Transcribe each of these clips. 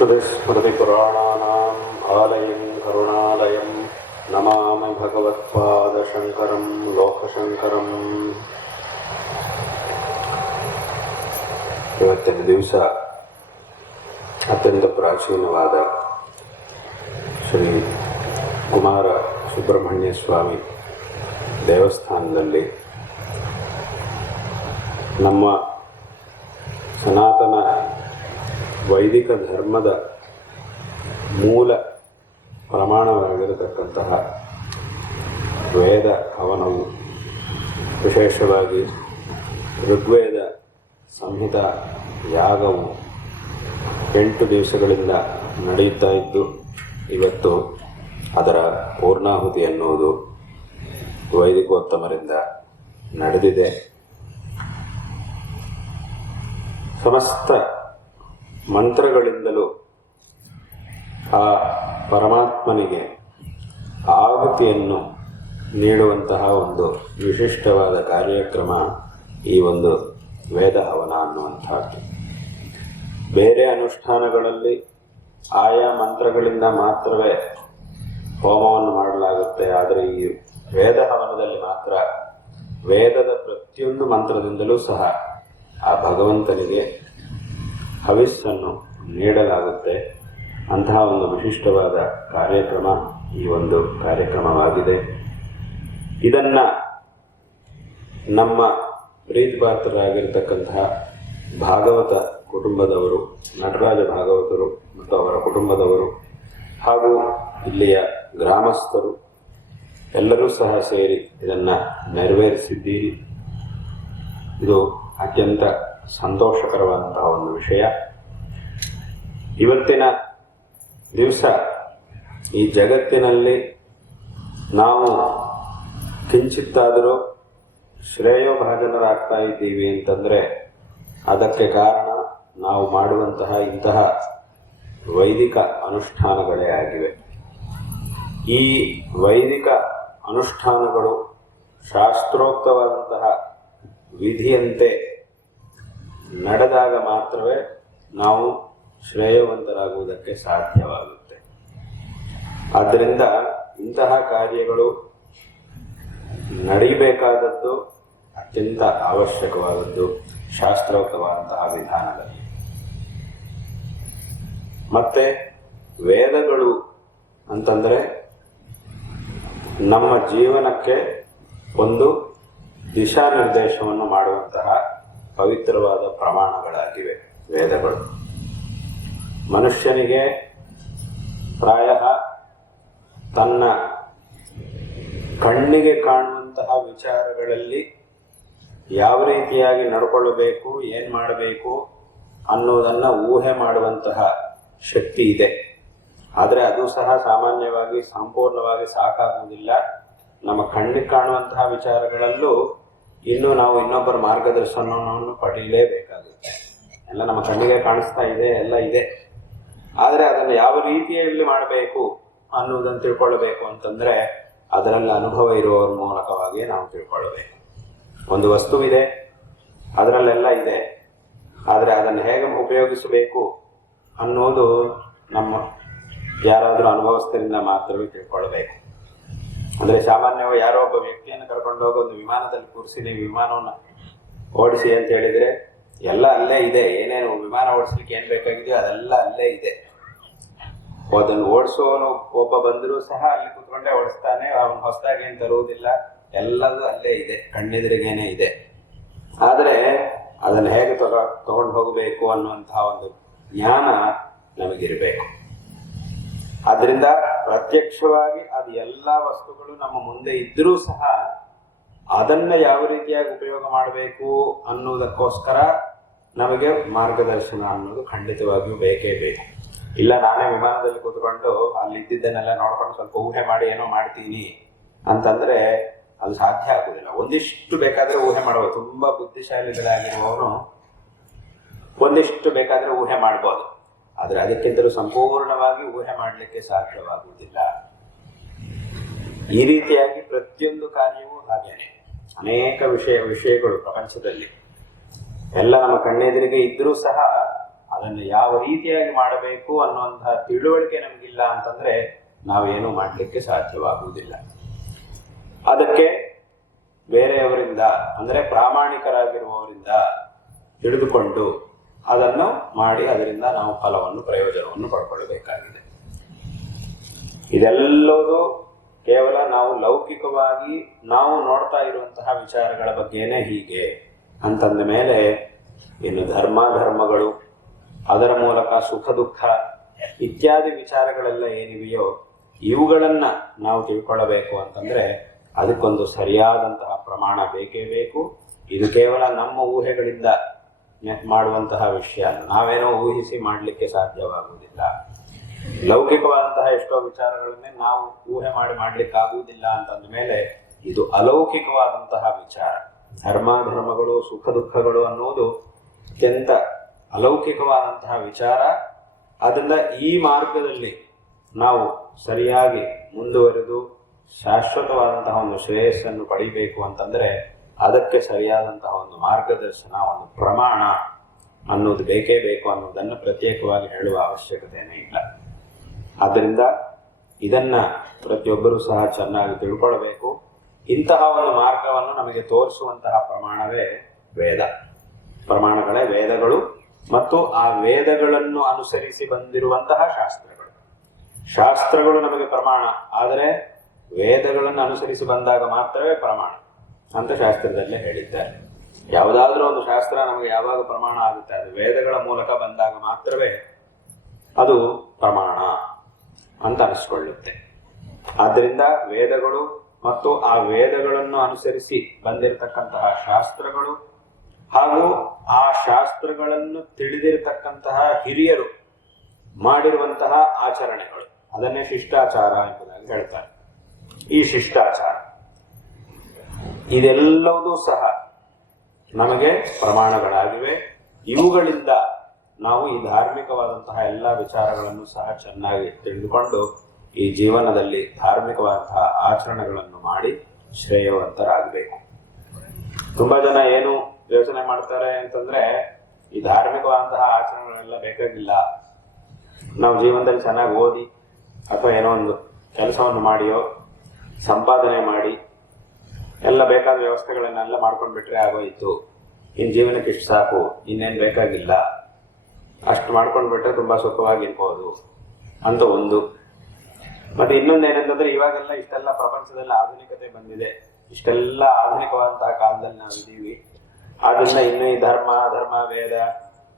श्रुतिस्मृतिपुराणानाम् आलयं करुणालयं नमामि भगवत्पादशङ्करं ಲೋಕಶಂಕರಂ. ಇವತ್ತಿನ ದಿವಸ ಅತ್ಯಂತ ಪ್ರಾಚೀನವಾದ ಶ್ರೀ ಕುಮಾರ ಸುಬ್ರಹ್ಮಣ್ಯ ಸ್ವಾಮಿ ದೇವಸ್ಥಾನದಲ್ಲಿ ನಮ್ಮ ಸನಾತನ ವೈದಿಕ ಧರ್ಮದ ಮೂಲ ಪ್ರಮಾಣವಾಗಿರತಕ್ಕಂತಹ ವೇದ ಹವನವು, ವಿಶೇಷವಾಗಿ ಋಗ್ವೇದ ಸಂಹಿತ ಯಾಗವು 8 ದಿವಸಗಳಿಂದ ನಡೆಯುತ್ತಾ ಇದ್ದು, ಇವತ್ತು ಅದರ ಪೂರ್ಣಾಹುತಿ ಎನ್ನುವುದು ವೈದಿಕೋತ್ತಮರಿಂದ ನಡೆದಿದೆ. ಸಮಸ್ತ ಮಂತ್ರಗಳಿಂದಲೂ ಆ ಪರಮಾತ್ಮನಿಗೆ ಆಹುತಿಯನ್ನು ನೀಡುವಂತಹ ಒಂದು ವಿಶಿಷ್ಟವಾದ ಕಾರ್ಯಕ್ರಮ ಈ ಒಂದು ವೇದ ಹವನ ಅನ್ನುವಂಥದ್ದು. ಬೇರೆ ಅನುಷ್ಠಾನಗಳಲ್ಲಿ ಆಯಾ ಮಂತ್ರಗಳಿಂದ ಮಾತ್ರವೇ ಹೋಮವನ್ನು ಮಾಡಲಾಗುತ್ತೆ. ಆದರೆ ಈ ವೇದ ಹವನದಲ್ಲಿ ಮಾತ್ರ ವೇದದ ಪ್ರತಿಯೊಂದು ಮಂತ್ರದಿಂದಲೂ ಸಹ ಆ ಭಗವಂತನಿಗೆ ಹವಿಸ್ಸನ್ನು ನೀಡಲಾಗುತ್ತೆ. ಅಂತಹ ಒಂದು ವಿಶಿಷ್ಟವಾದ ಕಾರ್ಯಕ್ರಮ ಈ ಒಂದು ಕಾರ್ಯಕ್ರಮವಾಗಿದೆ. ಇದನ್ನು ನಮ್ಮ ಪ್ರೀತಿಪಾತ್ರರಾಗಿರ್ತಕ್ಕಂತಹ ಭಾಗವತ ಕುಟುಂಬದವರು, ನಟರಾಜ ಭಾಗವತರು ಮತ್ತು ಅವರ ಕುಟುಂಬದವರು ಹಾಗೂ ಇಲ್ಲಿಯ ಗ್ರಾಮಸ್ಥರು ಎಲ್ಲರೂ ಸಹ ಸೇರಿ ಇದನ್ನು ನೆರವೇರಿಸಿದ್ದೀರಿ. ಇದು ಅತ್ಯಂತ ಸಂತೋಷಕರವಾದಂತಹ ಒಂದು ವಿಷಯ. ಇವತ್ತಿನ ದಿವಸ ಈ ಜಗತ್ತಿನಲ್ಲಿ ನಾವು ಕಿಂಚಿತ್ತಾದರೂ ಶ್ರೇಯೋಭಾಜನರಾಗ್ತಾ ಇದ್ದೀವಿ ಅಂತಂದರೆ ಅದಕ್ಕೆ ಕಾರಣ ನಾವು ಮಾಡುವಂತಹ ಇಂತಹ ವೈದಿಕ ಅನುಷ್ಠಾನಗಳೇ ಆಗಿವೆ. ಈ ವೈದಿಕ ಅನುಷ್ಠಾನಗಳು ಶಾಸ್ತ್ರೋಕ್ತವಾದಂತಹ ವಿಧಿಯಂತೆ ನಡೆದಾಗ ಮಾತ್ರವೇ ನಾವು ಶ್ರೇಯವಂತರಾಗುವುದಕ್ಕೆ ಸಾಧ್ಯವಾಗುತ್ತೆ. ಆದ್ದರಿಂದ ಇಂತಹ ಕಾರ್ಯಗಳು ನಡೆಯಬೇಕಾದದ್ದು ಅತ್ಯಂತ ಅವಶ್ಯಕವಾದದ್ದು ಶಾಸ್ತ್ರೋಕ್ತವಾದಂತಹ ವಿಧಾನದಲ್ಲಿ. ಮತ್ತೆ ವೇದಗಳು ಅಂತಂದರೆ ನಮ್ಮ ಜೀವನಕ್ಕೆ ಒಂದು ದಿಶಾ ನಿರ್ದೇಶವನ್ನು ಮಾಡುವಂತಹ ಪವಿತ್ರವಾದ ಪ್ರಮಾಣಗಳಾಗಿವೆ ವೇದಗಳು. ಮನುಷ್ಯನಿಗೆ ಪ್ರಾಯ ತನ್ನ ಕಣ್ಣಿಗೆ ಕಾಣುವಂತಹ ವಿಚಾರಗಳಲ್ಲಿ ಯಾವ ರೀತಿಯಾಗಿ ನಡ್ಕೊಳ್ಳಬೇಕು, ಏನು ಮಾಡಬೇಕು ಅನ್ನೋದನ್ನು ಊಹೆ ಮಾಡುವಂತಹ ಶಕ್ತಿ ಇದೆ. ಆದರೆ ಅದು ಸಹ ಸಾಮಾನ್ಯವಾಗಿ ಸಂಪೂರ್ಣವಾಗಿ ಸಾಕಾಗುವುದಿಲ್ಲ. ನಮ್ಮ ಕಣ್ಣಿಗೆ ಕಾಣುವಂತಹ ವಿಚಾರಗಳಲ್ಲೂ ಇನ್ನೂ ನಾವು ಇನ್ನೊಬ್ಬರ ಮಾರ್ಗದರ್ಶನವನ್ನು ಪಡೆಯಲೇಬೇಕಾಗುತ್ತೆ. ಎಲ್ಲ ನಮ್ಮ ಕಣ್ಣಿಗೆ ಕಾಣಿಸ್ತಾ ಇದೆ, ಎಲ್ಲ ಇದೆ. ಆದರೆ ಅದನ್ನು ಯಾವ ರೀತಿಯಲ್ಲಿ ಮಾಡಬೇಕು ಅನ್ನೋದನ್ನು ತಿಳ್ಕೊಳ್ಳಬೇಕು ಅಂತಂದರೆ ಅದರಲ್ಲಿ ಅನುಭವ ಇರುವವರ ಮೂಲಕವಾಗಿ ನಾವು ತಿಳ್ಕೊಳ್ಳಬೇಕು. ಒಂದು ವಸ್ತುವಿದೆ, ಅದರಲ್ಲೆಲ್ಲ ಇದೆ, ಆದರೆ ಅದನ್ನು ಹೇಗೆ ಉಪಯೋಗಿಸಬೇಕು ಅನ್ನೋದು ನಮ್ಮ ಯಾರಾದರೂ ಅನುಭವಸ್ಥರಿಂದ ಮಾತ್ರವೇ ತಿಳ್ಕೊಳ್ಬೇಕು. ಅಂದರೆ ಸಾಮಾನ್ಯವಾಗಿ ಯಾರೋ ಒಬ್ಬ ವ್ಯಕ್ತಿಯನ್ನು ಕರ್ಕೊಂಡು ಹೋಗಿ ಒಂದು ವಿಮಾನದಲ್ಲಿ ಕೂರಿಸಿ ನೀವು ವಿಮಾನವನ್ನು ಓಡಿಸಿ ಅಂತ ಹೇಳಿದರೆ ಎಲ್ಲ ಅಲ್ಲೇ ಇದೆ. ಏನೇನು ವಿಮಾನ ಓಡಿಸ್ಲಿಕ್ಕೆ ಏನು ಬೇಕಾಗಿದೆಯೋ ಅದೆಲ್ಲ ಅಲ್ಲೇ ಇದೆ. ಅದನ್ನು ಓಡಿಸೋನು ಒಬ್ಬ ಬಂದರೂ ಸಹ ಅಲ್ಲಿ ಕೂತ್ಕೊಂಡೇ ಓಡಿಸ್ತಾನೆ. ಅವನು ಹೊಸದಾಗಿ ಏನು ತರುವುದಿಲ್ಲ, ಎಲ್ಲದೂ ಅಲ್ಲೇ ಇದೆ, ಕಣ್ಣೆದುರಿಗೇನೆ ಇದೆ. ಆದರೆ ಅದನ್ನು ಹೇಗೆ ತಗೊಂಡು ಹೋಗಬೇಕು ಅನ್ನುವಂತಹ ಒಂದು ಜ್ಞಾನ ನಮಗಿರಬೇಕು. ಆದ್ದರಿಂದ ಪ್ರತ್ಯಕ್ಷವಾಗಿ ಅದು ಎಲ್ಲ ವಸ್ತುಗಳು ನಮ್ಮ ಮುಂದೆ ಇದ್ದರೂ ಸಹ ಅದನ್ನು ಯಾವ ರೀತಿಯಾಗಿ ಉಪಯೋಗ ಮಾಡಬೇಕು ಅನ್ನೋದಕ್ಕೋಸ್ಕರ ನಮಗೆ ಮಾರ್ಗದರ್ಶನ ಅನ್ನೋದು ಖಂಡಿತವಾಗಿಯೂ ಬೇಕೇ ಬೇಕು. ಇಲ್ಲ ನಾನೇ ವಿಮಾನದಲ್ಲಿ ಕೂತ್ಕೊಂಡು ಅಲ್ಲಿ ಇದ್ದಿದ್ದನ್ನೆಲ್ಲ ನೋಡ್ಕೊಂಡು ಸ್ವಲ್ಪ ಊಹೆ ಮಾಡಿ ಏನೋ ಮಾಡ್ತೀನಿ ಅಂತಂದರೆ ಅದು ಸಾಧ್ಯ ಆಗುವುದಿಲ್ಲ. ಒಂದಿಷ್ಟು ಬೇಕಾದರೆ ಊಹೆ ಮಾಡ್ಬೋದು. ತುಂಬ ಬುದ್ಧಿಶಾಲಿಗಳಾಗಿರುವವನು ಒಂದಿಷ್ಟು ಬೇಕಾದರೆ ಊಹೆ ಮಾಡ್ಬೋದು. ಆದರೆ ಅದಕ್ಕಿಂತಲೂ ಸಂಪೂರ್ಣವಾಗಿ ಊಹೆ ಮಾಡಲಿಕ್ಕೆ ಸಾಧ್ಯವಾಗುವುದಿಲ್ಲ. ಈ ರೀತಿಯಾಗಿ ಪ್ರತಿಯೊಂದು ಕಾರ್ಯವೂ ಹಾಗೇನೆ. ಅನೇಕ ವಿಷಯಗಳು ಪ್ರಪಂಚದಲ್ಲಿ ಎಲ್ಲ ನಮ್ಮ ಕಣ್ಣೆದುರಿಗೆ ಇದ್ದರೂ ಸಹ ಅದನ್ನು ಯಾವ ರೀತಿಯಾಗಿ ಮಾಡಬೇಕು ಅನ್ನುವಂತಹ ತಿಳುವಳಿಕೆ ನಮಗಿಲ್ಲ ಅಂತಂದ್ರೆ ನಾವೇನು ಮಾಡಲಿಕ್ಕೆ ಸಾಧ್ಯವಾಗುವುದಿಲ್ಲ. ಅದಕ್ಕೆ ಬೇರೆಯವರಿಂದ ಅಂದರೆ ಪ್ರಾಮಾಣಿಕರಾಗಿರುವವರಿಂದ ತಿಳಿದುಕೊಂಡು ಅದನ್ನು ಮಾಡಿ ಅದರಿಂದ ನಾವು ಫಲವನ್ನು ಪ್ರಯೋಜನವನ್ನು ಪಡ್ಕೊಳ್ಬೇಕಾಗಿದೆ. ಇದೆಲ್ಲವೂ ಕೇವಲ ನಾವು ಲೌಕಿಕವಾಗಿ ನಾವು ನೋಡ್ತಾ ಇರುವಂತಹ ವಿಚಾರಗಳ ಬಗ್ಗೆನೇ ಹೀಗೆ ಅಂತಂದ ಮೇಲೆ ಇನ್ನು ಧರ್ಮಗಳು ಅದರ ಮೂಲಕ ಸುಖ ದುಃಖ ಇತ್ಯಾದಿ ವಿಚಾರಗಳೆಲ್ಲ ಏನಿವೆಯೋ ಇವುಗಳನ್ನ ನಾವು ತಿಳ್ಕೊಳ್ಳಬೇಕು ಅಂತಂದ್ರೆ ಅದಕ್ಕೊಂದು ಸರಿಯಾದಂತಹ ಪ್ರಮಾಣ ಬೇಕೇ ಬೇಕು. ಇದು ಕೇವಲ ನಮ್ಮ ಊಹೆಗಳಿಂದ ಮಾಡುವಂತಹ ವಿಷಯ, ನಾವೇನೋ ಊಹಿಸಿ ಮಾಡಲಿಕ್ಕೆ ಸಾಧ್ಯವಾಗುವುದಿಲ್ಲ. ಲೌಕಿಕವಾದಂತಹ ಎಷ್ಟೋ ವಿಚಾರಗಳನ್ನೇ ನಾವು ಊಹೆ ಮಾಡಲಿಕ್ಕಾಗುವುದಿಲ್ಲ ಅಂತಂದ ಮೇಲೆ ಇದು ಅಲೌಕಿಕವಾದಂತಹ ವಿಚಾರ. ಧರ್ಮಗಳು ಸುಖ ದುಃಖಗಳು ಅನ್ನುವುದು ಅತ್ಯಂತ ಅಲೌಕಿಕವಾದಂತಹ ವಿಚಾರ. ಅದರಿಂದ ಈ ಮಾರ್ಗದಲ್ಲಿ ನಾವು ಸರಿಯಾಗಿ ಮುಂದುವರೆದು ಶಾಶ್ವತವಾದಂತಹ ಒಂದು ಶ್ರೇಯಸ್ಸನ್ನು ಪಡಿಬೇಕು ಅಂತಂದ್ರೆ ಅದಕ್ಕೆ ಸರಿಯಾದಂತಹ ಒಂದು ಮಾರ್ಗದರ್ಶನ, ಒಂದು ಪ್ರಮಾಣ ಅನ್ನೋದು ಬೇಕೇ ಬೇಕು ಅನ್ನೋದನ್ನು ಪ್ರತ್ಯೇಕವಾಗಿ ಹೇಳುವ ಅವಶ್ಯಕತೆಯೇ ಇಲ್ಲ. ಆದ್ದರಿಂದ ಇದನ್ನ ಪ್ರತಿಯೊಬ್ಬರೂ ಸಹ ಚೆನ್ನಾಗಿ ತಿಳ್ಕೊಳ್ಬೇಕು. ಇಂತಹ ಒಂದು ಮಾರ್ಗವನ್ನು ನಮಗೆ ತೋರಿಸುವಂತಹ ಪ್ರಮಾಣವೇ ವೇದ. ಪ್ರಮಾಣಗಳೇ ವೇದಗಳು ಮತ್ತು ಆ ವೇದಗಳನ್ನು ಅನುಸರಿಸಿ ಬಂದಿರುವಂತಹ ಶಾಸ್ತ್ರಗಳು ನಮಗೆ ಪ್ರಮಾಣ. ಆದರೆ ವೇದಗಳನ್ನು ಅನುಸರಿಸಿ ಬಂದಾಗ ಮಾತ್ರವೇ ಪ್ರಮಾಣ ಅಂತ ಶಾಸ್ತ್ರದಲ್ಲೇ ಹೇಳಿದ್ದಾರೆ. ಯಾವುದಾದ್ರೂ ಒಂದು ಶಾಸ್ತ್ರ ನಮಗೆ ಯಾವಾಗ ಪ್ರಮಾಣ ಆಗುತ್ತೆ, ಅದು ವೇದಗಳ ಮೂಲಕ ಬಂದಾಗ ಮಾತ್ರವೇ ಅದು ಪ್ರಮಾಣ ಅಂತ ಅನಿಸ್ಕೊಳ್ಳುತ್ತೆ. ಆದ್ದರಿಂದ ವೇದಗಳು ಮತ್ತು ಆ ವೇದಗಳನ್ನು ಅನುಸರಿಸಿ ಬಂದಿರತಕ್ಕಂತಹ ಶಾಸ್ತ್ರಗಳು ಹಾಗೂ ಆ ಶಾಸ್ತ್ರಗಳನ್ನು ತಿಳಿದಿರತಕ್ಕಂತಹ ಹಿರಿಯರು ಮಾಡಿರುವಂತಹ ಆಚರಣೆಗಳು, ಅದನ್ನೇ ಶಿಷ್ಟಾಚಾರ ಎಂಬುದಾಗಿ ಹೇಳ್ತಾರೆ. ಈ ಶಿಷ್ಟಾಚಾರ ಇದೆಲ್ಲವೂ ಸಹ ನಮಗೆ ಪ್ರಮಾಣಗಳಾಗಿವೆ. ಇವುಗಳಿಂದ ನಾವು ಈ ಧಾರ್ಮಿಕವಾದಂತಹ ಎಲ್ಲ ವಿಚಾರಗಳನ್ನು ಸಹ ಚೆನ್ನಾಗಿ ತಿಳಿದುಕೊಂಡು ಈ ಜೀವನದಲ್ಲಿ ಧಾರ್ಮಿಕವಾದಂತಹ ಆಚರಣೆಗಳನ್ನು ಮಾಡಿ ಶ್ರೇಯವಂತರಾಗಬೇಕು. ತುಂಬಾ ಜನ ಏನು ಯೋಚನೆ ಮಾಡ್ತಾರೆ ಅಂತಂದ್ರೆ ಈ ಧಾರ್ಮಿಕವಾದಂತಹ ಆಚರಣೆಗಳೆಲ್ಲ ಬೇಕಾಗಿಲ್ಲ, ನಾವು ಜೀವನದಲ್ಲಿ ಚೆನ್ನಾಗಿ ಓದಿ ಅಥವಾ ಏನೋ ಒಂದು ಕೆಲಸವನ್ನು ಮಾಡಿಯೋ ಸಂಪಾದನೆ ಮಾಡಿ ಎಲ್ಲ ಬೇಕಾದ ವ್ಯವಸ್ಥೆಗಳನ್ನೆಲ್ಲ ಮಾಡ್ಕೊಂಡು ಬಿಟ್ರೆ ಆಗೋಯ್ತು, ಇನ್ನು ಜೀವನಕ್ಕೆ ಇಷ್ಟು ಸಾಕು, ಇನ್ನೇನು ಬೇಕಾಗಿಲ್ಲ, ಅಷ್ಟು ಮಾಡ್ಕೊಂಡು ಬಿಟ್ರೆ ತುಂಬಾ ಸುಖವಾಗಿರ್ಬೋದು ಅಂತ ಒಂದು. ಮತ್ತೆ ಇನ್ನೊಂದು ಏನಂತಂದ್ರೆ ಇವಾಗೆಲ್ಲ ಇಷ್ಟೆಲ್ಲ ಪ್ರಪಂಚದಲ್ಲಿ ಆಧುನಿಕತೆ ಬಂದಿದೆ, ಇಷ್ಟೆಲ್ಲ ಆಧುನಿಕವಾದಂತಹ ಕಾಲದಲ್ಲಿ ನಾವು ಇದ್ದೀವಿ. ಆದ್ರಿಂದ ಇನ್ನು ಈ ಧರ್ಮ ವೇದ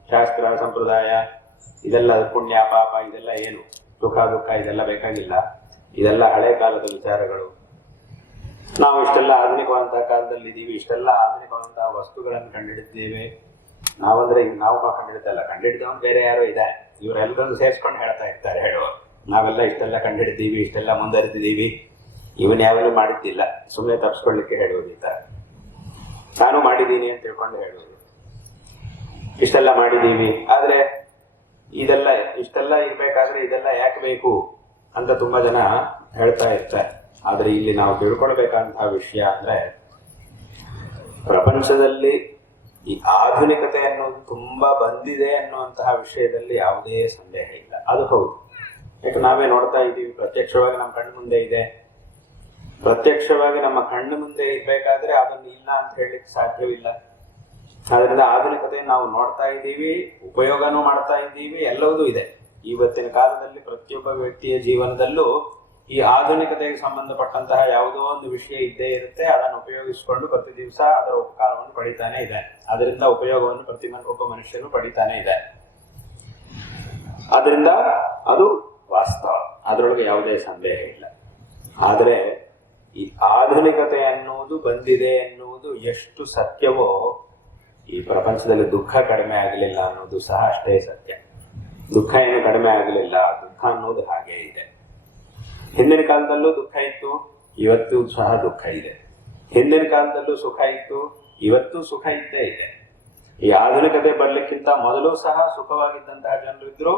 ಶಾಸ್ತ್ರ ಸಂಪ್ರದಾಯ ಇದೆಲ್ಲ ಪುಣ್ಯ ಪಾಪ ಇದೆಲ್ಲ ಏನು ಸುಖ ದುಃಖ ಇದೆಲ್ಲ ಬೇಕಾಗಿಲ್ಲ, ಇದೆಲ್ಲ ಹಳೆ ಕಾಲದ ವಿಚಾರಗಳು. ನಾವು ಇಷ್ಟೆಲ್ಲ ಆಧುನಿಕವಾದಂತಹ ಕಾಲದಲ್ಲಿ ಇದ್ದೀವಿ, ಇಷ್ಟೆಲ್ಲ ಆಧುನಿಕವಾದಂತಹ ವಸ್ತುಗಳನ್ನು ಕಂಡುಹಿಡಿದ್ದೇವೆ. ನಾವಂದ್ರೆ ಈಗ ನಾವು ಕಂಡುಹಿಡಿತಲ್ಲ, ಕಂಡುಹಿಡಿದವನು ಬೇರೆ ಯಾರೋ ಇದೆ, ಇವರೆಲ್ಲರನ್ನು ಸೇರಿಸ್ಕೊಂಡು ಹೇಳ್ತಾ ಇರ್ತಾರೆ ಹೇಳುವರು. ನಾವೆಲ್ಲ ಇಷ್ಟೆಲ್ಲ ಕಂಡುಹಿಡಿದೀವಿ, ಇಷ್ಟೆಲ್ಲ ಮುಂದುವರೆದಿದ್ದೀವಿ, ಇವನ್ ಯಾವೆಲ್ಲ ಮಾಡಿದ್ದಿಲ್ಲ, ಸುಮ್ಮನೆ ತಪ್ಪಿಸ್ಕೊಳ್ಳಿಕ್ಕೆ ಹೇಳುವುದಿದ್ದಾರೆ. ನಾನು ಮಾಡಿದ್ದೀನಿ ಅಂತ ತಿಳ್ಕೊಂಡು ಹೇಳುವುದು, ಇಷ್ಟೆಲ್ಲ ಮಾಡಿದ್ದೀವಿ, ಆದ್ರೆ ಇಷ್ಟೆಲ್ಲ ಇರ್ಬೇಕಾದ್ರೆ ಇದೆಲ್ಲ ಯಾಕೆ ಬೇಕು ಅಂತ ತುಂಬಾ ಜನ ಹೇಳ್ತಾ ಇರ್ತಾರೆ. ಆದ್ರೆ ಇಲ್ಲಿ ನಾವು ತಿಳ್ಕೊಳ್ಬೇಕಂತಹ ವಿಷಯ ಅಂದ್ರೆ ಪ್ರಪಂಚದಲ್ಲಿ ಈ ಆಧುನಿಕತೆ ಅನ್ನೋದು ತುಂಬಾ ಬಂದಿದೆ ಅನ್ನುವಂತಹ ವಿಷಯದಲ್ಲಿ ಯಾವುದೇ ಸಂದೇಹ ಇಲ್ಲ. ಅದು ಹೌದು, ಯಾಕೆ ನಾವೇ ನೋಡ್ತಾ ಇದ್ದೀವಿ, ಪ್ರತ್ಯಕ್ಷವಾಗಿ ನಮ್ಮ ಕಣ್ಣು ಮುಂದೆ ಇದೆ. ಪ್ರತ್ಯಕ್ಷವಾಗಿ ನಮ್ಮ ಕಣ್ಣು ಮುಂದೆ ಇರ್ಬೇಕಾದ್ರೆ ಅದನ್ನು ಇಲ್ಲ ಅಂತ ಹೇಳಲಿಕ್ಕೆ ಸಾಧ್ಯವಿಲ್ಲ. ಅದರಿಂದ ಆಧುನಿಕತೆ ನಾವು ನೋಡ್ತಾ ಇದ್ದೀವಿ, ಉಪಯೋಗನೂ ಮಾಡ್ತಾ ಇದ್ದೀವಿ, ಎಲ್ಲವೂ ಇದೆ. ಇವತ್ತಿನ ಕಾಲದಲ್ಲಿ ಪ್ರತಿಯೊಬ್ಬ ವ್ಯಕ್ತಿಯ ಜೀವನದಲ್ಲೂ ಈ ಆಧುನಿಕತೆಗೆ ಸಂಬಂಧಪಟ್ಟಂತಹ ಯಾವುದೋ ಒಂದು ವಿಷಯ ಇದ್ದೇ ಇರುತ್ತೆ. ಅದನ್ನು ಉಪಯೋಗಿಸಿಕೊಂಡು ಪ್ರತಿ ದಿವಸ ಅದರ ಉಪಕಾರವನ್ನು ಪಡಿತಾನೆ ಇದೆ, ಅದರಿಂದ ಉಪಯೋಗವನ್ನು ಒಬ್ಬ ಮನುಷ್ಯನು ಪಡಿತಾನೆ ಇದೆ. ಆದ್ರಿಂದ ಅದು ವಾಸ್ತವ, ಅದರೊಳಗೆ ಯಾವುದೇ ಸಂದೇಹ ಇಲ್ಲ. ಆದರೆ ಈ ಆಧುನಿಕತೆ ಅನ್ನುವುದು ಬಂದಿದೆ ಎನ್ನುವುದು ಎಷ್ಟು ಸತ್ಯವೋ ಈ ಪ್ರಪಂಚದಲ್ಲಿ ದುಃಖ ಕಡಿಮೆ ಆಗಲಿಲ್ಲ ಅನ್ನೋದು ಸಹ ಅಷ್ಟೇ ಸತ್ಯ. ದುಃಖ ಏನು ಕಡಿಮೆ ಆಗಲಿಲ್ಲ, ದುಃಖ ಅನ್ನೋದು ಹಾಗೇ ಇದೆ. ಹಿಂದಿನ ಕಾಲದಲ್ಲೂ ದುಃಖ ಇತ್ತು, ಇವತ್ತು ಸಹ ದುಃಖ ಇದೆ. ಹಿಂದಿನ ಕಾಲದಲ್ಲೂ ಸುಖ ಇತ್ತು, ಇವತ್ತು ಸುಖ ಇದ್ದೇ ಇದೆ. ಈ ಆಧುನಿಕತೆ ಬರ್ಲಿಕ್ಕಿಂತ ಮೊದಲು ಸಹ ಸುಖವಾಗಿದ್ದಂತಹ ಜನರು ಇದ್ರು,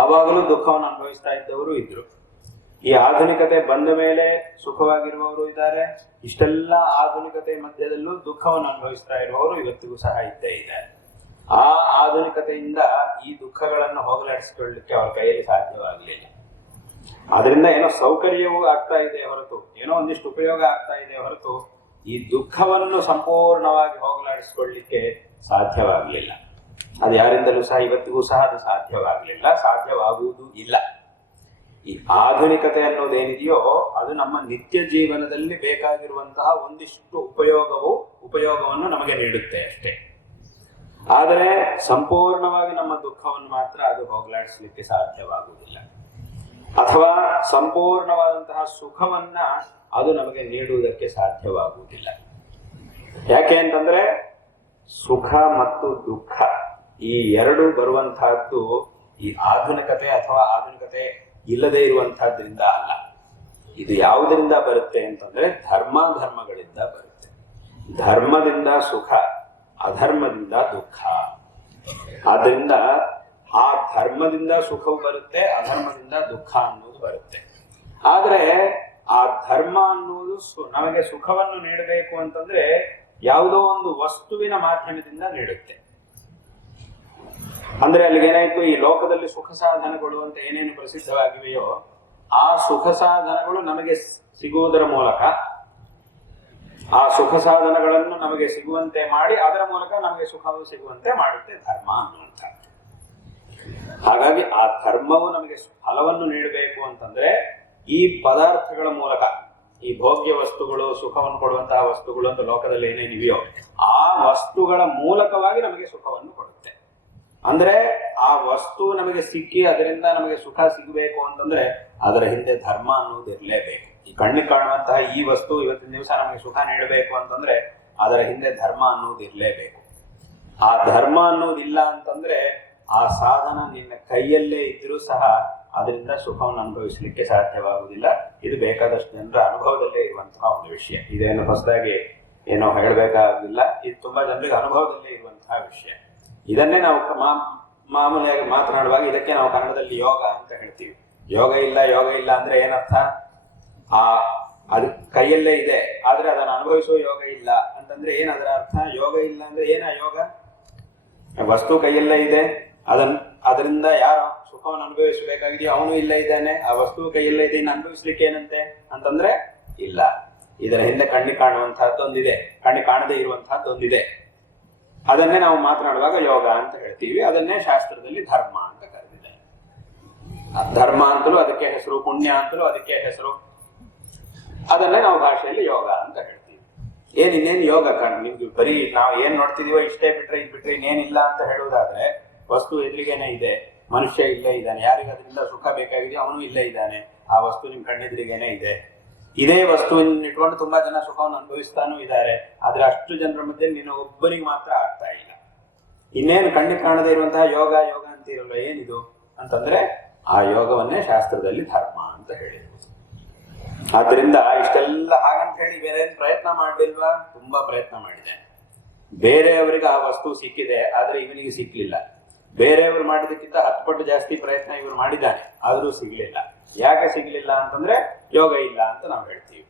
ಆವಾಗಲೂ ದುಃಖವನ್ನು ಅನುಭವಿಸ್ತಾ ಇದ್ದವರು ಇದ್ರು. ಈ ಆಧುನಿಕತೆ ಬಂದ ಮೇಲೆ ಸುಖವಾಗಿರುವವರು ಇದ್ದಾರೆ, ಇಷ್ಟೆಲ್ಲ ಆಧುನಿಕತೆ ಮಧ್ಯದಲ್ಲೂ ದುಃಖವನ್ನು ಅನುಭವಿಸ್ತಾ ಇರುವವರು ಇವತ್ತಿಗೂ ಸಹ ಇದ್ದೇ ಇದೆ. ಆ ಆಧುನಿಕತೆಯಿಂದ ಈ ದುಃಖಗಳನ್ನು ಹೋಗಲಾಡಿಸಿಕೊಳ್ಳಲಿಕ್ಕೆ ಅವರ ಕೈಯಲ್ಲಿ ಸಾಧ್ಯವಾಗಲಿಲ್ಲ. ಅದರಿಂದ ಏನೋ ಸೌಕರ್ಯವೂ ಆಗ್ತಾ ಇದೆ ಹೊರತು, ಏನೋ ಒಂದಿಷ್ಟು ಉಪಯೋಗ ಆಗ್ತಾ ಇದೆ ಹೊರತು ಈ ದುಃಖವನ್ನು ಸಂಪೂರ್ಣವಾಗಿ ಹೋಗಲಾಡಿಸಿಕೊಳ್ಳಲಿಕ್ಕೆ ಸಾಧ್ಯವಾಗಲಿಲ್ಲ. ಅದು ಯಾರಿಂದಲೂ ಸಹ ಇವತ್ತಿಗೂ ಸಹ ಅದು ಸಾಧ್ಯವಾಗಲಿಲ್ಲ, ಸಾಧ್ಯವಾಗುವುದೂ ಇಲ್ಲ. ಈ ಆಧುನಿಕತೆ ಅನ್ನೋದೇನಿದೆಯೋ ಅದು ನಮ್ಮ ನಿತ್ಯ ಜೀವನದಲ್ಲಿ ಬೇಕಾಗಿರುವಂತಹ ಒಂದಿಷ್ಟು ಉಪಯೋಗವನ್ನು ನಮಗೆ ನೀಡುತ್ತೆ ಅಷ್ಟೇ. ಆದರೆ ಸಂಪೂರ್ಣವಾಗಿ ನಮ್ಮ ದುಃಖವನ್ನು ಮಾತ್ರ ಅದು ಹೋಗಲಾಡಿಸಲಿಕ್ಕೆ ಸಾಧ್ಯವಾಗುವುದಿಲ್ಲ. ಅಥವಾ ಸಂಪೂರ್ಣವಾದಂತಹ ಸುಖವನ್ನ ಅದು ನಮಗೆ ನೀಡುವುದಕ್ಕೆ ಸಾಧ್ಯವಾಗುವುದಿಲ್ಲ. ಯಾಕೆ ಅಂತಂದ್ರೆ ಸುಖ ಮತ್ತು ದುಃಖ ಈ ಎರಡು ಬರುವಂತಹದ್ದು ಈ ಆಧುನಿಕತೆ ಅಥವಾ ಆಧುನಿಕತೆ ಇಲ್ಲದೆ ಇರುವಂತಹದ್ರಿಂದ ಅಲ್ಲ. ಇದು ಯಾವುದರಿಂದ ಬರುತ್ತೆ ಅಂತಂದ್ರೆ ಧರ್ಮಗಳಿಂದ ಬರುತ್ತೆ. ಧರ್ಮದಿಂದ ಸುಖ, ಅಧರ್ಮದಿಂದ ದುಃಖ. ಆದ್ದರಿಂದ ಆ ಧರ್ಮದಿಂದ ಸುಖವು ಬರುತ್ತೆ, ಅಧರ್ಮದಿಂದ ದುಃಖ ಅನ್ನೋದು ಬರುತ್ತೆ. ಆದ್ರೆ ಆ ಧರ್ಮ ಅನ್ನೋದು ನಮಗೆ ಸುಖವನ್ನು ನೀಡಬೇಕು ಅಂತಂದ್ರೆ ಯಾವುದೋ ಒಂದು ವಸ್ತುವಿನ ಮಾಧ್ಯಮದಿಂದ ನೀಡುತ್ತೆ. ಅಂದ್ರೆ ಅಲ್ಲಿಗೇನಾಯ್ತು, ಈ ಲೋಕದಲ್ಲಿ ಸುಖ ಸಾಧನಗಳು ಅಂತ ಏನೇನು ಪ್ರಸಿದ್ಧವಾಗಿವೆಯೋ ಆ ಸುಖ ಸಾಧನಗಳು ನಮಗೆ ಸಿಗುವುದರ ಮೂಲಕ, ಆ ಸುಖ ಸಾಧನಗಳನ್ನು ನಮಗೆ ಸಿಗುವಂತೆ ಮಾಡಿ ಅದರ ಮೂಲಕ ನಮಗೆ ಸುಖವು ಸಿಗುವಂತೆ ಮಾಡುತ್ತೆ ಧರ್ಮ ಅನ್ನುವಂಥ. ಹಾಗಾಗಿ ಆ ಧರ್ಮವು ನಮಗೆ ಫಲವನ್ನು ನೀಡಬೇಕು ಅಂತಂದ್ರೆ ಈ ಪದಾರ್ಥಗಳ ಮೂಲಕ, ಈ ಭೋಗ್ಯ ವಸ್ತುಗಳು, ಸುಖವನ್ನು ಕೊಡುವಂತಹ ವಸ್ತುಗಳು ಅಂತ ಲೋಕದಲ್ಲಿ ಏನೇನಿವೆಯೋ ಆ ವಸ್ತುಗಳ ಮೂಲಕವಾಗಿ ನಮಗೆ ಸುಖವನ್ನು ಕೊಡುತ್ತೆ. ಅಂದ್ರೆ ಆ ವಸ್ತು ನಮಗೆ ಸಿಕ್ಕಿ ಅದರಿಂದ ನಮಗೆ ಸುಖ ಸಿಗಬೇಕು ಅಂತಂದ್ರೆ ಅದರ ಹಿಂದೆ ಧರ್ಮ ಅನ್ನೋದು ಇರಲೇಬೇಕು. ಈ ಕಣ್ಣಿಗೆ ಕಾಣುವಂತಹ ಈ ವಸ್ತು ಇವತ್ತಿನ ದಿವಸ ನಮಗೆ ಸುಖ ನೀಡಬೇಕು ಅಂತಂದ್ರೆ ಅದರ ಹಿಂದೆ ಧರ್ಮ ಅನ್ನೋದು ಇರಲೇಬೇಕು. ಆ ಧರ್ಮ ಅನ್ನೋದಿಲ್ಲ ಅಂತಂದ್ರೆ ಆ ಸಾಧನ ನಿನ್ನ ಕೈಯಲ್ಲೇ ಇದ್ರೂ ಸಹ ಅದರಿಂದ ಸುಖವನ್ನು ಅನುಭವಿಸಲಿಕ್ಕೆ ಸಾಧ್ಯವಾಗುವುದಿಲ್ಲ. ಇದು ಬೇಕಾದಷ್ಟು ಜನರ ಅನುಭವದಲ್ಲೇ ಇರುವಂತಹ ಒಂದು ವಿಷಯ. ಇದೇನು ಹೊಸದಾಗಿ ಏನೋ ಹೇಳಬೇಕಾಗಿಲ್ಲ, ಇದು ತುಂಬಾ ಜನರಿಗೆ ಅನುಭವದಲ್ಲೇ ಇರುವಂತಹ ವಿಷಯ. ಇದನ್ನೇ ನಾವು ಮಾಮೂಲಿಯಾಗಿ ಮಾತನಾಡುವಾಗ ಇದಕ್ಕೆ ನಾವು ಕನ್ನಡದಲ್ಲಿ ಯೋಗ ಅಂತ ಹೇಳ್ತೀವಿ. ಯೋಗ ಇಲ್ಲ ಅಂದ್ರೆ ಏನರ್ಥ? ಅದು ಕೈಯಲ್ಲೇ ಇದೆ ಆದ್ರೆ ಅದನ್ನು ಅನುಭವಿಸುವ ಯೋಗ ಇಲ್ಲ ಅಂತಂದ್ರೆ ಏನದರ ಅರ್ಥ? ಯೋಗ ಇಲ್ಲ ಅಂದ್ರೆ ಏನ ಯೋಗ? ವಸ್ತು ಕೈಯಲ್ಲೇ ಇದೆ, ಅದರಿಂದ ಯಾರು ಸುಖವನ್ನು ಅನುಭವಿಸಬೇಕಾಗಿದೆಯೋ ಅವನು ಇಲ್ಲ ಇದ್ದಾನೆ, ಆ ವಸ್ತು ಕೈಯಲ್ಲೇ ಇದೆ, ಇನ್ನು ಅನುಭವಿಸ್ಲಿಕ್ಕೆ ಏನಂತೆ ಅಂತಂದ್ರೆ ಇಲ್ಲ. ಇದರ ಹಿಂದೆ ಕಣ್ಣಿಗೆ ಕಾಣುವಂತಹದ್ದೊಂದಿದೆ, ಕಣ್ಣಿಗೆ ಕಾಣದೇ ಇರುವಂತಹದ್ದೊಂದಿದೆ. ಅದನ್ನೇ ನಾವು ಮಾತನಾಡುವಾಗ ಯೋಗ ಅಂತ ಹೇಳ್ತೀವಿ. ಅದನ್ನೇ ಶಾಸ್ತ್ರದಲ್ಲಿ ಧರ್ಮ ಅಂತ ಕರೆದಿದ್ದಾರೆ. ಧರ್ಮ ಅಂತಲೂ ಅದಕ್ಕೆ ಹೆಸರು, ಪುಣ್ಯ ಅಂತಲೂ ಅದಕ್ಕೆ ಹೆಸರು. ಅದನ್ನೇ ನಾವು ಭಾಷೆಯಲ್ಲಿ ಯೋಗ ಅಂತ ಹೇಳ್ತೀವಿ. ಇನ್ನೇನು ಯೋಗ ನಿಮ್ಗೆ ಬರೀ ನಾವು ಏನ್ ನೋಡ್ತಿದೀವೋ ಇಷ್ಟೇ ಬಿಟ್ರೆ ಇದು ಬಿಟ್ರೆ ಇನ್ನೇನಿಲ್ಲ ಅಂತ ಹೇಳುವುದಾದ್ರೆ ವಸ್ತು ಎದುರಿಗೇನೆ ಇದೆ, ಮನುಷ್ಯ ಇಲ್ಲೇ ಇದ್ದಾನೆ, ಯಾರಿಗೆ ಅದರಿಂದ ಸುಖ ಬೇಕಾಗಿದೆಯೋ ಅವನು ಇಲ್ಲೇ ಇದ್ದಾನೆ, ಆ ವಸ್ತು ನಿಮ್ ಕಣ್ಣೆದುರಿಗೇನೆ ಇದೆ. ಇದೇ ವಸ್ತುವಿನ ಇಟ್ಕೊಂಡು ತುಂಬಾ ಜನ ಸುಖವನ್ನು ಅನುಭವಿಸ್ತಾನೂ ಇದ್ದಾರೆ. ಆದ್ರೆ ಅಷ್ಟು ಜನರ ಮಧ್ಯೆ ನೀನು ಒಬ್ಬನಿಗೆ ಮಾತ್ರ ಆಗ್ತಾ ಇಲ್ಲ. ಇನ್ನೇನು ಕಣ್ಣಿಗೆ ಕಾಣದೇ ಇರುವಂತಹ ಯೋಗ ಅಂತಿರಲ್ಲ, ಏನಿದು ಅಂತಂದ್ರೆ ಆ ಯೋಗವನ್ನೇ ಶಾಸ್ತ್ರದಲ್ಲಿ ಧರ್ಮ ಅಂತ ಹೇಳಿದ್ರು. ಆದ್ರಿಂದ ಇಷ್ಟೆಲ್ಲ ಹಾಗಂತ ಹೇಳಿ ಬೇರೆ ಪ್ರಯತ್ನ ಮಾಡ್ಲಿಲ್ವಾ? ತುಂಬಾ ಪ್ರಯತ್ನ ಮಾಡಿದೆ. ಬೇರೆಯವರಿಗೆ ಆ ವಸ್ತು ಸಿಕ್ಕಿದೆ ಆದ್ರೆ ಇವನಿಗೆ ಸಿಕ್ಲಿಲ್ಲ. ಬೇರೆಯವರು ಮಾಡಿದಕ್ಕಿಂತ 10 ಪಟ್ಟು ಜಾಸ್ತಿ ಪ್ರಯತ್ನ ಇವರು ಮಾಡಿದ್ದಾನೆ ಆದ್ರೂ ಸಿಗ್ಲಿಲ್ಲ. ಯಾಕೆ ಸಿಗ್ಲಿಲ್ಲ ಅಂತಂದ್ರೆ ಯೋಗ ಇಲ್ಲ ಅಂತ ನಾವು ಹೇಳ್ತೀವಿ.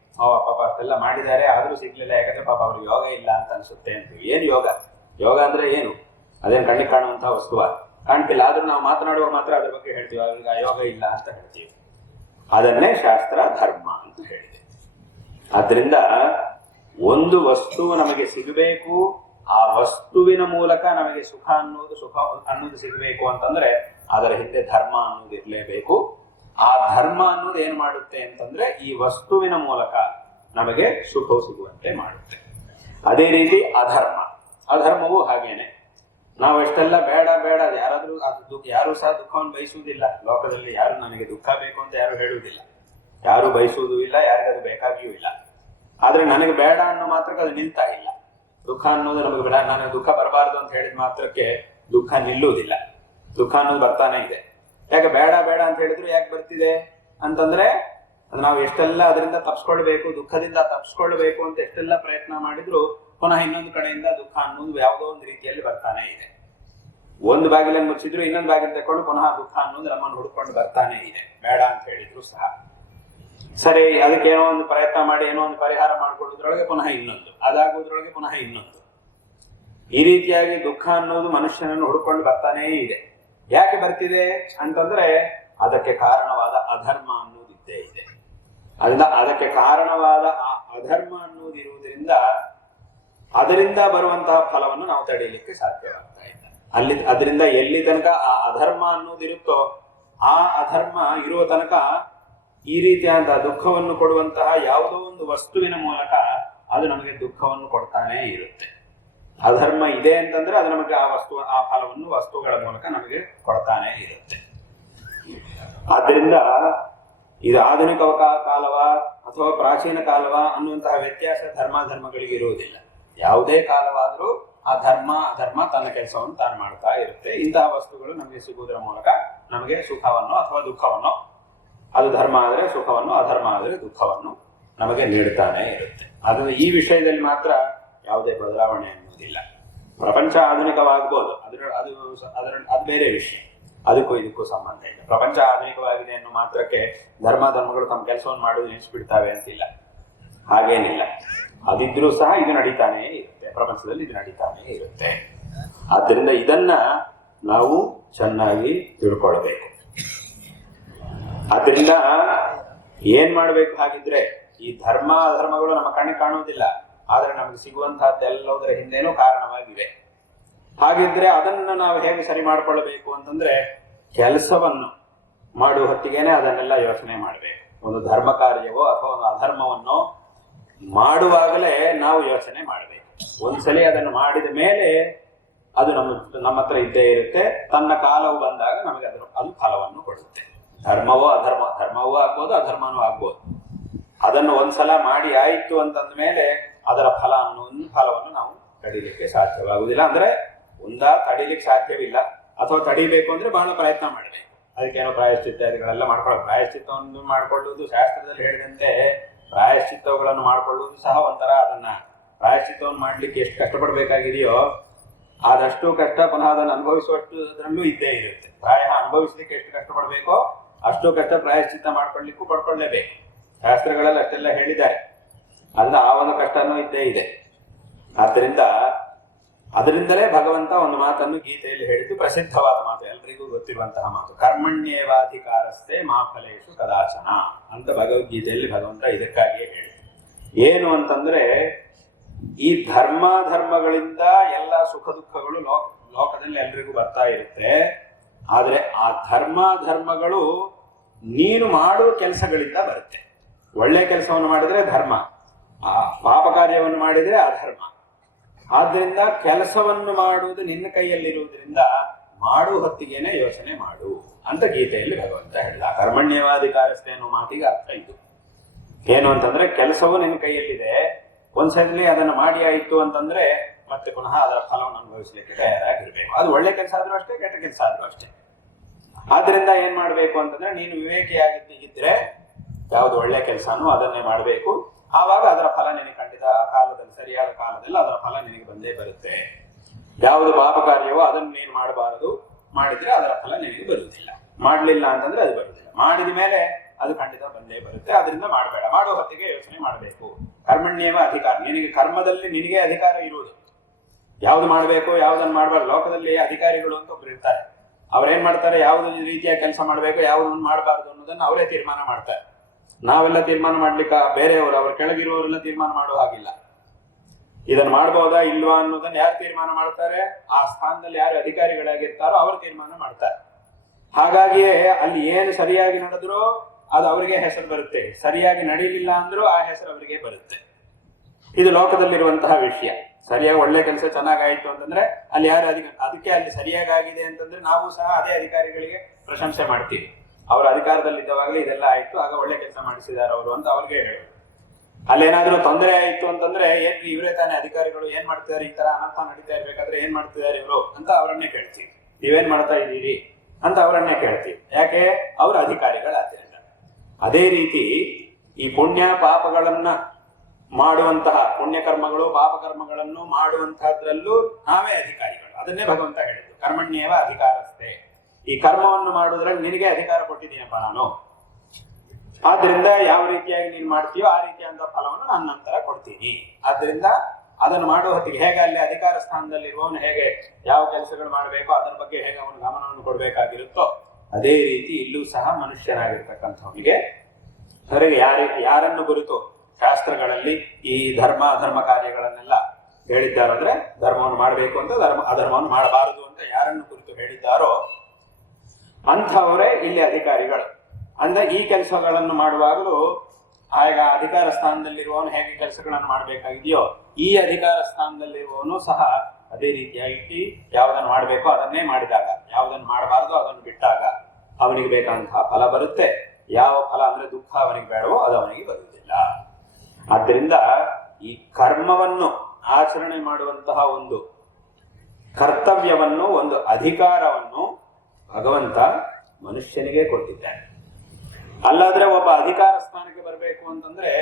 ಪಾಪ ಅಷ್ಟೆಲ್ಲ ಮಾಡಿದ್ದಾರೆ ಆದ್ರೂ ಸಿಗ್ಲಿಲ್ಲ, ಯಾಕಂದ್ರೆ ಪಾಪ ಅವ್ರಿಗೆ ಯೋಗ ಇಲ್ಲ ಅಂತ ಅನ್ಸುತ್ತೆ ಅಂತೀವಿ. ಏನು ಯೋಗ? ಯೋಗ ಅಂದ್ರೆ ಏನು? ಅದೇನು ಕಣ್ಣಿಗೆ ಕಾಣುವಂತಹ ವಸ್ತುವ? ಕಾಣ್ತಿಲ್ಲ, ಆದ್ರೂ ನಾವು ಮಾತನಾಡುವಾಗ ಮಾತ್ರ ಅದ್ರ ಬಗ್ಗೆ ಹೇಳ್ತೀವಿ. ಅವ್ರಿಗೆ ಯೋಗ ಇಲ್ಲ ಅಂತ ಹೇಳ್ತೀವಿ. ಅದನ್ನೇ ಶಾಸ್ತ್ರ ಧರ್ಮ ಅಂತ ಹೇಳಿದೆ. ಆದ್ರಿಂದ ಒಂದು ವಸ್ತು ನಮಗೆ ಸಿಗಬೇಕು, ಆ ವಸ್ತುವಿನ ಮೂಲಕ ನಮಗೆ ಸುಖ ಅನ್ನೋದು ಸಿಗಬೇಕು ಅಂತಂದ್ರೆ ಅದರ ಹಿಂದೆ ಧರ್ಮ ಅನ್ನೋದು ಇರಲೇಬೇಕು. ಆ ಧರ್ಮ ಅನ್ನೋದು ಏನ್ ಮಾಡುತ್ತೆ ಅಂತಂದ್ರೆ ಈ ವಸ್ತುವಿನ ಮೂಲಕ ನಮಗೆ ಸುಖವು ಸಿಗುವಂತೆ ಮಾಡುತ್ತೆ. ಅದೇ ರೀತಿ ಅಧರ್ಮವೂ ಹಾಗೇನೆ. ನಾವು ಎಷ್ಟೆಲ್ಲ ಬೇಡ ಯಾರು ಸಹ ದುಃಖವನ್ನು ಬಯಸುವುದಿಲ್ಲ. ಲೋಕದಲ್ಲಿ ಯಾರು ನನಗೆ ದುಃಖ ಬೇಕು ಅಂತ ಯಾರು ಹೇಳುವುದಿಲ್ಲ, ಯಾರು ಬಯಸುವುದೂ ಇಲ್ಲ, ಯಾರಿಗದು ಬೇಕಾಗಿಯೂ ಇಲ್ಲ. ಆದ್ರೆ ನನಗೆ ಬೇಡ ಅನ್ನೋ ಮಾತ್ರಕ್ಕೆ ಅದು ನಿಲ್ತಾ ಇಲ್ಲ. ದುಃಖ ಅನ್ನೋದು ನಮಗೆ ಬೇಡ, ನನಗೆ ದುಃಖ ಬರಬಾರ್ದು ಅಂತ ಹೇಳಿದ ಮಾತ್ರಕ್ಕೆ ದುಃಖ ನಿಲ್ಲುವುದಿಲ್ಲ. ದುಃಖ ಅನ್ನೋದು ಬರ್ತಾನೆ ಇದೆ. ಯಾಕೆ ಬೇಡ ಅಂತ ಹೇಳಿದ್ರು ಯಾಕೆ ಬರ್ತಿದೆ ಅಂತಂದ್ರೆ ನಾವು ಎಷ್ಟೆಲ್ಲ ಅದರಿಂದ ತಪ್ಪಿಸ್ಕೊಳ್ಬೇಕು, ದುಃಖದಿಂದ ತಪ್ಪಿಸ್ಕೊಳ್ಬೇಕು ಅಂತ ಎಷ್ಟೆಲ್ಲ ಪ್ರಯತ್ನ ಮಾಡಿದ್ರು ಪುನಃ ಇನ್ನೊಂದು ಕಡೆಯಿಂದ ದುಃಖ ಅನ್ನೋದು ಯಾವುದೋ ಒಂದು ರೀತಿಯಲ್ಲಿ ಬರ್ತಾನೆ ಇದೆ. ಒಂದು ಬಾಗಿಲನ್ನು ಮುಚ್ಚಿದ್ರು ಇನ್ನೊಂದು ಬಾಗಿಲು ತಕೊಂಡು ಪುನಃ ದುಃಖ ಅನ್ನೋದು ನಮ್ಮನ್ನು ಹುಡ್ಕೊಂಡು ಬರ್ತಾನೆ ಇದೆ, ಬೇಡ ಅಂತ ಹೇಳಿದ್ರು ಸಹ. ಸರಿ, ಅದಕ್ಕೆ ಏನೋ ಒಂದು ಪ್ರಯತ್ನ ಮಾಡಿ ಏನೋ ಒಂದು ಪರಿಹಾರ ಮಾಡ್ಕೊಳ್ಳೋದ್ರೊಳಗೆ ಪುನಃ ಇನ್ನೊಂದು, ಅದಾಗೋದ್ರೊಳಗೆ ಪುನಃ ಇನ್ನೊಂದು. ಈ ರೀತಿಯಾಗಿ ದುಃಖ ಅನ್ನೋದು ಮನುಷ್ಯನನ್ನು ಹುಡ್ಕೊಂಡು ಬರ್ತಾನೇ ಇದೆ. ಯಾಕೆ ಬರ್ತಿದೆ ಅಂತಂದ್ರೆ ಅದಕ್ಕೆ ಕಾರಣವಾದ ಅಧರ್ಮ ಅನ್ನೋದು ಇದ್ದೇ ಇದೆ. ಅದರಿಂದ ಅದಕ್ಕೆ ಕಾರಣವಾದ ಆ ಅಧರ್ಮ ಅನ್ನೋದಿರುವುದರಿಂದ ಅದರಿಂದ ಬರುವಂತಹ ಫಲವನ್ನು ನಾವು ತಡೆಯಲಿಕ್ಕೆ ಸಾಧ್ಯವಾಗ್ತಾ ಇಲ್ಲ. ಅದರಿಂದ ಎಲ್ಲಿ ತನಕ ಆ ಅಧರ್ಮ ಅನ್ನೋದಿರುತ್ತೋ ಆ ಅಧರ್ಮ ಇರುವ ತನಕ ಈ ರೀತಿಯಾದ ದುಃಖವನ್ನು ಕೊಡುವಂತಹ ಯಾವುದೋ ಒಂದು ವಸ್ತುವಿನ ಮೂಲಕ ಅದು ನಮಗೆ ದುಃಖವನ್ನು ಕೊಡ್ತಾನೇ ಇರುತ್ತೆ. ಅಧರ್ಮ ಇದೆ ಅಂತಂದ್ರೆ ಅದು ನಮಗೆ ಆ ಫಲವನ್ನು ವಸ್ತುಗಳ ಮೂಲಕ ನಮಗೆ ಕೊಡ್ತಾನೆ ಇರುತ್ತೆ. ಆದ್ದರಿಂದ ಇದು ಆಧುನಿಕ ಕಾಲವ ಅಥವಾ ಪ್ರಾಚೀನ ಕಾಲವ ಅನ್ನುವಂತಹ ವ್ಯತ್ಯಾಸ ಧರ್ಮಗಳಿಗೆ ಇರುವುದಿಲ್ಲ. ಯಾವುದೇ ಕಾಲವಾದರೂ ಆ ಅಧರ್ಮ ತನ್ನ ಕೆಲಸವನ್ನು ತಾನು ಮಾಡ್ತಾ ಇರುತ್ತೆ. ಇಂತಹ ವಸ್ತುಗಳು ನಮಗೆ ಸಿಗುವುದರ ಮೂಲಕ ನಮಗೆ ಸುಖವನ್ನು ಅಥವಾ ದುಃಖವನ್ನು, ಅದು ಧರ್ಮ ಆದರೆ ಸುಖವನ್ನು, ಅಧರ್ಮ ಆದರೆ ದುಃಖವನ್ನು ನಮಗೆ ನೀಡುತ್ತಾನೆ ಇರುತ್ತೆ. ಅದು ಈ ವಿಷಯದಲ್ಲಿ ಮಾತ್ರ ಯಾವುದೇ ಬದಲಾವಣೆ ಅನ್ನೋದಿಲ್ಲ. ಪ್ರಪಂಚ ಆಧುನಿಕವಾಗಬಹುದು, ಅದು ಬೇರೆ ವಿಷಯ, ಅದಕ್ಕೂ ಇದಕ್ಕೂ ಸಂಬಂಧ ಇಲ್ಲ. ಪ್ರಪಂಚ ಆಧುನಿಕವಾಗಿದೆ ಅನ್ನೋ ಮಾತ್ರಕ್ಕೆ ಧರ್ಮಗಳು ತಮ್ಮ ಕೆಲಸವನ್ನು ಮಾಡೋದು ನಿಲ್ಲಿಸ್ಬಿಡ್ತಾವೆ ಅಂತಿಲ್ಲ, ಹಾಗೇನಿಲ್ಲ. ಅದಿದ್ರೂ ಸಹ ಇದು ನಡೀತಾನೇ ಇರುತ್ತೆ, ಪ್ರಪಂಚದಲ್ಲಿ ಇದು ನಡೀತಾನೇ ಇರುತ್ತೆ. ಆದ್ದರಿಂದ ಇದನ್ನ ನಾವು ಚೆನ್ನಾಗಿ ತಿಳ್ಕೊಳ್ಬೇಕು. ಆದ್ದರಿಂದ ಏನ್ ಮಾಡ್ಬೇಕು ಹಾಗಿದ್ರೆ, ಈ ಅಧರ್ಮಗಳು ನಮ್ಮ ಕಣ್ಣಿಗೆ ಕಾಣುವುದಿಲ್ಲ, ಆದ್ರೆ ನಮಗೆ ಸಿಗುವಂತಹದ್ದೆಲ್ಲದರ ಹಿಂದೇನೂ ಕಾರಣವಾಗಿವೆ. ಹಾಗಿದ್ರೆ ಅದನ್ನ ನಾವು ಹೇಗೆ ಸರಿ ಮಾಡ್ಕೊಳ್ಬೇಕು ಅಂತಂದ್ರೆ, ಕೆಲಸವನ್ನು ಮಾಡುವ ಹೊತ್ತಿಗೆನೆ ಅದನ್ನೆಲ್ಲ ಯೋಚನೆ ಮಾಡಬೇಕು. ಒಂದು ಧರ್ಮ ಕಾರ್ಯವೋ ಅಥವಾ ಒಂದು ಅಧರ್ಮವನ್ನೋ ಮಾಡುವಾಗಲೇ ನಾವು ಯೋಚನೆ ಮಾಡಬೇಕು. ಒಂದ್ಸಲಿ ಅದನ್ನು ಮಾಡಿದ ಮೇಲೆ ಅದು ನಮ್ಮ ಹತ್ರ ಇದ್ದೇ ಇರುತ್ತೆ. ತನ್ನ ಕಾಲವು ಬಂದಾಗ ನಮಗೆ ಅದು ಫಲವನ್ನು ಕೊಡುತ್ತೆ. ಧರ್ಮವೂ ಆಗ್ಬೋದು, ಅಧರ್ಮವೂ ಆಗ್ಬೋದು. ಅದನ್ನು ಒಂದ್ಸಲ ಮಾಡಿ ಆಯಿತು ಅಂತಂದ ಮೇಲೆ ಅದರ ಫಲವನ್ನು ನಾವು ತಡಿಲಿಕ್ಕೆ ಸಾಧ್ಯವಾಗುವುದಿಲ್ಲ. ಅಂದ್ರೆ ತಡಿಲಿಕ್ಕೆ ಸಾಧ್ಯವಿಲ್ಲ, ಅಥವಾ ತಡಿಬೇಕು ಅಂದ್ರೆ ಬಹಳ ಪ್ರಯತ್ನ ಮಾಡಬೇಕು. ಅದಕ್ಕೇನೋ ಪ್ರಾಯಶ್ಚಿತ್ತಾದಿಗಳೆಲ್ಲ ಮಾಡ್ಕೊಳ್ಳೋದು. ಪ್ರಾಯಶ್ಚಿತ್ತವನ್ನು ಮಾಡಿಕೊಳ್ಳುವುದು ಶಾಸ್ತ್ರದಲ್ಲಿ ಹೇಳಿದಂತೆ ಪ್ರಾಯಶ್ಚಿತ್ತಗಳನ್ನು ಮಾಡಿಕೊಳ್ಳುವುದು ಸಹ ಒಂಥರ, ಅದನ್ನ ಪ್ರಾಯಶ್ಚಿತ್ತವನ್ನು ಮಾಡ್ಲಿಕ್ಕೆ ಎಷ್ಟು ಕಷ್ಟಪಡಬೇಕಾಗಿದೆಯೋ ಆದಷ್ಟು ಕಷ್ಟ ಪುನಃ ಅದನ್ನು ಅನುಭವಿಸುವಷ್ಟರಲ್ಲೂ ಇದ್ದೇ ಇರುತ್ತೆ. ಪ್ರಾಯ ಅನುಭವಿಸ್ಲಿಕ್ಕೆ ಎಷ್ಟು ಕಷ್ಟಪಡಬೇಕೋ ಅಷ್ಟು ಕಷ್ಟ ಪ್ರಾಯಶ್ಚಿತ್ತ ಮಾಡ್ಕೊಳ್ಳಿಕ್ಕೂ ಪಡ್ಕೊಳ್ಳೇಬೇಕು. ಶಾಸ್ತ್ರಗಳಲ್ಲಿ ಅಷ್ಟೆಲ್ಲ ಹೇಳಿದ್ದಾರೆ. ಅದರಿಂದ ಆ ಒಂದು ಕಷ್ಟನೂ ಇದ್ದೇ ಇದೆ. ಅದರಿಂದಲೇ ಭಗವಂತ ಒಂದು ಮಾತನ್ನು ಗೀತೆಯಲ್ಲಿ ಹೇಳಿದ್ದು, ಪ್ರಸಿದ್ಧವಾದ ಮಾತು, ಎಲ್ರಿಗೂ ಗೊತ್ತಿರುವಂತಹ ಮಾತು, ಕರ್ಮಣ್ಯೇವಾಧಿಕಾರಸ್ಥೆ ಮಾ ಫಲೇಷು ಕದಾಚನ ಅಂತ ಭಗವದ್ಗೀತೆಯಲ್ಲಿ ಭಗವಂತ ಇದಕ್ಕಾಗಿಯೇ ಹೇಳಿದ್ರು. ಏನು ಅಂತಂದ್ರೆ, ಈ ಧರ್ಮಗಳಿಂದ ಎಲ್ಲ ಸುಖ ದುಃಖಗಳು ಲೋಕದಲ್ಲಿ ಎಲ್ರಿಗೂ ಬರ್ತಾ ಇರುತ್ತೆ. ಆದ್ರೆ ಆ ಧರ್ಮಗಳು ನೀನು ಮಾಡುವ ಕೆಲಸಗಳಿಂದ ಬರುತ್ತೆ. ಒಳ್ಳೆ ಕೆಲಸವನ್ನು ಮಾಡಿದ್ರೆ ಧರ್ಮ, ಆ ಪಾಪ ಕಾರ್ಯವನ್ನು ಮಾಡಿದ್ರೆ ಅಧರ್ಮ. ಆದ್ರಿಂದ ಕೆಲಸವನ್ನು ಮಾಡುವುದು ನಿನ್ನ ಕೈಯಲ್ಲಿರುವುದರಿಂದ ಮಾಡುವ ಹೊತ್ತಿಗೆನೆ ಯೋಚನೆ ಮಾಡು ಅಂತ ಗೀತೆಯಲ್ಲಿ ಭಗವಂತ ಹೇಳಿದ. ಕರ್ಮಣ್ಯವಾಧಿಕಾರಸ್ಥೆ ಅನ್ನೋ ಮಾತಿಗೆ ಅರ್ಥ ಇದು. ಏನು ಅಂತಂದ್ರೆ, ಕೆಲಸವು ನಿನ್ನ ಕೈಯಲ್ಲಿದೆ, ಒಂದ್ಸಲಿ ಅದನ್ನು ಮಾಡಿ ಆಯಿತು ಅಂತಂದ್ರೆ ಮತ್ತೆ ಪುನಃ ಅದರ ಫಲವನ್ನು ಅನುಭವಿಸಲಿಕ್ಕೆ ತಯಾರಾಗಿರ್ಬೇಕು. ಅದು ಒಳ್ಳೆ ಕೆಲಸ ಆದ್ರೂ ಅಷ್ಟೇ, ಕೆಟ್ಟ ಕೆಲಸ ಆದ್ರೂ ಅಷ್ಟೇ. ಆದ್ರಿಂದ ಏನ್ ಮಾಡ್ಬೇಕು ಅಂತಂದ್ರೆ, ನೀನು ವಿವೇಕಿಯಾಗಿದ್ದರೆ ಯಾವುದು ಒಳ್ಳೆ ಕೆಲಸನೋ ಅದನ್ನೇ ಮಾಡಬೇಕು. ಆವಾಗ ಅದರ ಫಲ ನಿನಗೆ ಖಂಡಿತ ಆ ಕಾಲದಲ್ಲಿ, ಸರಿಯಾದ ಕಾಲದಲ್ಲಿ ಅದರ ಫಲ ನಿನಗೆ ಬಂದೇ ಬರುತ್ತೆ. ಯಾವುದು ಪಾಪ ಕಾರ್ಯವೋ ಅದನ್ನು ನೀನು ಮಾಡಬಾರದು, ಮಾಡಿದ್ರೆ ಅದರ ಫಲ ನಿನಗೆ ಬರುವುದಿಲ್ಲ. ಮಾಡಲಿಲ್ಲ ಅಂತಂದ್ರೆ ಅದು ಬರುವುದಿಲ್ಲ. ಮಾಡಿದ ಮೇಲೆ ಅದು ಖಂಡಿತ ಬಂದೇ ಬರುತ್ತೆ. ಅದರಿಂದ ಮಾಡಬೇಡ. ಮಾಡುವ ಹೊತ್ತಿಗೆ ಯೋಚನೆ ಮಾಡಬೇಕು. ಕರ್ಮಣ್ಯೇವ ಅಧಿಕಾರ, ನಿನಗೆ ಕರ್ಮದಲ್ಲಿ ನಿನಗೆ ಅಧಿಕಾರ ಇರುವುದು. ಯಾವ್ದು ಮಾಡಬೇಕು, ಯಾವ್ದನ್ನು ಮಾಡಬಾರ್ದು. ಲೋಕದಲ್ಲಿ ಅಧಿಕಾರಿಗಳು ಅಂತ ಒಬ್ರು ಇರ್ತಾರೆ. ಅವ್ರೇನ್ ಮಾಡ್ತಾರೆ, ಯಾವ್ದು ರೀತಿಯ ಕೆಲಸ ಮಾಡಬೇಕು, ಯಾವ್ದನ್ನು ಮಾಡಬಾರ್ದು ಅನ್ನೋದನ್ನ ಅವರೇ ತೀರ್ಮಾನ ಮಾಡ್ತಾರೆ. ನಾವೆಲ್ಲ ತೀರ್ಮಾನ ಮಾಡ್ಲಿಕ್ಕೆ ಬೇರೆಯವರು, ಅವ್ರ ಕೆಳಗಿರುವವರೆಲ್ಲ ತೀರ್ಮಾನ ಮಾಡುವ ಹಾಗಿಲ್ಲ. ಇದನ್ನು ಮಾಡಬಹುದಾ ಇಲ್ವಾ ಅನ್ನೋದನ್ನ ಯಾರು ತೀರ್ಮಾನ ಮಾಡ್ತಾರೆ, ಆ ಸ್ಥಾನದಲ್ಲಿ ಯಾರು ಅಧಿಕಾರಿಗಳಾಗಿರ್ತಾರೋ ಅವರು ತೀರ್ಮಾನ ಮಾಡ್ತಾರೆ. ಹಾಗಾಗಿಯೇ ಅಲ್ಲಿ ಏನು ಸರಿಯಾಗಿ ನಡೆದ್ರೂ ಅದು ಅವರಿಗೆ ಹೆಸರು ಬರುತ್ತೆ, ಸರಿಯಾಗಿ ನಡೀಲಿಲ್ಲ ಅಂದ್ರೂ ಆ ಹೆಸರು ಅವರಿಗೆ ಬರುತ್ತೆ. ಇದು ಲೋಕದಲ್ಲಿರುವಂತಹ ವಿಷಯ. ಸರಿಯಾಗಿ ಒಳ್ಳೆ ಕೆಲಸ ಚೆನ್ನಾಗಾಯ್ತು ಅಂತಂದ್ರೆ ಅಲ್ಲಿ ಯಾರು ಅದಕ್ಕೆ ಅಲ್ಲಿ ಸರಿಯಾಗಿ ಆಗಿದೆ ಅಂತಂದ್ರೆ ನಾವು ಸಹ ಅದೇ ಅಧಿಕಾರಿಗಳಿಗೆ ಪ್ರಶಂಸೆ ಮಾಡ್ತೀವಿ. ಅವರ ಅಧಿಕಾರದಲ್ಲಿದ್ದವಾಗಲೇ ಇದೆಲ್ಲ ಆಯ್ತು, ಆಗ ಒಳ್ಳೆ ಕೆಲಸ ಮಾಡಿಸಿದ್ದಾರೆ ಅವರು ಅಂತ ಅವ್ರಿಗೆ ಹೇಳೋದು. ಅಲ್ಲೇನಾದ್ರೂ ತೊಂದರೆ ಆಯ್ತು ಅಂತಂದ್ರೆ, ಇವರೇ ತಾನೇ ಅಧಿಕಾರಿಗಳು, ಏನ್ ಮಾಡ್ತಿದ್ದಾರೆ, ಈ ತರ ಅನರ್ಥ ನಡೀತಾ ಇರ್ಬೇಕಾದ್ರೆ ಏನ್ ಮಾಡ್ತಿದ್ದಾರೆ ಇವರು ಅಂತ ಅವರನ್ನೇ ಕೇಳ್ತೀವಿ. ನೀವೇನ್ ಮಾಡ್ತಾ ಇದ್ದೀರಿ ಅಂತ ಅವರನ್ನೇ ಕೇಳ್ತೀವಿ. ಯಾಕೆ, ಅವರ ಅಧಿಕಾರಿಗಳಾದ್ರಿಂದ. ಅದೇ ರೀತಿ ಈ ಪುಣ್ಯ ಪಾಪಗಳನ್ನ ಮಾಡುವಂತಹ, ಪುಣ್ಯಕರ್ಮಗಳು ಪಾಪಕರ್ಮಗಳನ್ನು ಮಾಡುವಂತಹದ್ರಲ್ಲೂ ನಾವೇ ಅಧಿಕಾರಿಗಳು. ಅದನ್ನೇ ಭಗವಂತ ಹೇಳಿದ್ರು, ಕರ್ಮಣ್ಯೇವ ಅಧಿಕಾರಸ್ಥೆ. ಈ ಕರ್ಮವನ್ನು ಮಾಡುವುದ್ರಲ್ಲಿ ನಿನಗೆ ಅಧಿಕಾರ ಕೊಟ್ಟಿದ್ದೀನಪ್ಪ ನಾನು. ಆದ್ರಿಂದ ಯಾವ ರೀತಿಯಾಗಿ ನೀನು ಮಾಡ್ತೀಯೋ ಆ ರೀತಿಯಾದ ಫಲವನ್ನು ನಾನು ನಂತರ ಕೊಡ್ತೀನಿ. ಆದ್ರಿಂದ ಅದನ್ನು ಮಾಡುವ ಹೊತ್ತಿಗೆ ಹೇಗೆ ಅಲ್ಲಿ ಅಧಿಕಾರ ಸ್ಥಾನದಲ್ಲಿರುವವನು ಹೇಗೆ ಯಾವ ಕೆಲಸಗಳು ಮಾಡಬೇಕೋ ಅದರ ಬಗ್ಗೆ ಹೇಗೆ ಅವನು ಗಮನವನ್ನು ಕೊಡಬೇಕಾಗಿರುತ್ತೋ ಅದೇ ರೀತಿ ಇಲ್ಲೂ ಸಹ ಮನುಷ್ಯನಾಗಿರ್ತಕ್ಕಂಥವನಿಗೆ ಹೊರಗೆ ಯಾರನ್ನು ಕುರಿತು ಶಾಸ್ತ್ರಗಳಲ್ಲಿ ಈ ಧರ್ಮ ಅಧರ್ಮ ಕಾರ್ಯಗಳನ್ನೆಲ್ಲ ಹೇಳಿದ್ದಾರಂದ್ರೆ ಧರ್ಮವನ್ನು ಮಾಡಬೇಕು ಅಂತ ಅಧರ್ಮವನ್ನು ಮಾಡಬಾರದು ಅಂತ ಯಾರನ್ನು ಕುರಿತು ಹೇಳಿದ್ದಾರೋ ಅಂಥವರೇ ಇಲ್ಲಿ ಅಧಿಕಾರಿಗಳು. ಅಂದ್ರೆ ಈ ಕೆಲಸಗಳನ್ನು ಮಾಡುವಾಗಲೂ ಆಗ ಅಧಿಕಾರ ಸ್ಥಾನದಲ್ಲಿರುವವನು ಹೇಗೆ ಕೆಲಸಗಳನ್ನು ಮಾಡಬೇಕಾಗಿದೆಯೋ ಈ ಅಧಿಕಾರ ಸ್ಥಾನದಲ್ಲಿರುವವನು ಸಹ ಅದೇ ರೀತಿಯಾಗಿ ಯಾವುದನ್ನು ಮಾಡಬೇಕೋ ಅದನ್ನೇ ಮಾಡಿದಾಗ, ಯಾವುದನ್ನು ಮಾಡಬಾರದು ಅದನ್ನು ಬಿಟ್ಟಾಗ ಅವನಿಗೆ ಬೇಕಾದಂತಹ ಫಲ ಬರುತ್ತೆ. ಯಾವ ಫಲ ಅಂದ್ರೆ ದುಃಖ ಅವನಿಗೆ ಬೇಡವೋ ಅದು ಅವನಿಗೆ ಬರುವುದಿಲ್ಲ. ಆದ್ದರಿಂದ ಈ ಕರ್ಮವನ್ನು ಆಚರಣೆ ಮಾಡುವಂತಹ ಒಂದು ಕರ್ತವ್ಯವನ್ನು, ಒಂದು ಅಧಿಕಾರವನ್ನು ಭಗವಂತ ಮನುಷ್ಯನಿಗೆ ಕೊಟ್ಟಿದ್ದಾನೆ. ಅಲ್ಲಾದ್ರೆ ಒಬ್ಬ ಅಧಿಕಾರ ಸ್ಥಾನಕ್ಕೆ ಬರಬೇಕು ಅಂತಂದ್ರೆ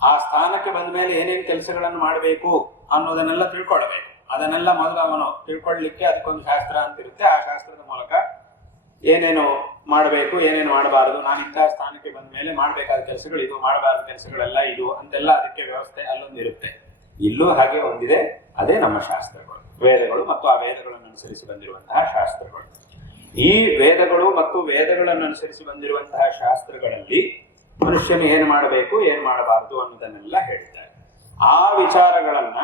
ಆ ಸ್ಥಾನಕ್ಕೆ ಬಂದ ಮೇಲೆ ಏನೇನು ಕೆಲಸಗಳನ್ನು ಮಾಡಬೇಕು ಅನ್ನೋದನ್ನೆಲ್ಲ ತಿಳ್ಕೊಳ್ಬೇಕು. ಅದನ್ನೆಲ್ಲ ಮೊದಲು ಅವನು ತಿಳ್ಕೊಳ್ಳಿಕ್ಕೆ ಅದಕ್ಕೊಂದು ಶಾಸ್ತ್ರ ಅಂತ ಇರುತ್ತೆ. ಆ ಶಾಸ್ತ್ರದ ಮೂಲಕ ಏನೇನು ಮಾಡಬೇಕು, ಏನೇನು ಮಾಡಬಾರದು, ನಾನು ಇಂತಹ ಸ್ಥಾನಕ್ಕೆ ಬಂದ ಮೇಲೆ ಮಾಡಬೇಕಾದ ಕೆಲಸಗಳು ಇದು, ಮಾಡಬಾರದ ಕೆಲಸಗಳೆಲ್ಲ ಇದು ಅಂತೆಲ್ಲ ಅದಕ್ಕೆ ವ್ಯವಸ್ಥೆ ಅಲ್ಲೊಂದಿರುತ್ತೆ. ಇಲ್ಲೂ ಹಾಗೆ ಒಂದಿದೆ, ಅದೇ ನಮ್ಮ ಶಾಸ್ತ್ರಗಳು, ವೇದಗಳು ಮತ್ತು ಆ ವೇದಗಳನ್ನು ಅನುಸರಿಸಿ ಬಂದಿರುವಂತಹ ಶಾಸ್ತ್ರಗಳು. ಈ ವೇದಗಳು ಮತ್ತು ವೇದಗಳನ್ನು ಅನುಸರಿಸಿ ಬಂದಿರುವಂತಹ ಶಾಸ್ತ್ರಗಳಲ್ಲಿ ಮನುಷ್ಯನು ಏನು ಮಾಡಬೇಕು, ಏನು ಮಾಡಬಾರದು ಅನ್ನೋದನ್ನೆಲ್ಲ ಹೇಳಿದ್ದಾರೆ. ಆ ವಿಚಾರಗಳನ್ನ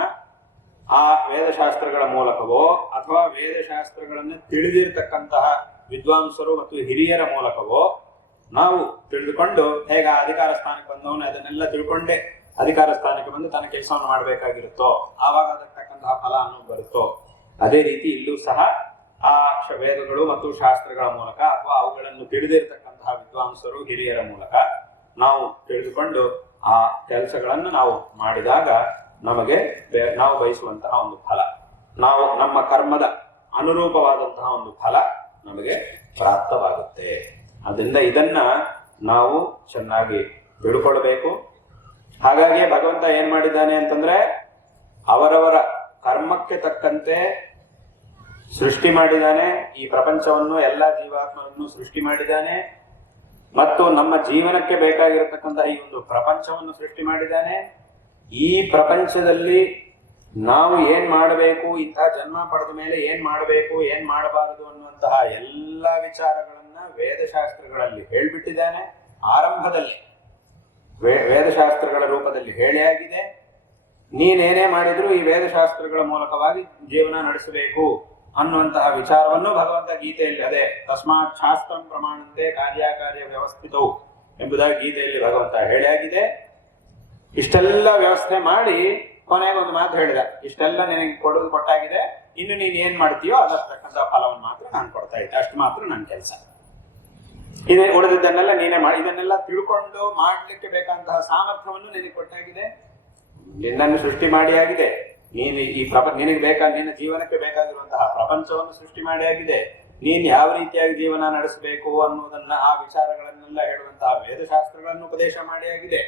ಆ ವೇದಶಾಸ್ತ್ರಗಳ ಮೂಲಕವೋ ಅಥವಾ ವೇದಶಾಸ್ತ್ರಗಳನ್ನು ತಿಳಿದಿರತಕ್ಕಂತಹ ವಿದ್ವಾಂಸರು ಮತ್ತು ಹಿರಿಯರ ಮೂಲಕವೋ ನಾವು ತಿಳಿದುಕೊಂಡು ಹೇಗೆ ಅಧಿಕಾರ ಸ್ಥಾನಕ್ಕೆ ಬಂದವನು ಅದನ್ನೆಲ್ಲ ತಿಳ್ಕೊಂಡೇ ಅಧಿಕಾರ ಸ್ಥಾನಕ್ಕೆ ಬಂದು ತನ್ನ ಕೆಲಸವನ್ನು ಮಾಡಬೇಕಾಗಿರುತ್ತೋ ಆವಾಗ ಅದಕ್ಕಂತಹ ಫಲ ಅನ್ನೋದು ಬರುತ್ತೋ ಅದೇ ರೀತಿ ಇಲ್ಲೂ ಸಹ ಆ ವೇದಗಳು ಮತ್ತು ಶಾಸ್ತ್ರಗಳ ಮೂಲಕ ಅಥವಾ ಅವುಗಳನ್ನು ತಿಳಿದಿರತಕ್ಕಂತಹ ವಿದ್ವಾಂಸರು ಹಿರಿಯರ ಮೂಲಕ ನಾವು ತಿಳಿದುಕೊಂಡು ಆ ಕೆಲಸಗಳನ್ನು ನಾವು ಮಾಡಿದಾಗ ನಮಗೆ ನಾವು ಬಯಸುವಂತಹ ಒಂದು ಫಲ, ನಾವು ನಮ್ಮ ಕರ್ಮದ ಅನುರೂಪವಾದಂತಹ ಒಂದು ಫಲ ನಮಗೆ ಪ್ರಾಪ್ತವಾಗುತ್ತೆ. ಅದರಿಂದ ಇದನ್ನ ನಾವು ಚೆನ್ನಾಗಿ ತಿಳ್ಕೊಳ್ಬೇಕು. ಹಾಗಾಗಿ ಭಗವಂತ ಏನ್ ಮಾಡಿದ್ದಾನೆ ಅಂತಂದ್ರೆ ಅವರವರ ಕರ್ಮಕ್ಕೆ ತಕ್ಕಂತೆ ಸೃಷ್ಟಿ ಮಾಡಿದ್ದಾನೆ. ಈ ಪ್ರಪಂಚವನ್ನು, ಎಲ್ಲ ಜೀವಾತ್ಮವನ್ನು ಸೃಷ್ಟಿ ಮಾಡಿದ್ದಾನೆ ಮತ್ತು ನಮ್ಮ ಜೀವನಕ್ಕೆ ಬೇಕಾಗಿರತಕ್ಕಂತಹ ಈ ಒಂದು ಪ್ರಪಂಚವನ್ನು ಸೃಷ್ಟಿ ಮಾಡಿದ್ದಾನೆ. ಈ ಪ್ರಪಂಚದಲ್ಲಿ ನಾವು ಏನ್ ಮಾಡಬೇಕು, ಇಂತಹ ಜನ್ಮ ಪಡೆದ ಮೇಲೆ ಏನ್ ಮಾಡಬೇಕು, ಏನ್ ಮಾಡಬಾರದು ಅನ್ನುವಂತಹ ಎಲ್ಲ ವಿಚಾರಗಳನ್ನ ವೇದಶಾಸ್ತ್ರಗಳಲ್ಲಿ ಹೇಳ್ಬಿಟ್ಟಿದ್ದಾನೆ. ಆರಂಭದಲ್ಲಿ ವೇದಶಾಸ್ತ್ರಗಳ ರೂಪದಲ್ಲಿ ಹೇಳಿ ಆಗಿದೆ. ನೀನೇನೇ ಮಾಡಿದ್ರು ಈ ವೇದಶಾಸ್ತ್ರಗಳ ಮೂಲಕವಾಗಿ ಜೀವನ ನಡೆಸಬೇಕು ಅನ್ನುವಂತಹ ವಿಚಾರವನ್ನು ಭಗವಂತ ಗೀತೆಯಲ್ಲಿ, ಅದೇ ತಸ್ಮಾತ್ ಶಾಸ್ತ್ರಂ ಪ್ರಮಾಣಂತೆ ಕಾರ್ಯಕಾರ್ಯ ವ್ಯವಸ್ಥಿತವು ಎಂಬುದಾಗಿ ಗೀತೆಯಲ್ಲಿ ಭಗವಂತ ಹೇಳಿ ಆಗಿದೆ. ಇಷ್ಟೆಲ್ಲ ವ್ಯವಸ್ಥೆ ಮಾಡಿ ಕೊನೆಗೆ ಒಂದು ಮಾತು ಹೇಳಿದ, ಇಷ್ಟೆಲ್ಲ ನಿನಗೆ ಕೊಟ್ಟಾಗಿದೆ, ಇನ್ನು ನೀನ್ ಏನ್ ಮಾಡ್ತೀಯೋ ಅದರ್ತಕ್ಕಂಥ ಫಲವನ್ನು ಮಾತ್ರ ನಾನು ಕೊಡ್ತಾ ಇದ್ದೆ, ಅಷ್ಟು ಮಾತ್ರ ನನ್ನ ಕೆಲಸ. ಇದೇ ಉಳಿದಿದ್ದನ್ನೆಲ್ಲ ನೀನೇ ಮಾಡಿ, ಇದನ್ನೆಲ್ಲ ತಿಳ್ಕೊಂಡು ಮಾಡ್ಲಿಕ್ಕೆ ಬೇಕಾದಂತಹ ಸಾಮರ್ಥ್ಯವನ್ನು ನಿನಗೆ ಕೊಟ್ಟಾಗಿದೆ. ನಿನ್ನನ್ನು ಸೃಷ್ಟಿ ಮಾಡಿ ಆಗಿದೆ. ನೀನು ಈ ನಿನಗೆ ನಿನ್ನ ಜೀವನಕ್ಕೆ ಬೇಕಾಗಿರುವಂತಹ ಪ್ರಪಂಚವನ್ನು ಸೃಷ್ಟಿ ಮಾಡಿ ಆಗಿದೆ. ನೀನ್ ಯಾವ ರೀತಿಯಾಗಿ ಜೀವನ ನಡೆಸಬೇಕು ಅನ್ನುವುದನ್ನ, ಆ ವಿಚಾರಗಳನ್ನೆಲ್ಲ ಹೇಳುವಂತಹ ವೇದಶಾಸ್ತ್ರಗಳನ್ನು ಉಪದೇಶ ಮಾಡಿ ಆಗಿದೆ.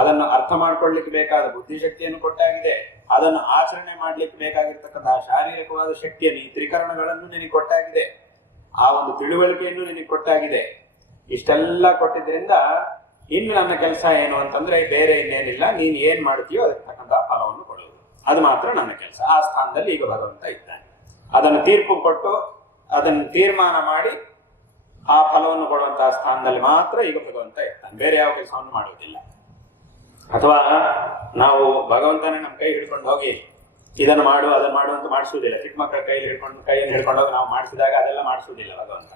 ಅದನ್ನು ಅರ್ಥ ಮಾಡ್ಕೊಳ್ಳಿಕ್ಕೆ ಬೇಕಾದ ಬುದ್ಧಿಶಕ್ತಿಯನ್ನು ಕೊಟ್ಟಾಗಿದೆ. ಅದನ್ನು ಆಚರಣೆ ಮಾಡ್ಲಿಕ್ಕೆ ಬೇಕಾಗಿರ್ತಕ್ಕಂತಹ ಶಾರೀರಿಕವಾದ ಶಕ್ತಿಯನ್ನು, ಈ ತ್ರಿಕರಣಗಳನ್ನು ನಿನಗೆ ಕೊಟ್ಟಾಗಿದೆ. ಆ ಒಂದು ತಿಳುವಳಿಕೆಯನ್ನು ನಿನಗೆ ಕೊಟ್ಟಾಗಿದೆ. ಇಷ್ಟೆಲ್ಲ ಕೊಟ್ಟಿದ್ರಿಂದ ಇನ್ನು ನನ್ನ ಕೆಲಸ ಏನು ಅಂತಂದ್ರೆ ಬೇರೆ ಇನ್ನೇನಿಲ್ಲ, ನೀನ್ ಏನ್ ಮಾಡ್ತೀಯೋ ಅದಕ್ಕಂತಹ ಫಲವನ್ನು ಕೊಡುವುದು, ಅದು ಮಾತ್ರ ನನ್ನ ಕೆಲಸ. ಆ ಸ್ಥಾನದಲ್ಲಿ ಈಗ ಭಗವಂತ ಇದ್ದಾನೆ. ಅದನ್ನು ತೀರ್ಪು ಕೊಟ್ಟು ಅದನ್ನು ತೀರ್ಮಾನ ಮಾಡಿ ಆ ಫಲವನ್ನು ಕೊಡುವಂತಹ ಸ್ಥಾನದಲ್ಲಿ ಮಾತ್ರ ಈಗ ಭಗವಂತ ಇರ್ತಾನೆ. ಬೇರೆ ಯಾವ ಕೆಲಸವನ್ನು ಮಾಡುವುದಿಲ್ಲ. ಅಥವಾ ನಾವು ಭಗವಂತನೇ ನಮ್ಮ ಕೈ ಹಿಡ್ಕೊಂಡು ಹೋಗಿ ಇದನ್ನು ಮಾಡು ಅದನ್ನು ಮಾಡು ಅಂತ ಮಾಡಿಸುವುದಿಲ್ಲ. ಚಿಕ್ಕ ಮಕ್ಕಳ ಕೈಯನ್ನು ಹಿಡ್ಕೊಂಡು ಹೋಗಿ ನಾವು ಮಾಡಿಸಿದಾಗ ಅದೆಲ್ಲ ಮಾಡಿಸುವುದಿಲ್ಲ ಭಗವಂತ.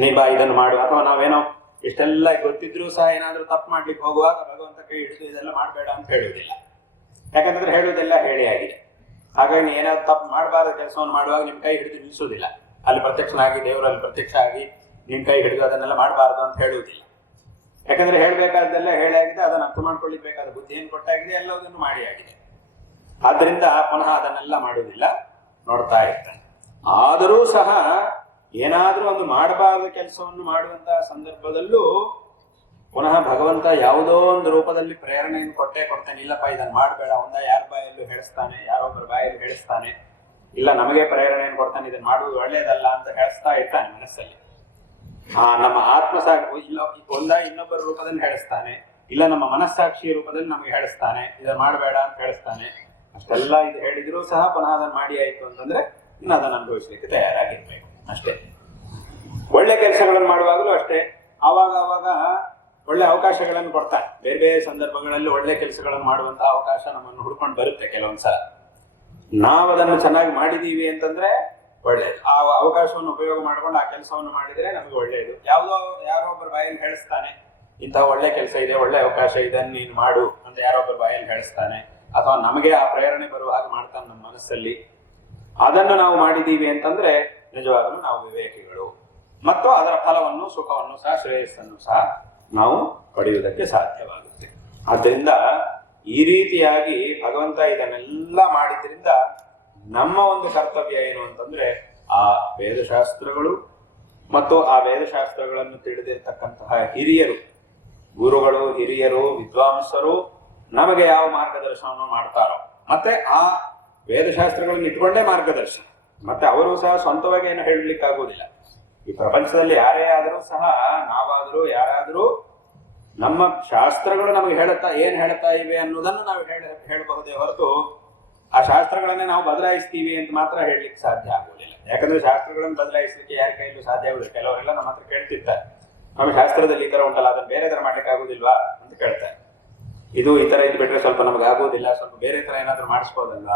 ನೀ ಬಾ ಇದನ್ನು ಮಾಡು, ಅಥವಾ ನಾವೇನೋ ಇಷ್ಟೆಲ್ಲ ಗೊತ್ತಿದ್ರೂ ಸಹ ಏನಾದ್ರೂ ತಪ್ಪು ಮಾಡ್ಲಿಕ್ಕೆ ಹೋಗುವಾಗ ಭಗವಂತ ಕೈ ಹಿಡಿದು ಇದೆಲ್ಲ ಮಾಡಬೇಡ ಅಂತ ಹೇಳುವುದಿಲ್ಲ. ಯಾಕಂತಂದ್ರೆ ಹೇಳುವುದೆಲ್ಲ ಹೇಳಿ ಆಗಿದೆ. ಹಾಗಾಗಿ ನೀ ಏನಾದ್ರು ತಪ್ಪು ಮಾಡಬಾರದ ಕೆಲಸವನ್ನು ಮಾಡುವಾಗ ನಿಮ್ ಕೈ ಹಿಡಿದು ನಿಲ್ಲಿಸುವುದಿಲ್ಲ. ಅಲ್ಲಿ ಪ್ರತ್ಯಕ್ಷನಾಗಿ ದೇವರಲ್ಲಿ ಪ್ರತ್ಯಕ್ಷ ಆಗಿ ನಿಮ್ ಕೈ ಹಿಡಿದು ಅದನ್ನೆಲ್ಲ ಮಾಡಬಾರದು ಅಂತ ಹೇಳುವುದಿಲ್ಲ. ಯಾಕಂದ್ರೆ ಹೇಳ್ಬೇಕಾದ್ದೆಲ್ಲ ಹೇಳಿ ಆಗಿದೆ, ಅದನ್ನು ಅರ್ಥ ಮಾಡ್ಕೊಳ್ಳಿಕ್ ಬೇಕಾದ ಬುದ್ಧಿಯನ್ನು ಕೊಟ್ಟಾಗಿದೆ, ಎಲ್ಲದನ್ನು ಮಾಡಿ ಆಗಿದೆ. ಆದ್ರಿಂದ ಪುನಃ ಅದನ್ನೆಲ್ಲ ಮಾಡುವುದಿಲ್ಲ, ನೋಡ್ತಾ ಇರ್ತಾನೆ. ಆದರೂ ಸಹ ಏನಾದ್ರೂ ಒಂದು ಮಾಡಬಾರದ ಕೆಲಸವನ್ನು ಮಾಡುವಂತಹ ಸಂದರ್ಭದಲ್ಲೂ ಪುನಃ ಭಗವಂತ ಯಾವುದೋ ಒಂದು ರೂಪದಲ್ಲಿ ಪ್ರೇರಣೆಯನ್ನು ಕೊಡ್ತಾನೆ. ಇಲ್ಲಪ್ಪ ಇದನ್ನು ಮಾಡಬೇಡ, ಯಾರ ಬಾಯಲ್ಲೂ ಹೇಳಿಸ್ತಾನೆ, ಯಾರೊಬ್ಬರ ಬಾಯಲ್ಲಿ ಹೇಳಿಸ್ತಾನೆ, ಇಲ್ಲ ನಮಗೆ ಪ್ರೇರಣೆಯನ್ನು ಕೊಡ್ತಾನೆ, ಇದನ್ನು ಮಾಡುವುದು ಒಳ್ಳೆಯದಲ್ಲ ಅಂತ ಹೇಳಿಸ್ತಾ ಇರ್ತಾನೆ ಮನಸ್ಸಲ್ಲಿ. ನಮ್ಮ ಆತ್ಮಸಾಕ್ಷಿ ಇಲ್ಲ ಇನ್ನೊಬ್ಬರ ರೂಪದಲ್ಲಿ ಹೇಳಿಸ್ತಾನೆ, ಇಲ್ಲ ನಮ್ಮ ಮನಸ್ಸಾಕ್ಷಿಯ ರೂಪದಲ್ಲಿ ನಮಗೆ ಹೇಳಿಸ್ತಾನೆ, ಇದನ್ನು ಮಾಡಬೇಡ ಅಂತ ಹೇಳಿಸ್ತಾನೆ. ಅಷ್ಟೆಲ್ಲ ಇದು ಹೇಳಿದ್ರು ಸಹ ಪುನಃ ಅದನ್ನು ಮಾಡಿ ಆಯ್ತು ಅಂತಂದ್ರೆ ಇನ್ನು ಅದನ್ನು ಅನುಭವಿಸ್ಲಿಕ್ಕೆ ತಯಾರಾಗಿರ್ಬೇಕು ಅಷ್ಟೇ. ಒಳ್ಳೆ ಕೆಲಸಗಳನ್ನು ಮಾಡುವಾಗಲೂ ಅಷ್ಟೇ, ಆವಾಗ ಒಳ್ಳೆ ಅವಕಾಶಗಳನ್ನು ಕೊಡ್ತಾರೆ. ಬೇರೆ ಬೇರೆ ಸಂದರ್ಭಗಳಲ್ಲಿ ಒಳ್ಳೆ ಕೆಲಸಗಳನ್ನು ಮಾಡುವಂತಹ ಅವಕಾಶ ನಮ್ಮನ್ನು ಹುಡ್ಕೊಂಡು ಬರುತ್ತೆ ಕೆಲವೊಂದ್ಸಲ. ನಾವು ಅದನ್ನು ಚೆನ್ನಾಗಿ ಮಾಡಿದೀವಿ ಅಂತಂದ್ರೆ ಒಳ್ಳೇದು. ಆ ಅವಕಾಶವನ್ನು ಉಪಯೋಗ ಮಾಡ್ಕೊಂಡು ಆ ಕೆಲಸವನ್ನು ಮಾಡಿದ್ರೆ ನಮಗೆ ಒಳ್ಳೆಯದು. ಯಾರೋ ಒಬ್ಬರ ಬಾಯಲ್ಲಿ ಹೇಳಿಸ್ತಾನೆ, ಇಂತಹ ಒಳ್ಳೆ ಕೆಲಸ ಇದೆ, ಒಳ್ಳೆ ಅವಕಾಶ ಇದೆ, ನೀನು ಮಾಡು ಅಂತ ಯಾರೊಬ್ಬರ ಬಾಯಲ್ಲಿ ಹೇಳಿಸ್ತಾನೆ, ಅಥವಾ ನಮಗೆ ಆ ಪ್ರೇರಣೆ ಬರುವ ಹಾಗೆ ಮಾಡ್ತಾನೆ ನಮ್ಮ ಮನಸ್ಸಲ್ಲಿ. ಅದನ್ನು ನಾವು ಮಾಡಿದೀವಿ ಅಂತಂದ್ರೆ ನಿಜವಾಗಲೂ ನಾವು ವಿವೇಕಿಗಳು, ಮತ್ತು ಅದರ ಫಲವನ್ನು, ಸುಖವನ್ನು ಸಹ, ಶ್ರೇಯಸ್ಸನ್ನು ಸಹ ನಾವು ಪಡೆಯುವುದಕ್ಕೆ ಸಾಧ್ಯವಾಗುತ್ತೆ. ಆದ್ದರಿಂದ ಈ ರೀತಿಯಾಗಿ ಭಗವಂತ ಇದನ್ನೆಲ್ಲ ಮಾಡಿದ್ರಿಂದ ನಮ್ಮ ಒಂದು ಕರ್ತವ್ಯ ಏನು ಅಂತಂದ್ರೆ ಆ ವೇದಶಾಸ್ತ್ರಗಳು ಮತ್ತು ಆ ವೇದಶಾಸ್ತ್ರಗಳನ್ನು ತಿಳಿದಿರ್ತಕ್ಕಂತಹ ಹಿರಿಯರು, ಗುರುಗಳು, ಹಿರಿಯರು, ವಿದ್ವಾಂಸರು ನಮಗೆ ಯಾವ ಮಾರ್ಗದರ್ಶನವನ್ನು ಮಾಡ್ತಾರೋ, ಮತ್ತೆ ಆ ವೇದಶಾಸ್ತ್ರಗಳನ್ನು ಇಟ್ಕೊಂಡೇ ಮಾರ್ಗದರ್ಶನ, ಮತ್ತೆ ಅವರು ಸಹ ಸ್ವಂತವಾಗಿ ಏನು ಹೇಳಲಿಕ್ಕಾಗುವುದಿಲ್ಲ. ಈ ಪ್ರಪಂಚದಲ್ಲಿ ಯಾರೇ ಆದರೂ ಸಹ, ನಾವಾದರೂ ಯಾರಾದರೂ, ನಮ್ಮ ಶಾಸ್ತ್ರಗಳು ನಮಗೆ ಏನ್ ಹೇಳ್ತಾ ಇವೆ ಅನ್ನೋದನ್ನು ನಾವು ಹೇಳಬಹುದೇ ಹೊರತು ಆ ಶಾಸ್ತ್ರಗಳನ್ನೇ ನಾವು ಬದಲಾಯಿಸ್ತೀವಿ ಅಂತ ಮಾತ್ರ ಹೇಳಲಿಕ್ಕೆ ಸಾಧ್ಯ ಆಗುವುದಿಲ್ಲ. ಯಾಕಂದ್ರೆ ಶಾಸ್ತ್ರಗಳನ್ನು ಬದಲಾಯಿಸಲಿಕ್ಕೆ ಯಾರ ಕೈಯಲ್ಲೂ ಸಾಧ್ಯ ಆಗುದಿಲ್ಲ. ಕೆಲವರೆಲ್ಲ ನಮ್ಮ ಹತ್ರ ಕೇಳ್ತಿರ್ತಾರೆ, ನಮ್ಮ ಶಾಸ್ತ್ರದಲ್ಲಿ ಈ ತರ ಉಂಟಲ್ಲ, ಅದನ್ನು ಬೇರೆ ತರ ಮಾಡ್ಲಿಕ್ಕೆ ಆಗುದಿಲ್ವಾ ಅಂತ ಕೇಳ್ತಾರೆ. ಇದು ಈ ತರ ಇದು ಬಿಟ್ರೆ ಸ್ವಲ್ಪ ನಮ್ಗೆ ಆಗೋದಿಲ್ಲ, ಸ್ವಲ್ಪ ಬೇರೆ ತರ ಏನಾದ್ರು ಮಾಡಿಸ್ಬೋದಲ್ಲ,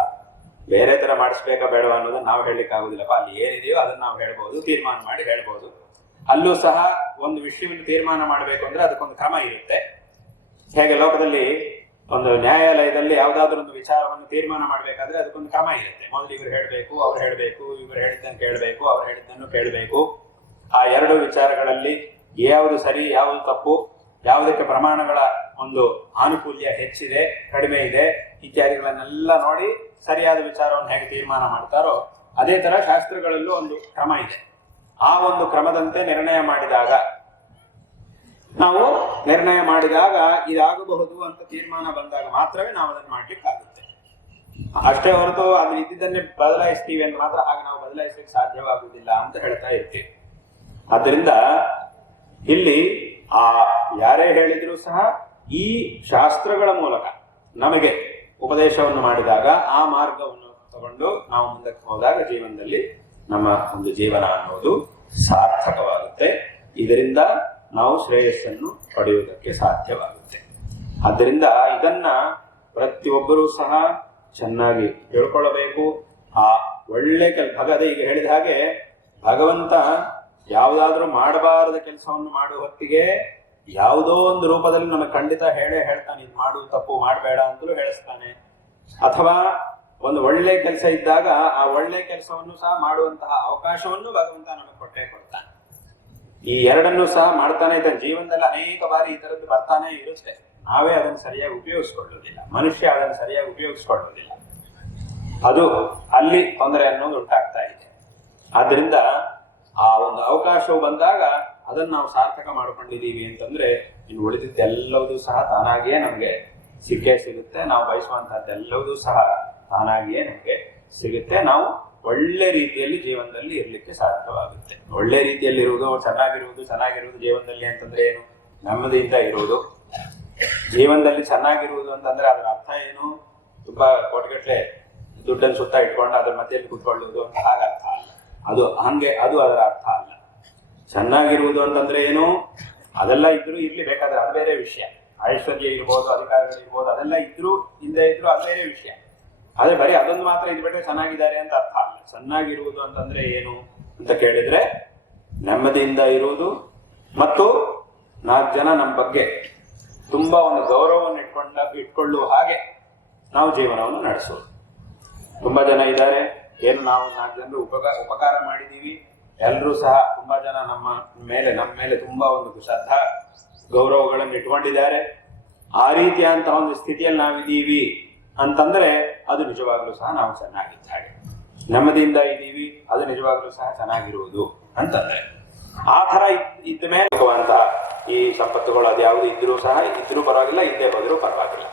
ಬೇರೆ ತರ ಮಾಡಿಸ್ಬೇಕಾ ಬೇಡವಾ ಅನ್ನೋದನ್ನ ನಾವು ಹೇಳಲಿಕ್ಕೆ ಆಗುದಿಲ್ಲಪ್ಪ. ಅಲ್ಲಿ ಏನಿದೆಯೋ ಅದನ್ನ ನಾವು ಹೇಳ್ಬೋದು, ತೀರ್ಮಾನ ಮಾಡಿ ಹೇಳ್ಬೋದು. ಅಲ್ಲೂ ಸಹ ಒಂದು ವಿಷಯವನ್ನು ತೀರ್ಮಾನ ಮಾಡಬೇಕು ಅಂದ್ರೆ ಅದಕ್ಕೊಂದು ಕ್ರಮ ಇರುತ್ತೆ. ಹೇಗೆ ಲೋಕದಲ್ಲಿ ಒಂದು ನ್ಯಾಯಾಲಯದಲ್ಲಿ ಯಾವುದಾದ್ರೂ ಒಂದು ವಿಚಾರವನ್ನು ತೀರ್ಮಾನ ಮಾಡಬೇಕಾದ್ರೆ ಅದಕ್ಕೊಂದು ಕ್ರಮ ಇರುತ್ತೆ. ಮೊದಲು ಇವರು ಹೇಳಬೇಕು, ಅವ್ರು ಹೇಳಬೇಕು, ಇವರು ಹೇಳಿದ್ದನ್ನು ಕೇಳಬೇಕು, ಅವ್ರು ಹೇಳಿದ್ದನ್ನು ಕೇಳಬೇಕು. ಆ ಎರಡು ವಿಚಾರಗಳಲ್ಲಿ ಯಾವುದು ಸರಿ, ಯಾವುದು ತಪ್ಪು, ಯಾವುದಕ್ಕೆ ಪ್ರಮಾಣಗಳ ಒಂದು ಆನುಕೂಲ್ಯ ಹೆಚ್ಚಿದೆ, ಕಡಿಮೆ ಇದೆ ಇತ್ಯಾದಿಗಳನ್ನೆಲ್ಲ ನೋಡಿ ಸರಿಯಾದ ವಿಚಾರವನ್ನು ಹೇಗೆ ತೀರ್ಮಾನ ಮಾಡ್ತಾರೋ ಅದೇ ತರ ಶಾಸ್ತ್ರಗಳಲ್ಲೂ ಒಂದು ಕ್ರಮ ಇದೆ. ಆ ಒಂದು ಕ್ರಮದಂತೆ ನಿರ್ಣಯ ಮಾಡಿದಾಗ ಇದಾಗಬಹುದು ಅಂತ ತೀರ್ಮಾನ ಬಂದಾಗ ಮಾತ್ರವೇ ನಾವು ಅದನ್ನು ಮಾಡ್ಲಿಕ್ಕಾಗುತ್ತೆ. ಅಷ್ಟೇ ಹೊರತು ಅದನ್ನ ಇದ್ದಿದ್ದನ್ನೇ ಬದಲಾಯಿಸ್ತೀವಿ ಅಂತ ಮಾತ್ರ ಹಾಗೆ ನಾವು ಬದಲಾಯಿಸಲಿಕ್ಕೆ ಸಾಧ್ಯವಾಗುವುದಿಲ್ಲ ಅಂತ ಹೇಳ್ತಾ ಇರ್ತೀವಿ. ಆದ್ದರಿಂದ ಇಲ್ಲಿ ಯಾರೇ ಹೇಳಿದ್ರು ಸಹ ಈ ಶಾಸ್ತ್ರಗಳ ಮೂಲಕ ನಮಗೆ ಉಪದೇಶವನ್ನು ಮಾಡಿದಾಗ ಆ ಮಾರ್ಗವನ್ನು ತಗೊಂಡು ನಾವು ಮುಂದಕ್ಕೆ ಹೋದಾಗ ಜೀವನದಲ್ಲಿ ನಮ್ಮ ಒಂದು ಜೀವನ ಅನ್ನೋದು ಸಾರ್ಥಕವಾಗುತ್ತೆ. ಇದರಿಂದ ನಾವು ಶ್ರೇಯಸ್ಸನ್ನು ಪಡೆಯುವುದಕ್ಕೆ ಸಾಧ್ಯವಾಗುತ್ತೆ. ಆದ್ದರಿಂದ ಇದನ್ನ ಪ್ರತಿಯೊಬ್ಬರೂ ಸಹ ಚೆನ್ನಾಗಿ ತಿಳ್ಕೊಳ್ಳಬೇಕು. ಆ ಒಳ್ಳೆ ಈಗ ಹೇಳಿದ ಹಾಗೆ ಭಗವಂತ ಯಾವುದಾದ್ರೂ ಮಾಡಬಾರದ ಕೆಲಸವನ್ನು ಮಾಡುವ ಹೊತ್ತಿಗೆ ಯಾವುದೋ ಒಂದು ರೂಪದಲ್ಲಿ ನಮಗೆ ಖಂಡಿತ ಹೇಳ್ತಾನೆ, ಇದು ಮಾಡು, ತಪ್ಪು ಮಾಡಬೇಡ ಅಂತಲೂ ಹೇಳಿಸ್ತಾನೆ. ಅಥವಾ ಒಂದು ಒಳ್ಳೆ ಕೆಲಸ ಇದ್ದಾಗ ಆ ಒಳ್ಳೆ ಕೆಲಸವನ್ನು ಸಹ ಮಾಡುವಂತಹ ಅವಕಾಶವನ್ನು ಭಗವಂತ ನಮಗೆ ಕೊಡ್ತಾನೆ. ಈ ಎರಡನ್ನೂ ಸಹ ಮಾಡ್ತಾನೆ ಇದ್ದಾನೆ. ಜೀವನದಲ್ಲಿ ಅನೇಕ ಬಾರಿ ಈ ತರದ್ದು ಬರ್ತಾನೆ ಇರುತ್ತೆ. ನಾವೇ ಅದನ್ನು ಸರಿಯಾಗಿ ಉಪಯೋಗಿಸ್ಕೊಳ್ಳೋದಿಲ್ಲ, ಮನುಷ್ಯ ಅದನ್ನು ಸರಿಯಾಗಿ ಉಪಯೋಗಿಸ್ಕೊಳ್ಳೋದಿಲ್ಲ. ಅದು ಅಲ್ಲಿ ತೊಂದರೆ ಅನ್ನೋದು ಉಂಟಾಗ್ತಾ ಇದೆ. ಆದ್ರಿಂದ ಆ ಒಂದು ಅವಕಾಶವು ಬಂದಾಗ ಅದನ್ನು ನಾವು ಸಾರ್ಥಕ ಮಾಡ್ಕೊಂಡಿದ್ದೀವಿ ಅಂತಂದ್ರೆ ಇನ್ನು ಉಳಿದಿದ್ದೆಲ್ಲವೂ ಸಹ ತಾನಾಗಿಯೇ ನಮಗೆ ಸಿಗುತ್ತೆ. ನಾವು ಬಯಸುವಂತಹದ್ದೆಲ್ಲವೂ ಸಹ ತಾನಾಗಿಯೇ ನಮಗೆ ಸಿಗುತ್ತೆ. ನಾವು ಒಳ್ಳೆ ರೀತಿಯಲ್ಲಿ ಜೀವನದಲ್ಲಿ ಇರ್ಲಿಕ್ಕೆ ಸಾಧ್ಯವಾಗುತ್ತೆ. ಒಳ್ಳೆ ರೀತಿಯಲ್ಲಿ ಇರುವುದು, ಚೆನ್ನಾಗಿರುವುದು ಜೀವನದಲ್ಲಿ ಅಂತಂದ್ರೆ ಏನು? ನೆಮ್ಮದಿಯಿಂದ ಇರುವುದು. ಜೀವನದಲ್ಲಿ ಚೆನ್ನಾಗಿರುವುದು ಅಂತಂದ್ರೆ ಅದರ ಅರ್ಥ ಏನು? ತುಂಬಾ ಕೋಟಿಗಟ್ಟಲೆ ದುಡ್ಡನ್ನು ಸುತ್ತ ಇಟ್ಕೊಂಡು ಅದ್ರ ಮಧ್ಯದಲ್ಲಿ ಕೂತ್ಕೊಳ್ಳುವುದು ಅಂತ ಹಾಗೆ ಅರ್ಥ ಅಲ್ಲ. ಅದು ಅದರ ಅರ್ಥ ಅಲ್ಲ. ಚೆನ್ನಾಗಿರುವುದು ಅಂತಂದ್ರೆ ಏನು? ಅದೆಲ್ಲ ಇದ್ರೂ ಇರ್ಲಿ, ಬೇಕಾದ್ರೆ ಅದು ಬೇರೆ ವಿಷಯ. ಐಶ್ವರ್ಯ ಇರ್ಬೋದು, ಅಧಿಕಾರಗಳಿರ್ಬೋದು, ಅದೆಲ್ಲ ಹಿಂದೆ ಇದ್ರು ಅದು ಬೇರೆ ವಿಷಯ. ಆದ್ರೆ ಬರೀ ಅದೊಂದು ಮಾತ್ರ ಇದ್ಬಿಟ್ರೆ ಚೆನ್ನಾಗಿದ್ದಾರೆ ಅಂತ ಅರ್ಥ ಅಲ್ಲ. ಚೆನ್ನಾಗಿರುವುದು ಅಂತಂದ್ರೆ ಏನು ಅಂತ ಕೇಳಿದ್ರೆ ನೆಮ್ಮದಿಯಿಂದ ಇರುವುದು, ಮತ್ತು 4 ಜನ ನಮ್ಮ ಬಗ್ಗೆ ತುಂಬಾ ಒಂದು ಗೌರವವನ್ನು ಇಟ್ಕೊಳ್ಳುವ ಹಾಗೆ ನಾವು ಜೀವನವನ್ನು ನಡೆಸೋದು. ತುಂಬಾ ಜನ ಇದ್ದಾರೆ, ಏನು ನಾವು 4 ಜನರು ಉಪಕಾರ ಮಾಡಿದೀವಿ, ಎಲ್ಲರೂ ಸಹ ತುಂಬಾ ಜನ ನಮ್ಮ ಮೇಲೆ ತುಂಬಾ ಒಂದು ಶ್ರದ್ಧಾ ಗೌರವಗಳನ್ನು ಇಟ್ಕೊಂಡಿದ್ದಾರೆ. ಆ ರೀತಿಯಂತಹ ಒಂದು ಸ್ಥಿತಿಯಲ್ಲಿ ನಾವಿದ್ದೀವಿ ಅಂತಂದ್ರೆ ಅದು ನಿಜವಾಗ್ಲೂ ಸಹ ನಾವು ಚೆನ್ನಾಗಿದ್ದ ಹಾಗೆ. ನೆಮ್ಮದಿಯಿಂದ ಇದ್ದೀವಿ, ಅದು ನಿಜವಾಗ್ಲೂ ಸಹ ಚೆನ್ನಾಗಿರುವುದು ಅಂತಂದ್ರೆ. ಆ ತರ ಇದ್ದ ಮೇಲೆ ಈ ಸಂಪತ್ತುಗಳು ಅದ್ಯಾವುದು ಇದ್ರೂ ಪರವಾಗಿಲ್ಲ, ಇದ್ದೇ ಹೋದ್ರೂ ಪರವಾಗಿಲ್ಲ,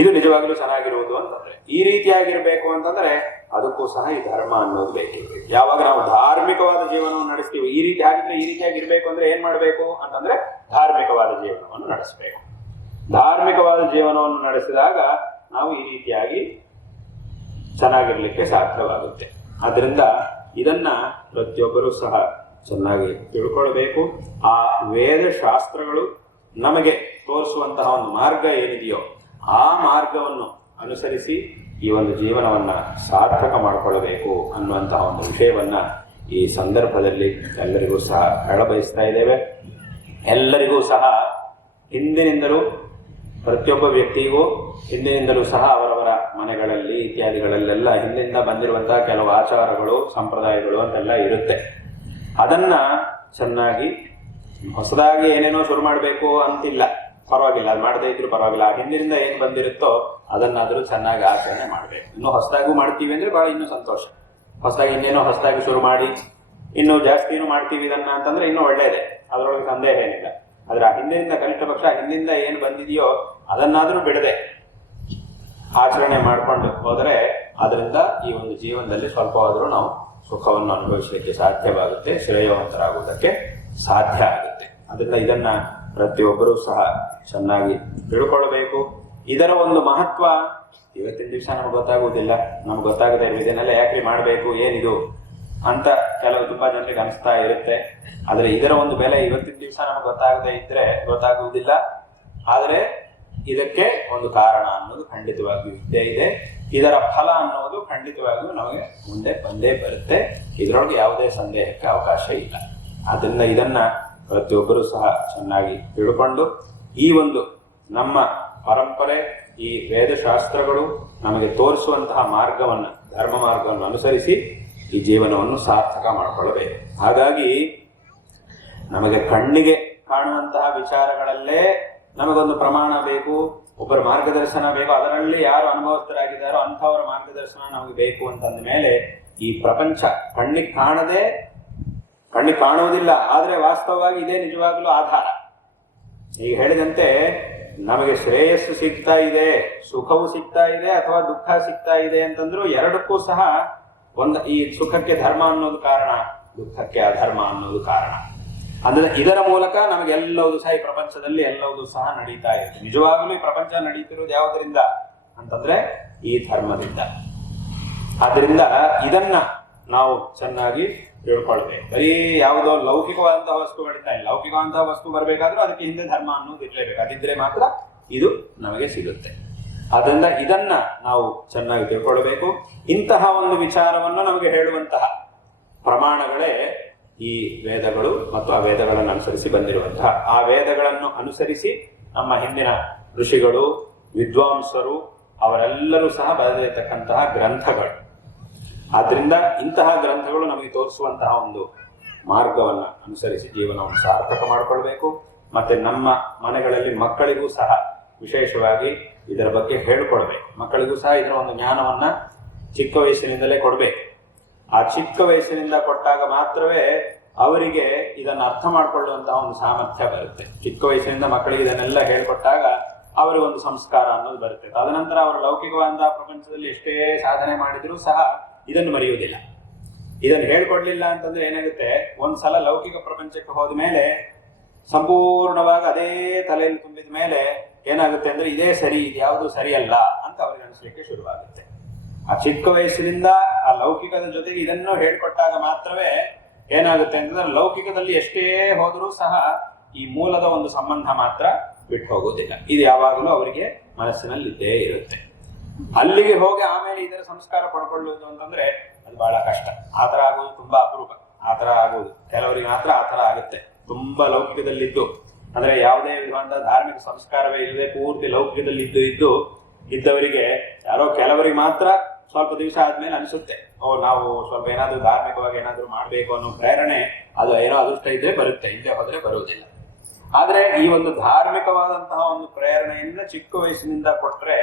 ಇದು ನಿಜವಾಗ್ಲೂ ಚೆನ್ನಾಗಿರುವುದು ಅಂತಂದ್ರೆ. ಈ ರೀತಿಯಾಗಿರ್ಬೇಕು ಅಂತಂದ್ರೆ ಅದಕ್ಕೂ ಸಹ ಈ ಧರ್ಮ ಅನ್ನೋದು ಬೇಕಿರ್ಬೇಕು. ಯಾವಾಗ ನಾವು ಧಾರ್ಮಿಕವಾದ ಜೀವನವನ್ನು ನಡೆಸ್ತೀವಿ, ಈ ರೀತಿಯಾಗಿರ್ಬೇಕು ಅಂದ್ರೆ ಏನ್ ಮಾಡ್ಬೇಕು ಅಂತಂದ್ರೆ ಧಾರ್ಮಿಕವಾದ ಜೀವನವನ್ನು ನಡೆಸಬೇಕು. ಧಾರ್ಮಿಕವಾದ ಜೀವನವನ್ನು ನಡೆಸಿದಾಗ ನಾವು ಈ ರೀತಿಯಾಗಿ ಚೆನ್ನಾಗಿರ್ಲಿಕ್ಕೆ ಸಾಧ್ಯವಾಗುತ್ತೆ. ಆದ್ದರಿಂದ ಇದನ್ನ ಪ್ರತಿಯೊಬ್ಬರೂ ಸಹ ಚೆನ್ನಾಗಿ ತಿಳ್ಕೊಳ್ಬೇಕು. ಆ ವೇದ ಶಾಸ್ತ್ರಗಳು ನಮಗೆ ತೋರಿಸುವಂತಹ ಒಂದು ಮಾರ್ಗ ಏನಿದೆಯೋ ಆ ಮಾರ್ಗವನ್ನು ಅನುಸರಿಸಿ ಈ ಒಂದು ಜೀವನವನ್ನ ಸಾರ್ಥಕ ಮಾಡಿಕೊಳ್ಳಬೇಕು ಅನ್ನುವಂತಹ ಒಂದು ವಿಷಯವನ್ನ ಈ ಸಂದರ್ಭದಲ್ಲಿ ಎಲ್ಲರಿಗೂ ಸಹ ಹೇಳಬಯಸ್ತಾ ಇದ್ದೇವೆ. ಎಲ್ಲರಿಗೂ ಸಹ ಹಿಂದಿನಿಂದಲೂ ಪ್ರತಿಯೊಬ್ಬ ವ್ಯಕ್ತಿಗೂ ಹಿಂದಿನಿಂದಲೂ ಸಹ ಅವರವರ ಮನೆಗಳಲ್ಲಿ ಇತ್ಯಾದಿಗಳಲ್ಲೆಲ್ಲ ಹಿಂದಿಂದ ಬಂದಿರುವಂತಹ ಕೆಲವು ಆಚಾರಗಳು ಸಂಪ್ರದಾಯಗಳು ಅಂತೆಲ್ಲ ಇರುತ್ತೆ. ಅದನ್ನ ಚೆನ್ನಾಗಿ ಹೊಸದಾಗಿ ಏನೇನೋ ಶುರು ಮಾಡಬೇಕು ಅಂತಿಲ್ಲ, ಪರವಾಗಿಲ್ಲ, ಅದು ಮಾಡದೇ ಇದ್ರು ಪರವಾಗಿಲ್ಲ. ಹಿಂದಿನಿಂದ ಏನು ಬಂದಿರುತ್ತೋ ಅದನ್ನಾದರೂ ಚೆನ್ನಾಗಿ ಆಚರಣೆ ಮಾಡಬೇಕು. ಇನ್ನು ಹೊಸದಾಗೂ ಮಾಡ್ತೀವಿ ಅಂದ್ರೆ ಬಹಳ ಇನ್ನೂ ಸಂತೋಷ. ಹೊಸದಾಗಿ ಇನ್ನೇನೋ ಹೊಸದಾಗಿ ಶುರು ಮಾಡಿ ಇನ್ನೂ ಜಾಸ್ತಿನೂ ಮಾಡ್ತೀವಿ ಇದನ್ನ ಅಂತಂದ್ರೆ ಇನ್ನೂ ಒಳ್ಳೆಯದೇ, ಅದರೊಳಗೆ ಸಂದೇಹ ಏನಿಲ್ಲ. ಆದ್ರೆ ಆ ಹಿಂದಿನಿಂದ ಕನಿಷ್ಠ ಪಕ್ಷ ಹಿಂದಿಂದ ಏನು ಬಂದಿದೆಯೋ ಅದನ್ನಾದರೂ ಬಿಡದೆ ಆಚರಣೆ ಮಾಡ್ಕೊಂಡು ಹೋದರೆ ಅದರಿಂದ ಈ ಒಂದು ಜೀವನದಲ್ಲಿ ಸ್ವಲ್ಪವಾದರೂ ನಾವು ಸುಖವನ್ನು ಅನುಭವಿಸಲಿಕ್ಕೆ ಸಾಧ್ಯವಾಗುತ್ತೆ, ಶ್ರೇಯವಂತರಾಗುವುದಕ್ಕೆ ಸಾಧ್ಯ ಆಗುತ್ತೆ. ಅದರಿಂದ ಇದನ್ನ ಪ್ರತಿಯೊಬ್ಬರೂ ಸಹ ಚೆನ್ನಾಗಿ ತಿಳ್ಕೊಳ್ಬೇಕು. ಇದರ ಒಂದು ಮಹತ್ವ ಇವತ್ತಿನ ದಿವಸ ನಮ್ಗೆ ಗೊತ್ತಾಗುವುದಿಲ್ಲ. ನಮ್ಗೆ ಗೊತ್ತಾಗದೆ ಇದನ್ನೆಲ್ಲ ಯಾಕ್ರಿ ಮಾಡಬೇಕು, ಏನಿದು ಅಂತ ಕೆಲವು ತುಂಬಾ ಜನರಿಗೆ ಅನಿಸ್ತಾ ಇರುತ್ತೆ. ಆದರೆ ಇದರ ಒಂದು ಬೆಲೆ ಇವತ್ತಿನ ದಿವಸ ನಮ್ಗೆ ಗೊತ್ತಾಗದೆ ಇದ್ರೆ ಗೊತ್ತಾಗುವುದಿಲ್ಲ. ಆದರೆ ಇದಕ್ಕೆ ಒಂದು ಕಾರಣ ಅನ್ನೋದು ಖಂಡಿತವಾಗಿಯೂ ಇದ್ದೇ ಇದೆ. ಇದರ ಫಲ ಅನ್ನೋದು ಖಂಡಿತವಾಗಿಯೂ ನಮಗೆ ಮುಂದೆ ಬಂದೇ ಬರುತ್ತೆ. ಇದರೊಳಗೆ ಯಾವುದೇ ಸಂದೇಹಕ್ಕೆ ಅವಕಾಶ ಇಲ್ಲ. ಆದ್ದರಿಂದ ಇದನ್ನ ಪ್ರತಿಯೊಬ್ಬರೂ ಸಹ ಚೆನ್ನಾಗಿ ತಿಳ್ಕೊಂಡು ಈ ಒಂದು ನಮ್ಮ ಪರಂಪರೆ, ಈ ವೇದಶಾಸ್ತ್ರಗಳು ನಮಗೆ ತೋರಿಸುವಂತಹ ಮಾರ್ಗವನ್ನ, ಧರ್ಮ ಮಾರ್ಗವನ್ನು ಅನುಸರಿಸಿ ಈ ಜೀವನವನ್ನು ಸಾರ್ಥಕ ಮಾಡಿಕೊಳ್ಳಬೇಕು. ಹಾಗಾಗಿ ನಮಗೆ ಕಣ್ಣಿಗೆ ಕಾಣುವಂತಹ ವಿಚಾರಗಳಲ್ಲೇ ನಮಗೊಂದು ಪ್ರಮಾಣ ಬೇಕು, ಒಬ್ಬರ ಮಾರ್ಗದರ್ಶನ ಬೇಕು. ಅದರಲ್ಲಿ ಯಾರು ಅನುಭವಸ್ಥರಾಗಿದ್ದಾರೋ ಅಂಥವರ ಮಾರ್ಗದರ್ಶನ ನಮಗೆ ಬೇಕು ಅಂತಂದ ಮೇಲೆ ಈ ಪ್ರಪಂಚ ಕಣ್ಣಿಗೆ ಕಾಣುವುದಿಲ್ಲ, ಆದರೆ ವಾಸ್ತವವಾಗಿ ಇದೇ ನಿಜವಾಗಲೂ ಆಧಾರ. ಈಗ ಹೇಳಿದಂತೆ ನಮಗೆ ಶ್ರೇಯಸ್ಸು ಸಿಗ್ತಾ ಇದೆ, ಸುಖವು ಸಿಗ್ತಾ ಇದೆ ಅಥವಾ ದುಃಖ ಸಿಗ್ತಾ ಇದೆ ಅಂತಂದ್ರೂ ಎರಡಕ್ಕೂ ಸಹ ಈ ಸುಖಕ್ಕೆ ಧರ್ಮ ಅನ್ನೋದು ಕಾರಣ, ದುಃಖಕ್ಕೆ ಅಧರ್ಮ ಅನ್ನೋದು ಕಾರಣ. ಅಂದ್ರೆ ಇದರ ಮೂಲಕ ನಮಗೆ ಎಲ್ಲವೂ ಸಹ ಈ ಪ್ರಪಂಚದಲ್ಲಿ ಎಲ್ಲವೂ ಸಹ ನಡೀತಾ ಇದೆ. ನಿಜವಾಗಲೂ ಈ ಪ್ರಪಂಚ ನಡೀತಿರೋದು ಯಾವುದರಿಂದ ಅಂತಂದ್ರೆ ಈ ಧರ್ಮದಿಂದ. ಆದ್ರಿಂದ ಇದನ್ನ ನಾವು ಚೆನ್ನಾಗಿ ತಿಳ್ಕೊಳ್ಬೇಕು. ಬರೀ ಯಾವುದೋ ಲೌಕಿಕವಾದಂತಹ ವಸ್ತು ನಡೀತಾ ಇಲ್ಲ. ಲೌಕಿಕವಾದಂತಹ ವಸ್ತು ಬರಬೇಕಾದ್ರೂ ಅದಕ್ಕೆ ಹಿಂದೆ ಧರ್ಮ ಅನ್ನೋದು ಇರಲೇಬೇಕು. ಅದಿದ್ರೆ ಮಾತ್ರ ಇದು ನಮಗೆ ಸಿಗುತ್ತೆ. ಆದ್ರಿಂದ ಇದನ್ನ ನಾವು ಚೆನ್ನಾಗಿ ತಿಳ್ಕೊಳ್ಬೇಕು. ಇಂತಹ ಒಂದು ವಿಚಾರವನ್ನು ನಮಗೆ ಹೇಳುವಂತಹ ಪ್ರಮಾಣಗಳೇ ಈ ವೇದಗಳು ಮತ್ತು ಆ ವೇದಗಳನ್ನು ಅನುಸರಿಸಿ ಬಂದಿರುವಂತಹ, ಆ ವೇದಗಳನ್ನು ಅನುಸರಿಸಿ ನಮ್ಮ ಹಿಂದಿನ ಋಷಿಗಳು, ವಿದ್ವಾಂಸರು ಅವರೆಲ್ಲರೂ ಸಹ ಬರೆದಿರತಕ್ಕಂತಹ ಗ್ರಂಥಗಳು. ಆದ್ರಿಂದ ಇಂತಹ ಗ್ರಂಥಗಳು ನಮಗೆ ತೋರಿಸುವಂತಹ ಒಂದು ಮಾರ್ಗವನ್ನು ಅನುಸರಿಸಿ ಜೀವನವನ್ನು ಸಾರ್ಥಕ ಮಾಡಿಕೊಳ್ಬೇಕು. ಮತ್ತೆ ನಮ್ಮ ಮನೆಗಳಲ್ಲಿ ಮಕ್ಕಳಿಗೂ ಸಹ ವಿಶೇಷವಾಗಿ ಇದರ ಬಗ್ಗೆ ಹೇಳ್ಕೊಳ್ಬೇಕು. ಮಕ್ಕಳಿಗೂ ಸಹ ಇದರ ಒಂದು ಜ್ಞಾನವನ್ನ ಚಿಕ್ಕ ವಯಸ್ಸಿನಿಂದಲೇ ಕೊಡ್ಬೇಕು. ಆ ಚಿಕ್ಕ ವಯಸ್ಸಿನಿಂದ ಕೊಟ್ಟಾಗ ಮಾತ್ರವೇ ಅವರಿಗೆ ಇದನ್ನು ಅರ್ಥ ಮಾಡಿಕೊಳ್ಳುವಂತಹ ಒಂದು ಸಾಮರ್ಥ್ಯ ಬರುತ್ತೆ. ಚಿಕ್ಕ ವಯಸ್ಸಿನಿಂದ ಮಕ್ಕಳಿಗೆ ಇದನ್ನೆಲ್ಲ ಹೇಳ್ಕೊಟ್ಟಾಗ ಅವರಿಗೆ ಒಂದು ಸಂಸ್ಕಾರ ಅನ್ನೋದು ಬರುತ್ತೆ. ತದನಂತರ ಅವರು ಲೌಕಿಕವಾದ ಪ್ರಪಂಚದಲ್ಲಿ ಎಷ್ಟೇ ಸಾಧನೆ ಮಾಡಿದ್ರೂ ಸಹ ಇದನ್ನು ಮರೆಯುವುದಿಲ್ಲ. ಇದನ್ನು ಹೇಳ್ಕೊಡ್ಲಿಲ್ಲ ಅಂತಂದ್ರೆ ಏನಾಗುತ್ತೆ, ಒಂದ್ಸಲ ಲೌಕಿಕ ಪ್ರಪಂಚಕ್ಕೆ ಹೋದ ಮೇಲೆ ಸಂಪೂರ್ಣವಾಗಿ ಅದೇ ತಲೆಯಲ್ಲಿ ತುಂಬಿದ ಮೇಲೆ ಏನಾಗುತ್ತೆ ಅಂದ್ರೆ ಇದೇ ಸರಿ, ಇದು ಯಾವುದು ಸರಿಯಲ್ಲ ಅಂತ ಅವ್ರಿಗೆ ಅನಿಸ್ಲಿಕ್ಕೆ ಶುರುವಾಗುತ್ತೆ. ಆ ಚಿಕ್ಕ ವಯಸ್ಸಿನಿಂದ ಆ ಲೌಕಿಕದ ಜೊತೆಗೆ ಇದನ್ನು ಹೇಳ್ಕೊಟ್ಟಾಗ ಮಾತ್ರವೇ ಏನಾಗುತ್ತೆ ಅಂತಂದ್ರೆ ಲೌಕಿಕದಲ್ಲಿ ಎಷ್ಟೇ ಹೋದರೂ ಸಹ ಈ ಮೂಲದ ಒಂದು ಸಂಬಂಧ ಮಾತ್ರ ಬಿಟ್ಟು ಹೋಗೋದಿಲ್ಲ. ಇದು ಯಾವಾಗಲೂ ಅವರಿಗೆ ಮನಸ್ಸಿನಲ್ಲಿ ಇದ್ದೇ ಇರುತ್ತೆ. ಅಲ್ಲಿಗೆ ಹೋಗಿ ಆಮೇಲೆ ಇದರ ಸಂಸ್ಕಾರ ಪಡ್ಕೊಳ್ಳುವುದು ಅಂತಂದ್ರೆ ಅದು ಬಹಳ ಕಷ್ಟ. ಆತರ ಆಗೋದು ತುಂಬಾ ಅಪರೂಪ. ಆತರ ಆಗೋದು ಕೆಲವರಿಗೆ ಮಾತ್ರ ಆತರ ಆಗುತ್ತೆ. ತುಂಬಾ ಲೌಕಿಕದಲ್ಲಿದ್ದು ಅಂದ್ರೆ ಯಾವುದೇ ವಿಧವಾದ ಧಾರ್ಮಿಕ ಸಂಸ್ಕಾರವೇ ಇಲ್ಲದೆ ಪೂರ್ತಿ ಲೌಕಿಕದಲ್ಲಿ ಇದ್ದವರಿಗೆ ಯಾರೋ ಕೆಲವರಿಗೆ ಮಾತ್ರ ಸ್ವಲ್ಪ ದಿವಸ ಆದ್ಮೇಲೆ ಅನಿಸುತ್ತೆ, ನಾವು ಸ್ವಲ್ಪ ಏನಾದ್ರೂ ಧಾರ್ಮಿಕವಾಗಿ ಏನಾದ್ರೂ ಮಾಡ್ಬೇಕು ಅನ್ನೋ ಪ್ರೇರಣೆ, ಅದು ಏನೋ ಅದೃಷ್ಟ ಇದ್ರೆ ಬರುತ್ತೆ, ಹಿಂದೆ ಹೋದ್ರೆ ಬರುವುದಿಲ್ಲ. ಆದ್ರೆ ಈ ಒಂದು ಧಾರ್ಮಿಕವಾದಂತಹ ಒಂದು ಪ್ರೇರಣೆಯನ್ನ ಚಿಕ್ಕ ವಯಸ್ಸಿನಿಂದ ಕೊಟ್ರೆ,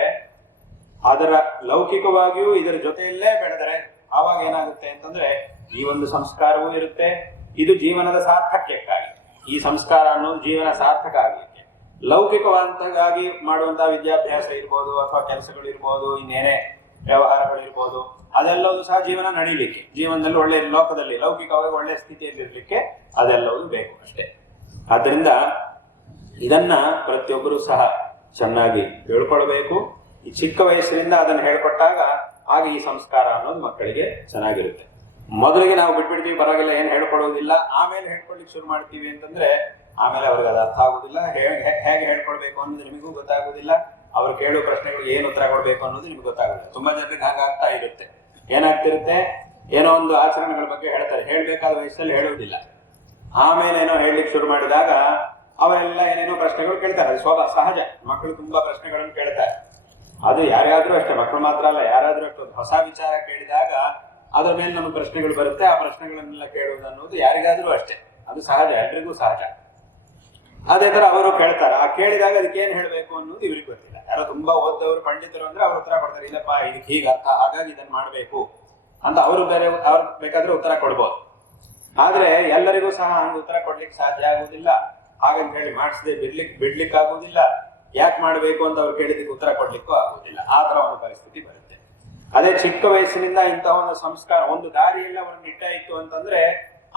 ಅದರ ಲೌಕಿಕವಾಗಿಯೂ ಇದರ ಜೊತೆಯಲ್ಲೇ ಬೆಳೆದರೆ ಆವಾಗ ಏನಾಗುತ್ತೆ ಅಂತಂದ್ರೆ ಈ ಒಂದು ಸಂಸ್ಕಾರವೂ ಇರುತ್ತೆ. ಇದು ಜೀವನದ ಸಾರ್ಥಕ್ಯಕ್ಕಾಗಿ, ಈ ಸಂಸ್ಕಾರ ಅನ್ನೋದು ಜೀವನ ಸಾರ್ಥಕ ಆಗಲಿಕ್ಕೆ, ಲೌಕಿಕವಾದಂತಾಗಿ ಮಾಡುವಂತಹ ವಿದ್ಯಾಭ್ಯಾಸ ಇರ್ಬೋದು ಅಥವಾ ಕೆಲಸಗಳಿರ್ಬೋದು, ಇನ್ನೇನೇ ವ್ಯವಹಾರಗಳಿರ್ಬೋದು, ಅದೆಲ್ಲವೂ ಸಹ ಜೀವನ ನಡೀಲಿಕ್ಕೆ, ಜೀವನದಲ್ಲಿ ಒಳ್ಳೆ ಲೋಕದಲ್ಲಿ ಲೌಕಿಕವಾಗಿ ಒಳ್ಳೆ ಸ್ಥಿತಿಯಲ್ಲಿ ಇರಲಿಕ್ಕೆ ಅದೆಲ್ಲವೂ ಬೇಕು ಅಷ್ಟೇ. ಆದ್ದರಿಂದ ಇದನ್ನ ಪ್ರತಿಯೊಬ್ಬರೂ ಸಹ ಚೆನ್ನಾಗಿ ತಿಳ್ಕೊಳ್ಬೇಕು. ಈ ಚಿಕ್ಕ ವಯಸ್ಸಿನಿಂದ ಅದನ್ನು ಹೇಳ್ಕೊಟ್ಟಾಗ ಆಗ ಈ ಸಂಸ್ಕಾರ ಅನ್ನೋದು ಮಕ್ಕಳಿಗೆ ಚೆನ್ನಾಗಿರುತ್ತೆ. ಮೊದಲಿಗೆ ನಾವು ಬಿಟ್ಬಿಡ್ತೀವಿ, ಪರವಾಗಿಲ್ಲ, ಏನು ಹೇಳ್ಕೊಡೋದಿಲ್ಲ, ಆಮೇಲೆ ಹೇಳ್ಕೊಳ್ಲಿಕ್ಕೆ ಶುರು ಮಾಡ್ತೀವಿ ಅಂತಂದ್ರೆ ಆಮೇಲೆ ಅವ್ರಿಗೆ ಅದು ಅರ್ಥ ಆಗುದಿಲ್ಲ. ಹೇಗೆ ಹೇಳ್ಕೊಡ್ಬೇಕು ಅನ್ನೋದು ನಿಮಗೂ ಗೊತ್ತಾಗುದಿಲ್ಲ. ಅವ್ರು ಕೇಳೋ ಪ್ರಶ್ನೆಗಳಿಗೆ ಏನು ಉತ್ತರ ಕೊಡ್ಬೇಕು ಅನ್ನೋದು ನಿಮ್ಗೆ ಗೊತ್ತಾಗುದಿಲ್ಲ. ತುಂಬಾ ಜನರಿಗೆ ಹಾಗಾಗ್ತಾ ಇರುತ್ತೆ. ಏನಾಗ್ತಿರುತ್ತೆ, ಏನೋ ಒಂದು ಆಚರಣೆಗಳ ಬಗ್ಗೆ ಹೇಳ್ತಾರೆ, ಹೇಳ್ಬೇಕಾದ ವಯಸ್ಸಲ್ಲಿ ಹೇಳುವುದಿಲ್ಲ. ಆಮೇಲೆ ಏನೋ ಹೇಳಲಿಕ್ಕೆ ಶುರು ಮಾಡಿದಾಗ ಅವರೆಲ್ಲ ಏನೇನೋ ಪ್ರಶ್ನೆಗಳು ಕೇಳ್ತಾರೆ. ಅದು ಸಹಜ, ಮಕ್ಕಳು ತುಂಬಾ ಪ್ರಶ್ನೆಗಳನ್ನು ಕೇಳ್ತಾರೆ. ಅದು ಯಾರಿಗಾದ್ರೂ ಅಷ್ಟೇ, ಮಕ್ಕಳು ಮಾತ್ರ ಅಲ್ಲ, ಯಾರಾದ್ರೂ ಅಷ್ಟೇ. ಹೊಸ ವಿಚಾರ ಕೇಳಿದಾಗ ಅದರ ಮೇಲೆ ನಮಗೆ ಪ್ರಶ್ನೆಗಳು ಬರುತ್ತೆ. ಆ ಪ್ರಶ್ನೆಗಳನ್ನೆಲ್ಲ ಕೇಳುವುದು ಅನ್ನೋದು ಯಾರಿಗಾದ್ರೂ ಅಷ್ಟೇ, ಅದು ಸಹಜ, ಎಲ್ರಿಗೂ ಸಹಜ. ಅದೇ ತರ ಅವರು ಕೇಳ್ತಾರೆ. ಆ ಕೇಳಿದಾಗ ಅದಕ್ಕೆ ಏನ್ ಹೇಳ್ಬೇಕು ಅನ್ನೋದು ಇವ್ರಿಗೆ ಗೊತ್ತಿಲ್ಲ. ಯಾರೋ ತುಂಬಾ ಓದ್ದವರು ಪಂಡಿತರು ಅಂದ್ರೆ ಅವ್ರು ಉತ್ತರ ಕೊಡ್ತಾರೆ, ಇಲ್ಲಪ್ಪ ಇದಕ್ಕೆ ಹೀಗೆ ಅರ್ಥ, ಹಾಗಾಗಿ ಇದನ್ನ ಮಾಡ್ಬೇಕು ಅಂತ ಅವರು ಅವ್ರು ಬೇಕಾದ್ರೆ ಉತ್ತರ ಕೊಡ್ಬೋದು. ಆದ್ರೆ ಎಲ್ಲರಿಗೂ ಸಹ ಹಂಗೆ ಉತ್ತರ ಕೊಡ್ಲಿಕ್ಕೆ ಸಾಧ್ಯ ಆಗುದಿಲ್ಲ. ಹಾಗಂತ ಹೇಳಿ ಮಾಡಿಸದೆ ಬಿಡ್ಲಿಕ್ಕೆ ಆಗುದಿಲ್ಲ. ಯಾಕೆ ಮಾಡ್ಬೇಕು ಅಂತ ಅವ್ರು ಕೇಳಿದಕ್ಕೆ ಉತ್ತರ ಕೊಡ್ಲಿಕ್ಕೂ ಆಗುದಿಲ್ಲ. ಆ ತರ ಒಂದು ಪರಿಸ್ಥಿತಿ ಬರುತ್ತೆ. ಅದೇ ಚಿಕ್ಕ ವಯಸ್ಸಿನಿಂದ ಇಂತಹ ಒಂದು ಸಂಸ್ಕಾರ ಒಂದು ದಾರಿಯಲ್ಲಿ ಅವರನ್ನು ಇಟ್ಟಾಯಿತು ಅಂತಂದ್ರೆ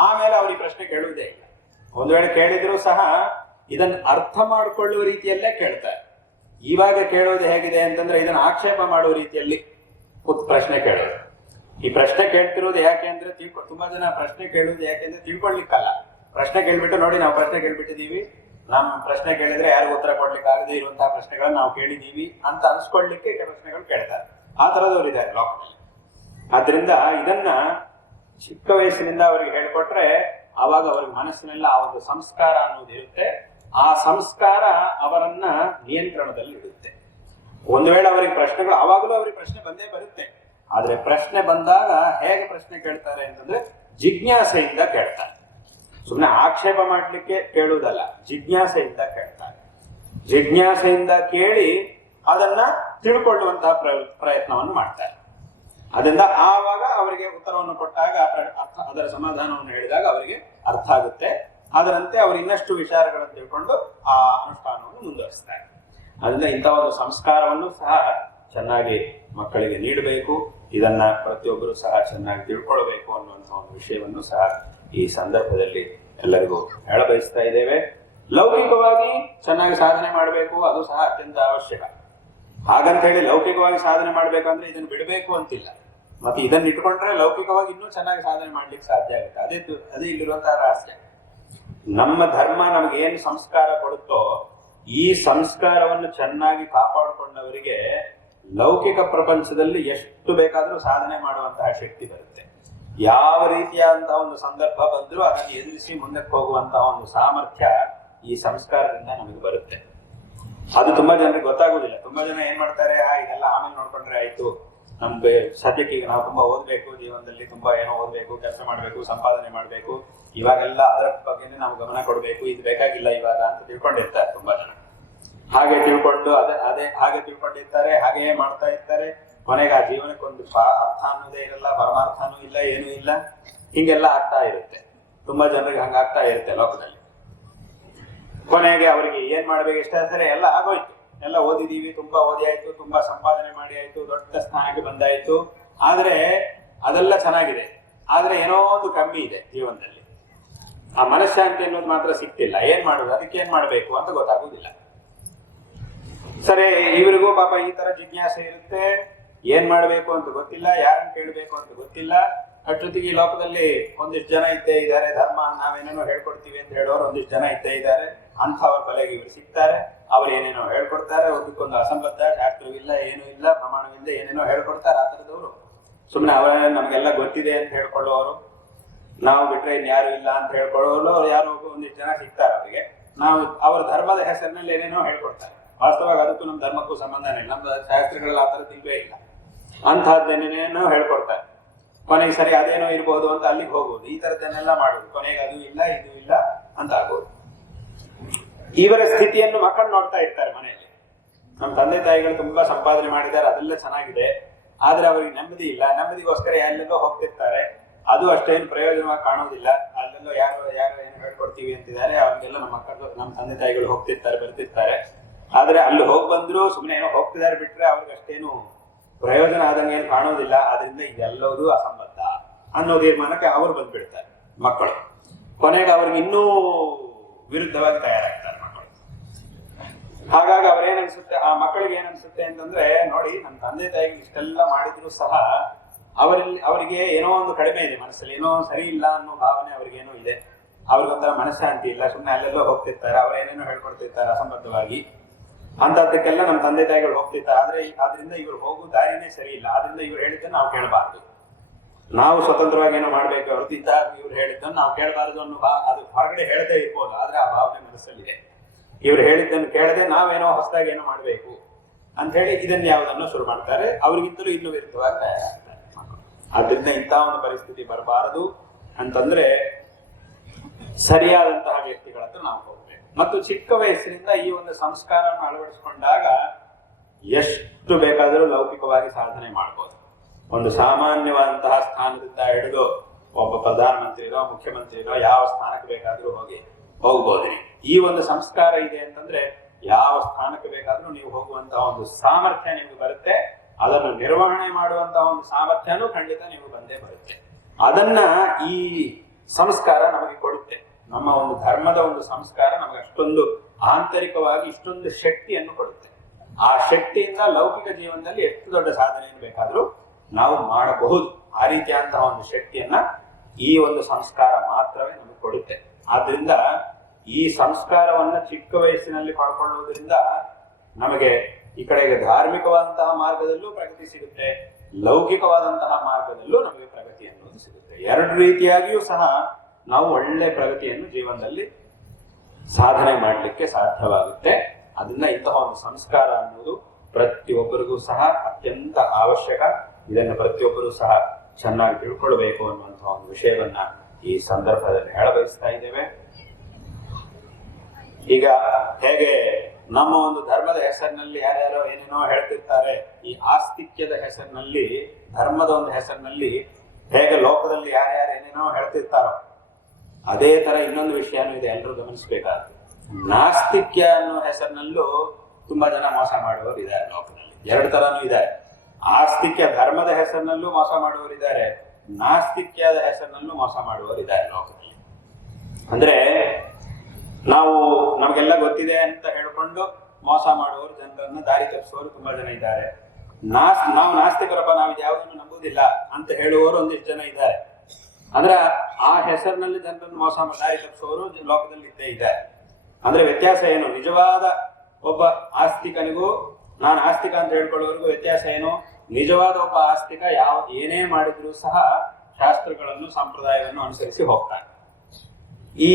ಆಮೇಲೆ ಅವ್ರಿಗೆ ಪ್ರಶ್ನೆ ಕೇಳುವುದೇ ಇಲ್ಲ. ಒಂದು ವೇಳೆ ಕೇಳಿದ್ರು ಸಹ ಇದನ್ನ ಅರ್ಥ ಮಾಡಿಕೊಳ್ಳುವ ರೀತಿಯಲ್ಲೇ ಕೇಳ್ತಾರೆ. ಇವಾಗ ಕೇಳೋದು ಹೇಗಿದೆ ಅಂತಂದ್ರೆ ಇದನ್ನ ಆಕ್ಷೇಪ ಮಾಡುವ ರೀತಿಯಲ್ಲಿ ಪ್ರಶ್ನೆ ಕೇಳೋದು. ಈ ಪ್ರಶ್ನೆ ಕೇಳ್ತಿರೋದು ಯಾಕೆ ಅಂದ್ರೆ ತುಂಬಾ ಜನ ಪ್ರಶ್ನೆ ಕೇಳೋದು ಯಾಕೆ ಅಂದ್ರೆ ತಿಳ್ಕೊಳ್ಲಿಕ್ಕಲ್ಲ. ಪ್ರಶ್ನೆ ಕೇಳ್ಬಿಟ್ಟು ನೋಡಿ, ನಾವು ಪ್ರಶ್ನೆ ಕೇಳ್ಬಿಟ್ಟಿದೀವಿ, ನಮ್ ಪ್ರಶ್ನೆ ಕೇಳಿದ್ರೆ ಯಾರಿಗೂ ಉತ್ತರ ಕೊಡ್ಲಿಕ್ಕೆ ಆಗದೆ ಇರುವಂತಹ ಪ್ರಶ್ನೆಗಳನ್ನ ನಾವು ಕೇಳಿದೀವಿ ಅಂತ ಅನ್ಸ್ಕೊಳ್ಲಿಕ್ಕೆ ಪ್ರಶ್ನೆಗಳು ಕೇಳ್ತಾರೆ. ಆ ತರದವ್ರು ಇದ್ದಾರೆ ಲೋಕದಲ್ಲಿ. ಆದ್ರಿಂದ ಇದನ್ನ ಚಿಕ್ಕ ವಯಸ್ಸಿನಿಂದ ಅವರಿಗೆ ಹೇಳ್ಕೊಟ್ರೆ ಅವಾಗ ಅವ್ರಿಗೆ ಮನಸ್ಸಿನೆಲ್ಲ ಆ ಒಂದು ಸಂಸ್ಕಾರ ಅನ್ನೋದು ಇರುತ್ತೆ. ಆ ಸಂಸ್ಕಾರ ಅವರನ್ನ ನಿಯಂತ್ರಣದಲ್ಲಿ ಇಡುತ್ತೆ. ಒಂದು ವೇಳೆ ಅವರಿಗೆ ಪ್ರಶ್ನೆಗಳು ಆವಾಗಲೂ ಅವ್ರಿಗೆ ಪ್ರಶ್ನೆ ಬಂದೇ ಬರುತ್ತೆ. ಆದ್ರೆ ಪ್ರಶ್ನೆ ಬಂದಾಗ ಹೇಗೆ ಪ್ರಶ್ನೆ ಕೇಳ್ತಾರೆ ಅಂತಂದ್ರೆ ಜಿಜ್ಞಾಸೆಯಿಂದ ಕೇಳ್ತಾರೆ. ಸುಮ್ಮನೆ ಆಕ್ಷೇಪ ಮಾಡ್ಲಿಕ್ಕೆ ಕೇಳುವುದಲ್ಲ, ಜಿಜ್ಞಾಸೆಯಿಂದ ಕೇಳ್ತಾರೆ. ಜಿಜ್ಞಾಸೆಯಿಂದ ಕೇಳಿ ಅದನ್ನ ತಿಳ್ಕೊಳ್ಳುವಂತಹ ಪ್ರಯತ್ನವನ್ನು ಮಾಡ್ತಾರೆ. ಅದರಿಂದ ಆವಾಗ ಅವರಿಗೆ ಉತ್ತರವನ್ನು ಕೊಟ್ಟಾಗ ಅದರ ಸಮಾಧಾನವನ್ನು ಹೇಳಿದಾಗ ಅವರಿಗೆ ಅರ್ಥ ಆಗುತ್ತೆ. ಅದರಂತೆ ಅವರು ಇನ್ನಷ್ಟು ವಿಚಾರಗಳನ್ನು ತಿಳ್ಕೊಂಡು ಆ ಅನುಷ್ಠಾನವನ್ನು ಮುಂದುವರಿಸ್ತಾರೆ. ಅದರಿಂದ ಇಂತಹ ಒಂದು ಸಂಸ್ಕಾರವನ್ನು ಸಹ ಚೆನ್ನಾಗಿ ಮಕ್ಕಳಿಗೆ ನೀಡಬೇಕು. ಇದನ್ನ ಪ್ರತಿಯೊಬ್ಬರು ಸಹ ಚೆನ್ನಾಗಿ ತಿಳ್ಕೊಳ್ಬೇಕು ಅನ್ನುವಂತಹ ಒಂದು ವಿಷಯವನ್ನು ಸಹ ಈ ಸಂದರ್ಭದಲ್ಲಿ ಎಲ್ಲರಿಗೂ ಹೇಳ ಬಯಸ್ತಾ ಇದ್ದೇವೆ. ಲೌಕಿಕವಾಗಿ ಚೆನ್ನಾಗಿ ಸಾಧನೆ ಮಾಡಬೇಕು, ಅದು ಸಹ ಅತ್ಯಂತ ಅವಶ್ಯಕ. ಹಾಗಂತ ಹೇಳಿ ಲೌಕಿಕವಾಗಿ ಸಾಧನೆ ಮಾಡ್ಬೇಕಂದ್ರೆ ಇದನ್ನು ಬಿಡಬೇಕು ಅಂತಿಲ್ಲ. ಮತ್ತೆ ಇದನ್ನ ಇಟ್ಕೊಂಡ್ರೆ ಲೌಕಿಕವಾಗಿ ಇನ್ನೂ ಚೆನ್ನಾಗಿ ಸಾಧನೆ ಮಾಡ್ಲಿಕ್ಕೆ ಸಾಧ್ಯ ಆಗುತ್ತೆ. ಅದೇ ಇಲ್ಲಿರುವಂತಹ ರಹಸ್ಯ. ನಮ್ಮ ಧರ್ಮ ನಮ್ಗೆ ಏನು ಸಂಸ್ಕಾರ ಕೊಡುತ್ತೋ ಈ ಸಂಸ್ಕಾರವನ್ನು ಚೆನ್ನಾಗಿ ಕಾಪಾಡಿಕೊಂಡವರಿಗೆ ಲೌಕಿಕ ಪ್ರಪಂಚದಲ್ಲಿ ಎಷ್ಟು ಬೇಕಾದ್ರೂ ಸಾಧನೆ ಮಾಡುವಂತಹ ಶಕ್ತಿ ಬರುತ್ತೆ. ಯಾವ ರೀತಿಯಾದಂತಹ ಒಂದು ಸಂದರ್ಭ ಬಂದ್ರೂ ಅದನ್ನು ಎದುರಿಸಿ ಮುಂದಕ್ಕೆ ಹೋಗುವಂತಹ ಒಂದು ಸಾಮರ್ಥ್ಯ ಈ ಸಂಸ್ಕಾರದಿಂದ ನಮಗೆ ಬರುತ್ತೆ. ಅದು ತುಂಬಾ ಜನರಿಗೆ ಗೊತ್ತಾಗುದಿಲ್ಲ. ತುಂಬಾ ಜನ ಏನ್ ಮಾಡ್ತಾರೆ, ಇದೆಲ್ಲ ಆಮೇಲೆ ನೋಡ್ಕೊಂಡ್ರೆ ಆಯ್ತು, ನಮ್ಗೆ ಸದ್ಯಕ್ಕೆ ಈಗ ನಾವು ತುಂಬಾ ಓದ್ಬೇಕು, ಜೀವನದಲ್ಲಿ ತುಂಬಾ ಏನೋ ಓದ್ಬೇಕು, ಕೆಲಸ ಮಾಡ್ಬೇಕು, ಸಂಪಾದನೆ ಮಾಡ್ಬೇಕು, ಇವಾಗೆಲ್ಲ ಅದರ ಬಗ್ಗೆನೇ ನಾವು ಗಮನ ಕೊಡ್ಬೇಕು, ಇದು ಬೇಕಾಗಿಲ್ಲ ಇವಾಗ ಅಂತ ತಿಳ್ಕೊಂಡಿರ್ತಾರೆ ತುಂಬಾ ಜನ. ಹಾಗೆ ತಿಳ್ಕೊಂಡು ಹಾಗೆ ತಿಳ್ಕೊಂಡಿರ್ತಾರೆ, ಹಾಗೆಯೇ ಮಾಡ್ತಾ ಇರ್ತಾರೆ. ಕೊನೆಗೆ ಆ ಜೀವನಕ್ಕೊಂದು ಅರ್ಥ ಅನ್ನೋದೇ ಇರಲ್ಲ, ಪರಮಾರ್ಥನೂ ಇಲ್ಲ, ಏನೂ ಇಲ್ಲ. ಹಿಂಗೆಲ್ಲ ಆಗ್ತಾ ಇರುತ್ತೆ. ತುಂಬಾ ಜನರಿಗೆ ಹಂಗಾಗ್ತಾ ಇರುತ್ತೆ ಲೋಕದಲ್ಲಿ. ಕೊನೆಗೆ ಅವರಿಗೆ ಏನ್ ಮಾಡ್ಬೇಕು, ಇಷ್ಟ ಸರಿ ಎಲ್ಲ ಆಗೋಯ್ತು, ಎಲ್ಲ ಓದಿದೀವಿ, ತುಂಬಾ ಓದಿ ಆಯ್ತು, ತುಂಬಾ ಸಂಪಾದನೆ ಮಾಡಿ ಆಯ್ತು, ದೊಡ್ಡ ಸ್ಥಾನಕ್ಕೆ ಬಂದಾಯ್ತು. ಆದ್ರೆ ಅದೆಲ್ಲ ಚೆನ್ನಾಗಿದೆ, ಆದ್ರೆ ಏನೋ ಒಂದು ಕಮ್ಮಿ ಇದೆ ಜೀವನದಲ್ಲಿ. ಆ ಮನಃಶಾಂತಿ ಅನ್ನೋದು ಮಾತ್ರ ಸಿಗ್ತಿಲ್ಲ. ಏನ್ ಮಾಡುದು, ಅದಕ್ಕೆ ಏನ್ ಮಾಡ್ಬೇಕು ಅಂತ ಗೊತ್ತಾಗುದಿಲ್ಲ. ಸರಿ, ಇವರಿಗೂ ಪಾಪ ಈ ತರ ಜಿಜ್ಞಾಸೆ ಇರುತ್ತೆ. ಏನ್ ಮಾಡ್ಬೇಕು ಅಂತ ಗೊತ್ತಿಲ್ಲ, ಯಾರನ್ನ ಕೇಳಬೇಕು ಅಂತ ಗೊತ್ತಿಲ್ಲ. ಅಷ್ಟೊತ್ತಿಗೆ ಈ ಲೋಕದಲ್ಲಿ ಒಂದಿಷ್ಟು ಜನ ಇದ್ದೇ ಇದ್ದಾರೆ, ಧರ್ಮ ನಾವೇನೇನೋ ಹೇಳ್ಕೊಡ್ತೀವಿ ಅಂತ ಹೇಳೋರು ಒಂದಿಷ್ಟು ಜನ ಇದ್ದೇ ಇದ್ದಾರೆ. ಅಂಥವ್ರ ಬಲೆಗೆ ಇವರು ಸಿಗ್ತಾರೆ. ಅವ್ರು ಏನೇನೋ ಹೇಳ್ಕೊಡ್ತಾರೆ. ಅದಕ್ಕೊಂದು ಅಸಂಬದ್ಧ, ಶಾಸ್ತ್ರವಿಲ್ಲ, ಏನೂ ಇಲ್ಲ, ಪ್ರಮಾಣವಿಲ್ಲ, ಏನೇನೋ ಹೇಳ್ಕೊಡ್ತಾರೆ. ಆ ಥರದವರು ಸುಮ್ಮನೆ ಅವರ ನಮಗೆಲ್ಲ ಗೊತ್ತಿದೆ ಅಂತ ಹೇಳ್ಕೊಳ್ಳೋರು, ನಾವು ಬಿಟ್ರೆ ಇನ್ಯಾರು ಇಲ್ಲ ಅಂತ ಹೇಳ್ಕೊಳ್ಳೋರು ಯಾರು ಒಂದಿಷ್ಟು ಜನ ಸಿಗ್ತಾರೆ. ಅವರಿಗೆ ನಾವು ಅವರ ಧರ್ಮದ ಹೆಸರಿನಲ್ಲಿ ಏನೇನೋ ಹೇಳ್ಕೊಡ್ತಾರೆ. ವಾಸ್ತವವಾಗಿ ಅದಕ್ಕೂ ನಮ್ಮ ಧರ್ಮಕ್ಕೂ ಸಂಬಂಧನೇ ಇಲ್ಲ. ನಮ್ಮ ಶಾಸ್ತ್ರಗಳಲ್ಲಿ ಆ ಥರದ್ದು ಇಲ್ವೇ ಇಲ್ಲ. ಅಂತಹದ್ದೇನೇನೋ ಹೇಳ್ಕೊಡ್ತಾರೆ. ಕೊನೆಗೆ ಸರಿ ಅದೇನೋ ಇರ್ಬೋದು ಅಂತ ಅಲ್ಲಿಗೆ ಹೋಗುವುದು, ಈ ಥರದ್ದನ್ನೆಲ್ಲ ಮಾಡುವುದು. ಕೊನೆಗೆ ಅದು ಇಲ್ಲ, ಇದು ಇಲ್ಲ ಅಂತ ಆಗೋದು. ಇವರ ಸ್ಥಿತಿಯನ್ನು ಮಕ್ಕಳು ನೋಡ್ತಾ ಇರ್ತಾರೆ ಮನೆಯಲ್ಲಿ. ನಮ್ಮ ತಂದೆ ತಾಯಿಗಳು ತುಂಬಾ ಸಂಪಾದನೆ ಮಾಡಿದ್ದಾರೆ, ಅದೆಲ್ಲ ಚೆನ್ನಾಗಿದೆ, ಆದ್ರೆ ಅವರಿಗೆ ನೆಮ್ಮದಿ ಇಲ್ಲ. ನೆಮ್ಮದಿಗೋಸ್ಕರ ಎಲ್ಲೆಲ್ಲೋ ಹೋಗ್ತಿರ್ತಾರೆ. ಅದು ಅಷ್ಟೇನು ಪ್ರಯೋಜನವಾಗಿ ಕಾಣೋದಿಲ್ಲ. ಅಲ್ಲೆಲ್ಲೋ ಯಾರು ಏನು ಹೇಳ್ಕೊಡ್ತೀವಿ ಅಂತಿದ್ದಾರೆ, ಅವ್ರಿಗೆಲ್ಲ ನಮ್ಮ ಮಕ್ಕಳು, ನಮ್ಮ ತಂದೆ ತಾಯಿಗಳು ಹೋಗ್ತಿರ್ತಾರೆ, ಬರ್ತಿರ್ತಾರೆ. ಆದ್ರೆ ಅಲ್ಲಿ ಹೋಗಿ ಬಂದ್ರು ಸುಮ್ಮನೆ ಏನೋ ಹೋಗ್ತಿದ್ದಾರೆ ಬಿಟ್ರೆ ಅವ್ರಿಗೆ ಅಷ್ಟೇನು ಪ್ರಯೋಜನ ಆದಂಗೆ ಏನು ಕಾಣೋದಿಲ್ಲ. ಆದ್ರಿಂದ ಇದೆಲ್ಲವೂ ಅಸಂಬದ್ಧ ಅನ್ನೋ ತೀರ್ಮಾನಕ್ಕೆ ಅವರು ಬಂದ್ಬಿಡ್ತಾರೆ ಮಕ್ಕಳು. ಕೊನೆಗೆ ಅವ್ರಿಗೆ ಇನ್ನೂ ವಿರುದ್ಧವಾಗಿ ತಯಾರಾಗ್ತಾರೆ ಮಕ್ಕಳು. ಹಾಗಾಗಿ ಅವ್ರೇನನ್ಸುತ್ತೆ, ಆ ಮಕ್ಕಳಿಗೆ ಏನನ್ಸುತ್ತೆ ಅಂತಂದ್ರೆ, ನೋಡಿ ನಮ್ಮ ತಂದೆ ತಾಯಿಗೆ ಇಷ್ಟೆಲ್ಲ ಮಾಡಿದ್ರು ಸಹ ಅವರಿಗೆ ಏನೋ ಒಂದು ಕಡಿಮೆ ಇದೆ ಮನಸ್ಸಲ್ಲಿ, ಏನೋ ಸರಿ ಇಲ್ಲ ಅನ್ನೋ ಭಾವನೆ ಅವ್ರಿಗೇನೋ ಇದೆ. ಅವ್ರಿಗೊಂಥರ ಮನಃಶಾಂತಿ ಇಲ್ಲ, ಸುಮ್ಮನೆ ಅಲ್ಲೆಲ್ಲೋ ಹೋಗ್ತಿರ್ತಾರೆ, ಅವ್ರೇನೇನೋ ಹೇಳ್ಕೊಡ್ತಿರ್ತಾರೆ ಅಸಂಬದ್ಧವಾಗಿ. ಅಂತದಕ್ಕೆಲ್ಲ ನಮ್ಮ ತಂದೆ ತಾಯಿಗಳು ಹೋಗ್ತಿರ್ತಾರೆ. ಆದ್ರಿಂದ ಇವ್ರು ಹೋಗೋ ದಾರಿನೇ ಸರಿ ಇಲ್ಲ. ಆದ್ರಿಂದ ಇವ್ರು ಹೇಳಿದ್ದನ್ನು ನಾವು ಕೇಳಬಾರ್ದು, ನಾವು ಸ್ವತಂತ್ರವಾಗಿ ಏನೋ ಮಾಡ್ಬೇಕು ಹೊರತಿದ್ದ ಇವ್ರು ಹೇಳಿದ್ದನ್ನು ನಾವು ಕೇಳಬಾರದು ಅನ್ನೋ ಅದು ಹೊರಗಡೆ ಹೇಳದೇ ಇರ್ಬೋದು, ಆದ್ರೆ ಆ ಭಾವನೆ ಮನಸ್ಸಲ್ಲಿದೆ. ಇವ್ರು ಹೇಳಿದ್ದನ್ನು ಕೇಳದೆ ನಾವೇನೋ ಹೊಸದಾಗಿ ಏನೋ ಮಾಡ್ಬೇಕು ಅಂತ ಹೇಳಿ ಇದನ್ನ ಯಾವುದನ್ನು ಶುರು ಮಾಡ್ತಾರೆ. ಅವ್ರಿಗಿಂತಲೂ ಇನ್ನೂ ವಿರುದ್ಧವಾಗಿ ತಯಾರಾಗ್ತಾರೆ. ಆದ್ರಿಂದ ಇಂಥ ಒಂದು ಪರಿಸ್ಥಿತಿ ಬರಬಾರದು ಅಂತಂದ್ರೆ ಸರಿಯಾದಂತಹ ವ್ಯಕ್ತಿಗಳ ಹತ್ರ ನಾವು ಹೋಗ್ಬೇಕು. ಮತ್ತು ಚಿಕ್ಕ ವಯಸ್ಸಿನಿಂದ ಈ ಒಂದು ಸಂಸ್ಕಾರವನ್ನು ಅಳವಡಿಸಿಕೊಂಡಾಗ ಎಷ್ಟು ಬೇಕಾದರೂ ಲೌಕಿಕವಾಗಿ ಸಾಧನೆ ಮಾಡ್ಬೋದು. ಒಂದು ಸಾಮಾನ್ಯವಾದಂತಹ ಸ್ಥಾನದಿಂದ ಹಿಡಿದು ಒಬ್ಬ ಪ್ರಧಾನಮಂತ್ರಿನೋ ಮುಖ್ಯಮಂತ್ರಿನೋ ಯಾವ ಸ್ಥಾನಕ್ಕೆ ಬೇಕಾದ್ರೂ ಹೋಗ್ಬೋದು. ಈ ಒಂದು ಸಂಸ್ಕಾರ ಇದೆ ಅಂತಂದ್ರೆ ಯಾವ ಸ್ಥಾನಕ್ಕೆ ಬೇಕಾದ್ರೂ ನೀವು ಹೋಗುವಂತಹ ಒಂದು ಸಾಮರ್ಥ್ಯ ನಿಮ್ಗೆ ಬರುತ್ತೆ. ಅದನ್ನು ನಿರ್ವಹಣೆ ಮಾಡುವಂತಹ ಒಂದು ಸಾಮರ್ಥ್ಯನೂ ಖಂಡಿತ ನಿಮ್ಗೆ ಬಂದೇ ಬರುತ್ತೆ. ಅದನ್ನ ಈ ಸಂಸ್ಕಾರ ನಮಗೆ ಕೊಡುತ್ತೆ. ನಮ್ಮ ಒಂದು ಧರ್ಮದ ಒಂದು ಸಂಸ್ಕಾರ ನಮಗೆ ಅಷ್ಟೊಂದು ಆಂತರಿಕವಾಗಿ ಇಷ್ಟೊಂದು ಶಕ್ತಿಯನ್ನು ಕೊಡುತ್ತೆ. ಆ ಶಕ್ತಿಯಿಂದ ಲೌಕಿಕ ಜೀವನದಲ್ಲಿ ಎಷ್ಟು ದೊಡ್ಡ ಸಾಧನೆಯನ್ನು ಬೇಕಾದ್ರೂ ನಾವು ಮಾಡಬಹುದು. ಆ ರೀತಿಯಾದಂತಹ ಒಂದು ಶಕ್ತಿಯನ್ನ ಈ ಒಂದು ಸಂಸ್ಕಾರ ಮಾತ್ರವೇ ನಮಗೆ ಕೊಡುತ್ತೆ. ಆದ್ರಿಂದ ಈ ಸಂಸ್ಕಾರವನ್ನ ಚಿಕ್ಕ ವಯಸ್ಸಿನಲ್ಲಿ ಪಡ್ಕೊಳ್ಳುವುದರಿಂದ ನಮಗೆ ಈ ಕಡೆಗೆ ಧಾರ್ಮಿಕವಾದಂತಹ ಮಾರ್ಗದಲ್ಲೂ ಪ್ರಗತಿ ಸಿಗುತ್ತೆ, ಲೌಕಿಕವಾದಂತಹ ಮಾರ್ಗದಲ್ಲೂ ನಮಗೆ ಪ್ರಗತಿ ಅನ್ನೋದು ಸಿಗುತ್ತೆ. ಎರಡು ರೀತಿಯಾಗಿಯೂ ಸಹ ನಾವು ಒಳ್ಳೆ ಪ್ರಗತಿಯನ್ನು ಜೀವನದಲ್ಲಿ ಸಾಧನೆ ಮಾಡಲಿಕ್ಕೆ ಸಾಧ್ಯವಾಗುತ್ತೆ. ಅದನ್ನ ಇಂತಹ ಒಂದು ಸಂಸ್ಕಾರ ಅನ್ನೋದು ಪ್ರತಿಯೊಬ್ಬರಿಗೂ ಸಹ ಅತ್ಯಂತ ಅವಶ್ಯಕ. ಇದನ್ನು ಪ್ರತಿಯೊಬ್ಬರೂ ಸಹ ಚೆನ್ನಾಗಿ ತಿಳ್ಕೊಳ್ಬೇಕು ಅನ್ನುವಂತಹ ಒಂದು ವಿಷಯವನ್ನ ಈ ಸಂದರ್ಭದಲ್ಲಿ ಹೇಳಬಯಸ್ತಾ ಇದ್ದೇವೆ. ಈಗ ಹೇಗೆ ನಮ್ಮ ಒಂದು ಧರ್ಮದ ಹೆಸರಿನಲ್ಲಿ ಯಾರ್ಯಾರೋ ಏನೇನೋ ಹೇಳ್ತಿರ್ತಾರೆ, ಈ ಆಸ್ತಿಕ್ಯದ ಹೆಸರಿನಲ್ಲಿ, ಧರ್ಮದ ಒಂದು ಹೆಸರಿನಲ್ಲಿ ಹೇಗೆ ಲೋಕದಲ್ಲಿ ಯಾರ್ಯಾರು ಏನೇನೋ ಹೇಳ್ತಿರ್ತಾರೋ ಅದೇ ತರ ಇನ್ನೊಂದು ವಿಷಯನೂ ಇದೆ, ಎಲ್ಲರೂ ಗಮನಿಸಬೇಕಾಗುತ್ತೆ. ನಾಸ್ತಿಕ್ಯ ಅನ್ನೋ ಹೆಸರಿನಲ್ಲೂ ತುಂಬಾ ಜನ ಮೋಸ ಮಾಡುವವರು ಇದ್ದಾರೆ ಲೋಕದಲ್ಲಿ. ಎರಡು ತರನೂ ಇದ್ದಾರೆ. ಆಸ್ತಿಕ್ಯ ಧರ್ಮದ ಹೆಸರಿನಲ್ಲೂ ಮೋಸ ಮಾಡುವವರಿದ್ದಾರೆ, ನಾಸ್ತಿಕ್ಯದ ಹೆಸರಿನಲ್ಲೂ ಮೋಸ ಮಾಡುವವರಿದ್ದಾರೆ ಲೋಕದಲ್ಲಿ. ಅಂದ್ರೆ ನಾವು ನಮಗೆಲ್ಲ ಗೊತ್ತಿದೆ ಅಂತ ಹೇಳ್ಕೊಂಡು ಮೋಸ ಮಾಡುವವರು, ಜನರನ್ನ ದಾರಿ ತಪ್ಪಿಸುವವರು ತುಂಬಾ ಜನ ಇದ್ದಾರೆ. ನಾವು ನಾಸ್ತಿಕರಪ್ಪ, ನಾವು ಯಾವುದನ್ನು ನಂಬುವುದಿಲ್ಲ ಅಂತ ಹೇಳುವವರು ಒಂದಿಷ್ಟು ಜನ ಇದ್ದಾರೆ. ಅಂದ್ರೆ ಆ ಹೆಸರಿನಲ್ಲಿ ಜನರನ್ನು ಮೋಸ ದಾರಿ ತಪ್ಪಿಸುವವರು ಲೋಕದಲ್ಲಿ ಇದ್ದೇ ಇದ್ದಾರೆ. ಅಂದ್ರೆ ವ್ಯತ್ಯಾಸ ಏನು? ನಿಜವಾದ ಒಬ್ಬ ಆಸ್ತಿಕನಿಗೂ ನಾನು ಆಸ್ತಿಕ ಅಂತ ಹೇಳ್ಕೊಳ್ಳೋರಿಗೂ ವ್ಯತ್ಯಾಸ ಏನು? ನಿಜವಾದ ಒಬ್ಬ ಆಸ್ತಿಕ ಏನೇ ಮಾಡಿದ್ರು ಸಹ ಶಾಸ್ತ್ರಗಳನ್ನು ಸಂಪ್ರದಾಯವನ್ನು ಅನುಸರಿಸಿ ಹೋಗ್ತಾನೆ. ಈ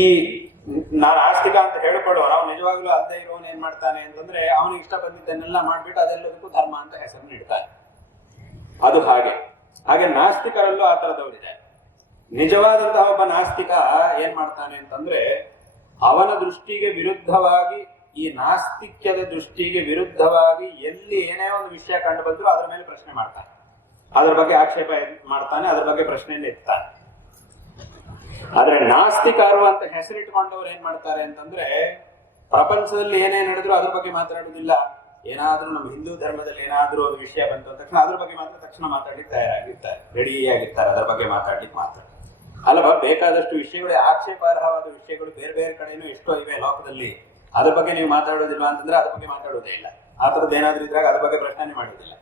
ನಾನು ಆಸ್ತಿಕ ಅಂತ ಹೇಳ್ಕೊಳ್ಳೋರು ಅವ್ನು ನಿಜವಾಗ್ಲೂ ಅಲ್ಲದೆ ಇರೋನು ಏನ್ ಮಾಡ್ತಾನೆ ಅಂತಂದ್ರೆ ಅವನಿಗೆ ಇಷ್ಟ ಬಂದಿದ್ದನ್ನೆಲ್ಲ ಮಾಡ್ಬಿಟ್ಟು ಅದೆಲ್ಲದಕ್ಕೂ ಧರ್ಮ ಅಂತ ಹೆಸರನ್ನು ಇಡ್ತಾನೆ. ಅದು ಹಾಗೆ ನಾಸ್ತಿಕರಲ್ಲೂ ಆ ತರದವರಿದೆ. ನಿಜವಾದಂತಹ ಒಬ್ಬ ನಾಸ್ತಿಕ ಏನ್ ಮಾಡ್ತಾನೆ ಅಂತಂದ್ರೆ ಅವನ ದೃಷ್ಟಿಗೆ ವಿರುದ್ಧವಾಗಿ, ಈ ನಾಸ್ತಿಕ್ಯದ ದೃಷ್ಟಿಗೆ ವಿರುದ್ಧವಾಗಿ ಎಲ್ಲಿ ಏನೇ ಒಂದು ವಿಷಯ ಕಂಡು ಬಂದ್ರು ಅದರ ಮೇಲೆ ಪ್ರಶ್ನೆ ಮಾಡ್ತಾನೆ, ಅದ್ರ ಬಗ್ಗೆ ಆಕ್ಷೇಪ ಮಾಡ್ತಾನೆ, ಅದ್ರ ಬಗ್ಗೆ ಪ್ರಶ್ನೆಯನ್ನು ಎತ್ತಾನೆ. ಆದ್ರೆ ನಾಸ್ತಿಕರು ಅಂತ ಹೆಸರಿಟ್ಕೊಂಡವ್ರು ಏನ್ ಮಾಡ್ತಾರೆ ಅಂತಂದ್ರೆ ಪ್ರಪಂಚದಲ್ಲಿ ಏನೇ ನಡೆದ್ರು ಅದ್ರ ಬಗ್ಗೆ ಮಾತಾಡುವುದಿಲ್ಲ. ಏನಾದ್ರೂ ನಮ್ಮ ಹಿಂದೂ ಧರ್ಮದಲ್ಲಿ ಏನಾದ್ರೂ ಒಂದು ವಿಷಯ ಬಂತು ಅಂತ ತಕ್ಷಣ ಅದ್ರ ಬಗ್ಗೆ ಮಾತ್ರ ತಕ್ಷಣ ಮಾತಾಡ್ಲಿಕ್ಕೆ ತಯಾರಾಗಿರ್ತಾರೆ, ರೆಡಿಯಾಗಿರ್ತಾರೆ ಅದ್ರ ಬಗ್ಗೆ ಮಾತಾಡ್ಲಿಕ್ಕೆ ಮಾತ್ರ. ಅಲ್ಲವಾ, ಬೇಕಾದಷ್ಟು ವಿಷಯಗಳು, ಆಕ್ಷೇಪಾರ್ಹವಾದ ವಿಷಯಗಳು ಬೇರೆ ಬೇರೆ ಕಡೆನೂ ಎಷ್ಟೋ ಇವೆ ಲೋಕದಲ್ಲಿ. ಅದ್ರ ಬಗ್ಗೆ ನೀವು ಮಾತಾಡೋದಿಲ್ಲ ಅಂತಂದ್ರೆ ಅದ್ರ ಬಗ್ಗೆ ಮಾತಾಡೋದೇ ಇಲ್ಲ. ಆ ಥರದ್ದು ಏನಾದ್ರೂ ಇದ್ರಾಗ ಅದ್ರ ಬಗ್ಗೆ ಪ್ರಶ್ನೆ ಮಾಡೋದಿಲ್ಲ.